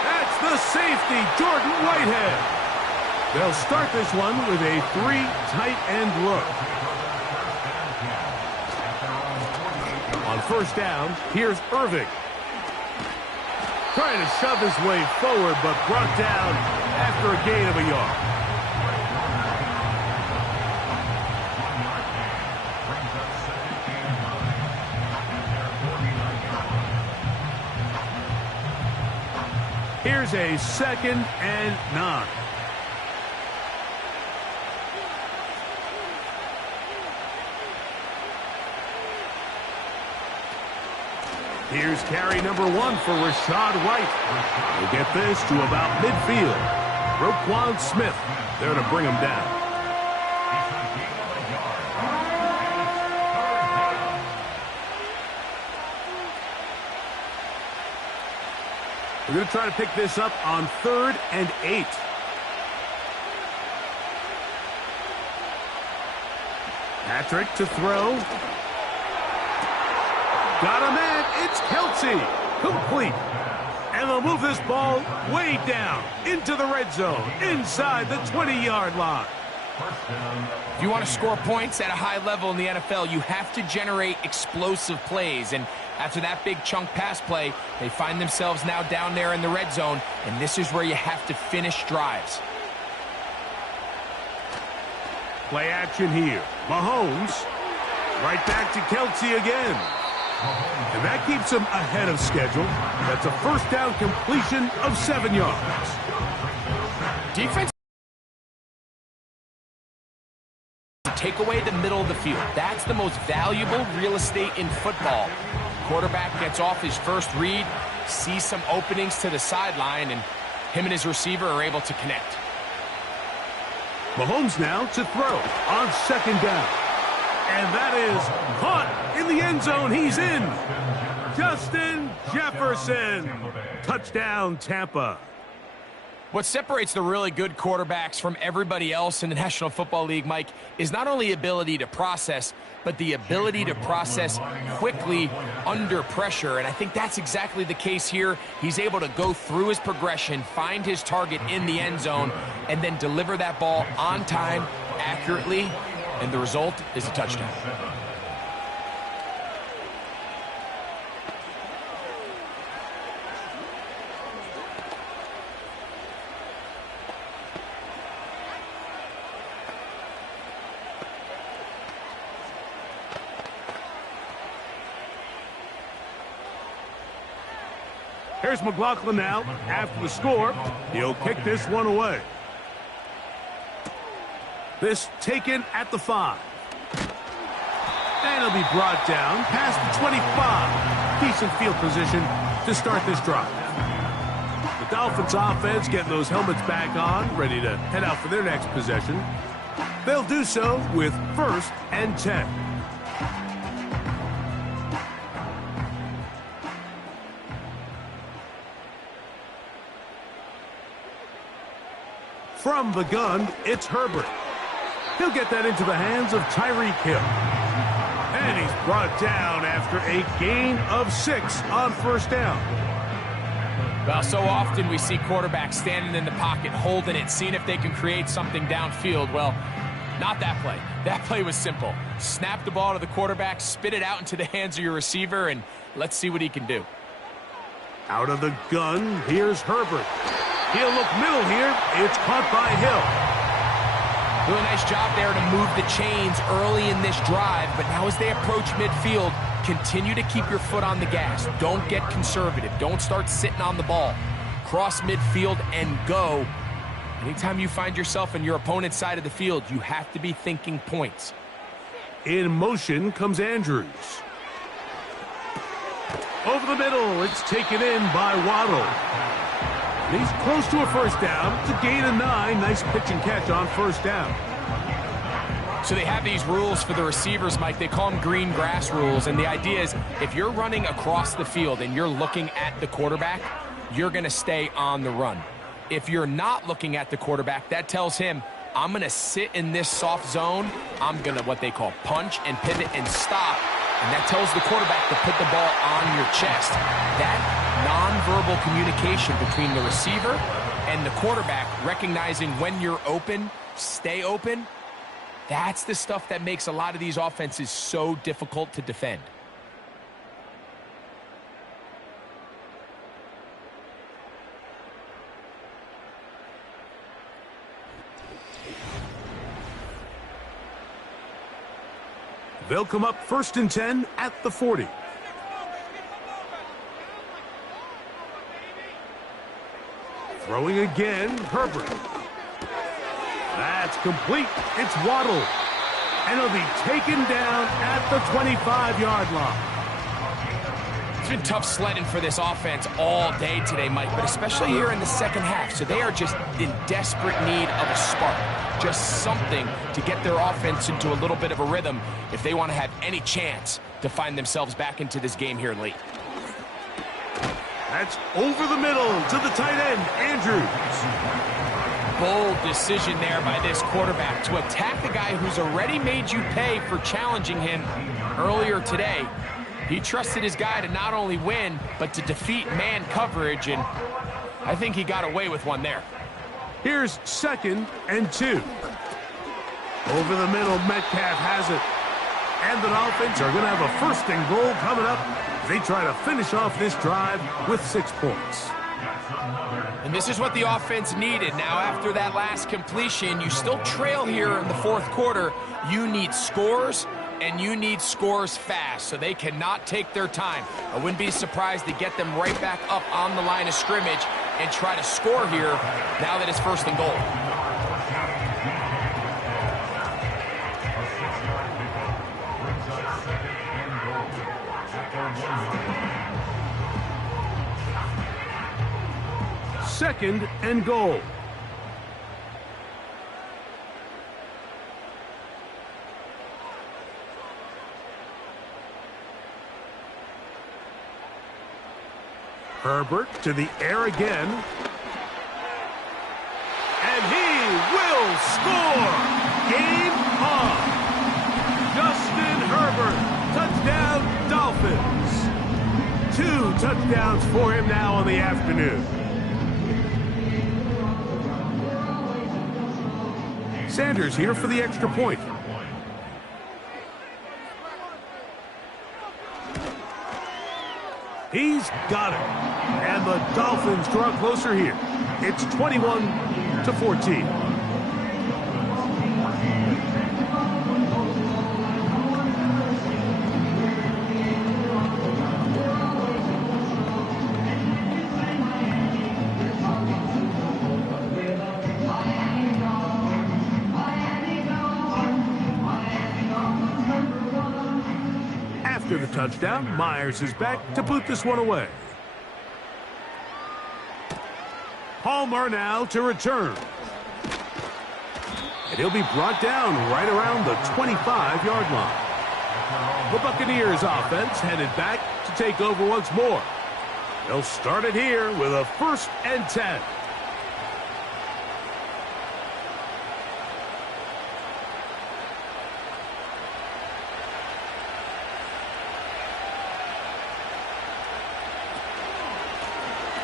That's the safety, Jordan Whitehead. They'll start this one with a 3 tight end look. On first down, here's Irving. Trying to shove his way forward, but brought down after a gain of a yard. Here's a 2nd and 9. Here's carry number 1 for Rashad White. He'll get this to about midfield. Roquan Smith there to bring him down. We're going to try to pick this up on 3rd and 8. Patrick to throw. Got a man. It's Kelsey. Complete. And they'll move this ball way down into the red zone, inside the 20-yard line. If you want to score points at a high level in the NFL, you have to generate explosive plays. And after that big chunk pass play, they find themselves now down there in the red zone, and this is where you have to finish drives. Play action here. Mahomes. Right back to Kelsey again. And that keeps him ahead of schedule. That's a first down completion of 7 yards. Defense take away the middle of the field. That's the most valuable real estate in football. Quarterback gets off his first read, sees some openings to the sideline, and him and his receiver are able to connect. Mahomes now to throw on second down. And that is caught in the end zone. He's in. Justin Jefferson. Touchdown, Tampa. What separates the really good quarterbacks from everybody else in the National Football League, Mike, is not only ability to process, but the ability to process quickly under pressure. And I think that's exactly the case here. He's able to go through his progression, find his target in the end zone, and then deliver that ball on time, accurately, and the result is a touchdown. Here's McLaughlin now. After the score, he'll kick this one away. This taken at the 5. And it'll be brought down past the 25. Decent field position to start this drive. The Dolphins offense getting those helmets back on, ready to head out for their next possession. They'll do so with 1st and 10. From the gun, it's Herbert. He'll get that into the hands of Tyreek Hill. And he's brought down after a gain of 6 on first down. Well, so often we see quarterbacks standing in the pocket, holding it, seeing if they can create something downfield. Well, not that play. That play was simple. Snap the ball to the quarterback, spit it out into the hands of your receiver, and let's see what he can do. Out of the gun, here's Herbert. He'll look middle here. It's caught by Hill. Really nice job there to move the chains early in this drive, but now as they approach midfield, continue to keep your foot on the gas. Don't get conservative. Don't start sitting on the ball. Cross midfield and go. Anytime you find yourself in your opponent's side of the field, you have to be thinking points. In motion comes Andrews. Over the middle, it's taken in by Waddle. He's close to a first down. It's a gain of 9. Nice pitch and catch on first down. So they have these rules for the receivers, Mike. They call them green grass rules. And the idea is if you're running across the field and you're looking at the quarterback, you're going to stay on the run. If you're not looking at the quarterback, that tells him, I'm going to sit in this soft zone. I'm going to what they call punch and pivot and stop. And that tells the quarterback to put the ball on your chest. That nonverbal communication between the receiver and the quarterback, recognizing when you're open, stay open, that's the stuff that makes a lot of these offenses so difficult to defend. They'll come up 1st and 10 at the 40. Throwing again, Herbert. That's complete. It's Waddle. And it'll be taken down at the 25-yard line. It's been tough sledding for this offense all day today, Mike, but especially here in the second half. So they are just in desperate need of a spark. Just something to get their offense into a little bit of a rhythm if they want to have any chance to find themselves back into this game here late. That's over the middle to the tight end, Andrews. Bold decision there by this quarterback to attack a guy who's already made you pay for challenging him earlier today. He trusted his guy to not only win, but to defeat man coverage, and I think he got away with one there. Here's 2nd and 2. Over the middle, Metcalf has it. And the Dolphins are going to have a 1st and goal coming up. They try to finish off this drive with 6 points. And this is what the offense needed. Now, after that last completion, you still trail here in the 4th quarter. You need scores, and you need scores fast, so they cannot take their time. I wouldn't be surprised to get them right back up on the line of scrimmage and try to score here now that it's 1st and goal. Second and goal. Herbert to the air again. And he will score! Game on! Justin Herbert, touchdown Dolphins. 2 touchdowns for him now on the afternoon. Sanders here for the extra point. He's got it. And the Dolphins draw closer here. It's 21-14. After the touchdown, Myers is back to put this one away. Palmer now to return. And he'll be brought down right around the 25-yard line. The Buccaneers offense headed back to take over once more. They'll start it here with a 1st and 10.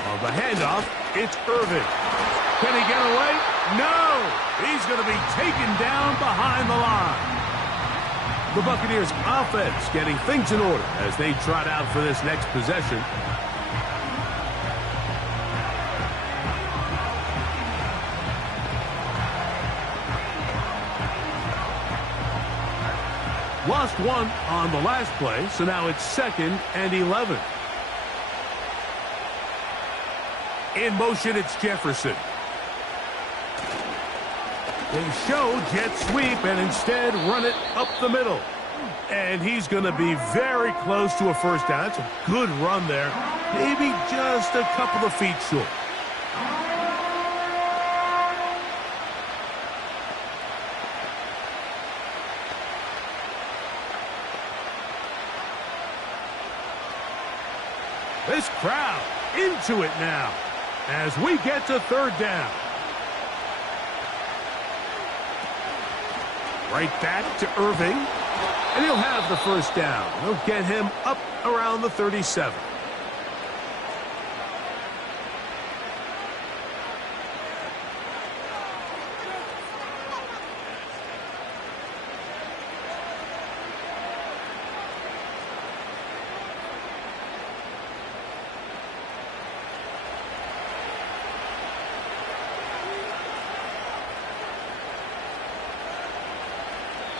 On the handoff, it's Irvin. Can he get away? No! He's going to be taken down behind the line. The Buccaneers offense getting things in order as they trot out for this next possession. Lost one on the last play, so now it's 2nd and 11. In motion, it's Jefferson. They show jet sweep and instead run it up the middle. And he's going to be very close to a 1st down. That's a good run there. Maybe just a couple of feet short. This crowd into it now as we get to 3rd down. Right back to Irving. And he'll have the 1st down. They'll get him up around the 37.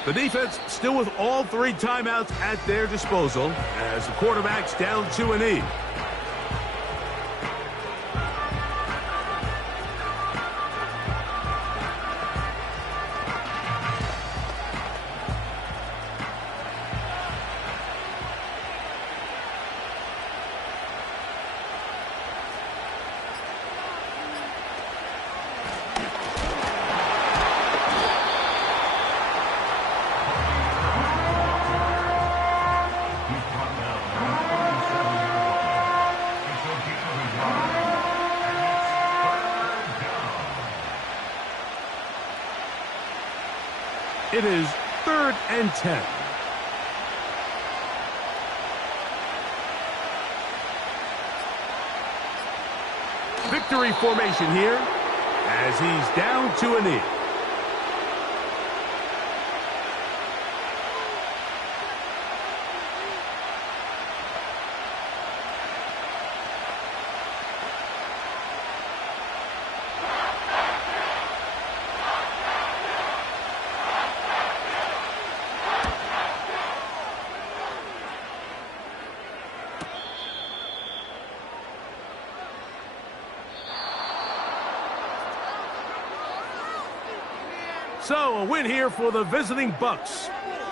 The defense still with all 3 timeouts at their disposal as the quarterback's down to an E. It is 3rd and 10. Victory formation here as he's down to a knee. So, a win here for the visiting Bucks.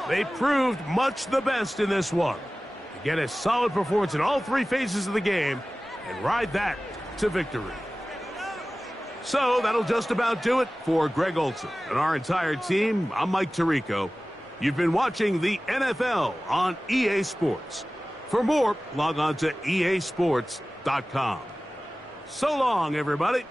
They proved much the best in this one. To get a solid performance in all three phases of the game and ride that to victory. So, that'll just about do it for Greg Olson and our entire team. I'm Mike Tirico. You've been watching the NFL on EA Sports. For more, log on to easports.com. So long, everybody.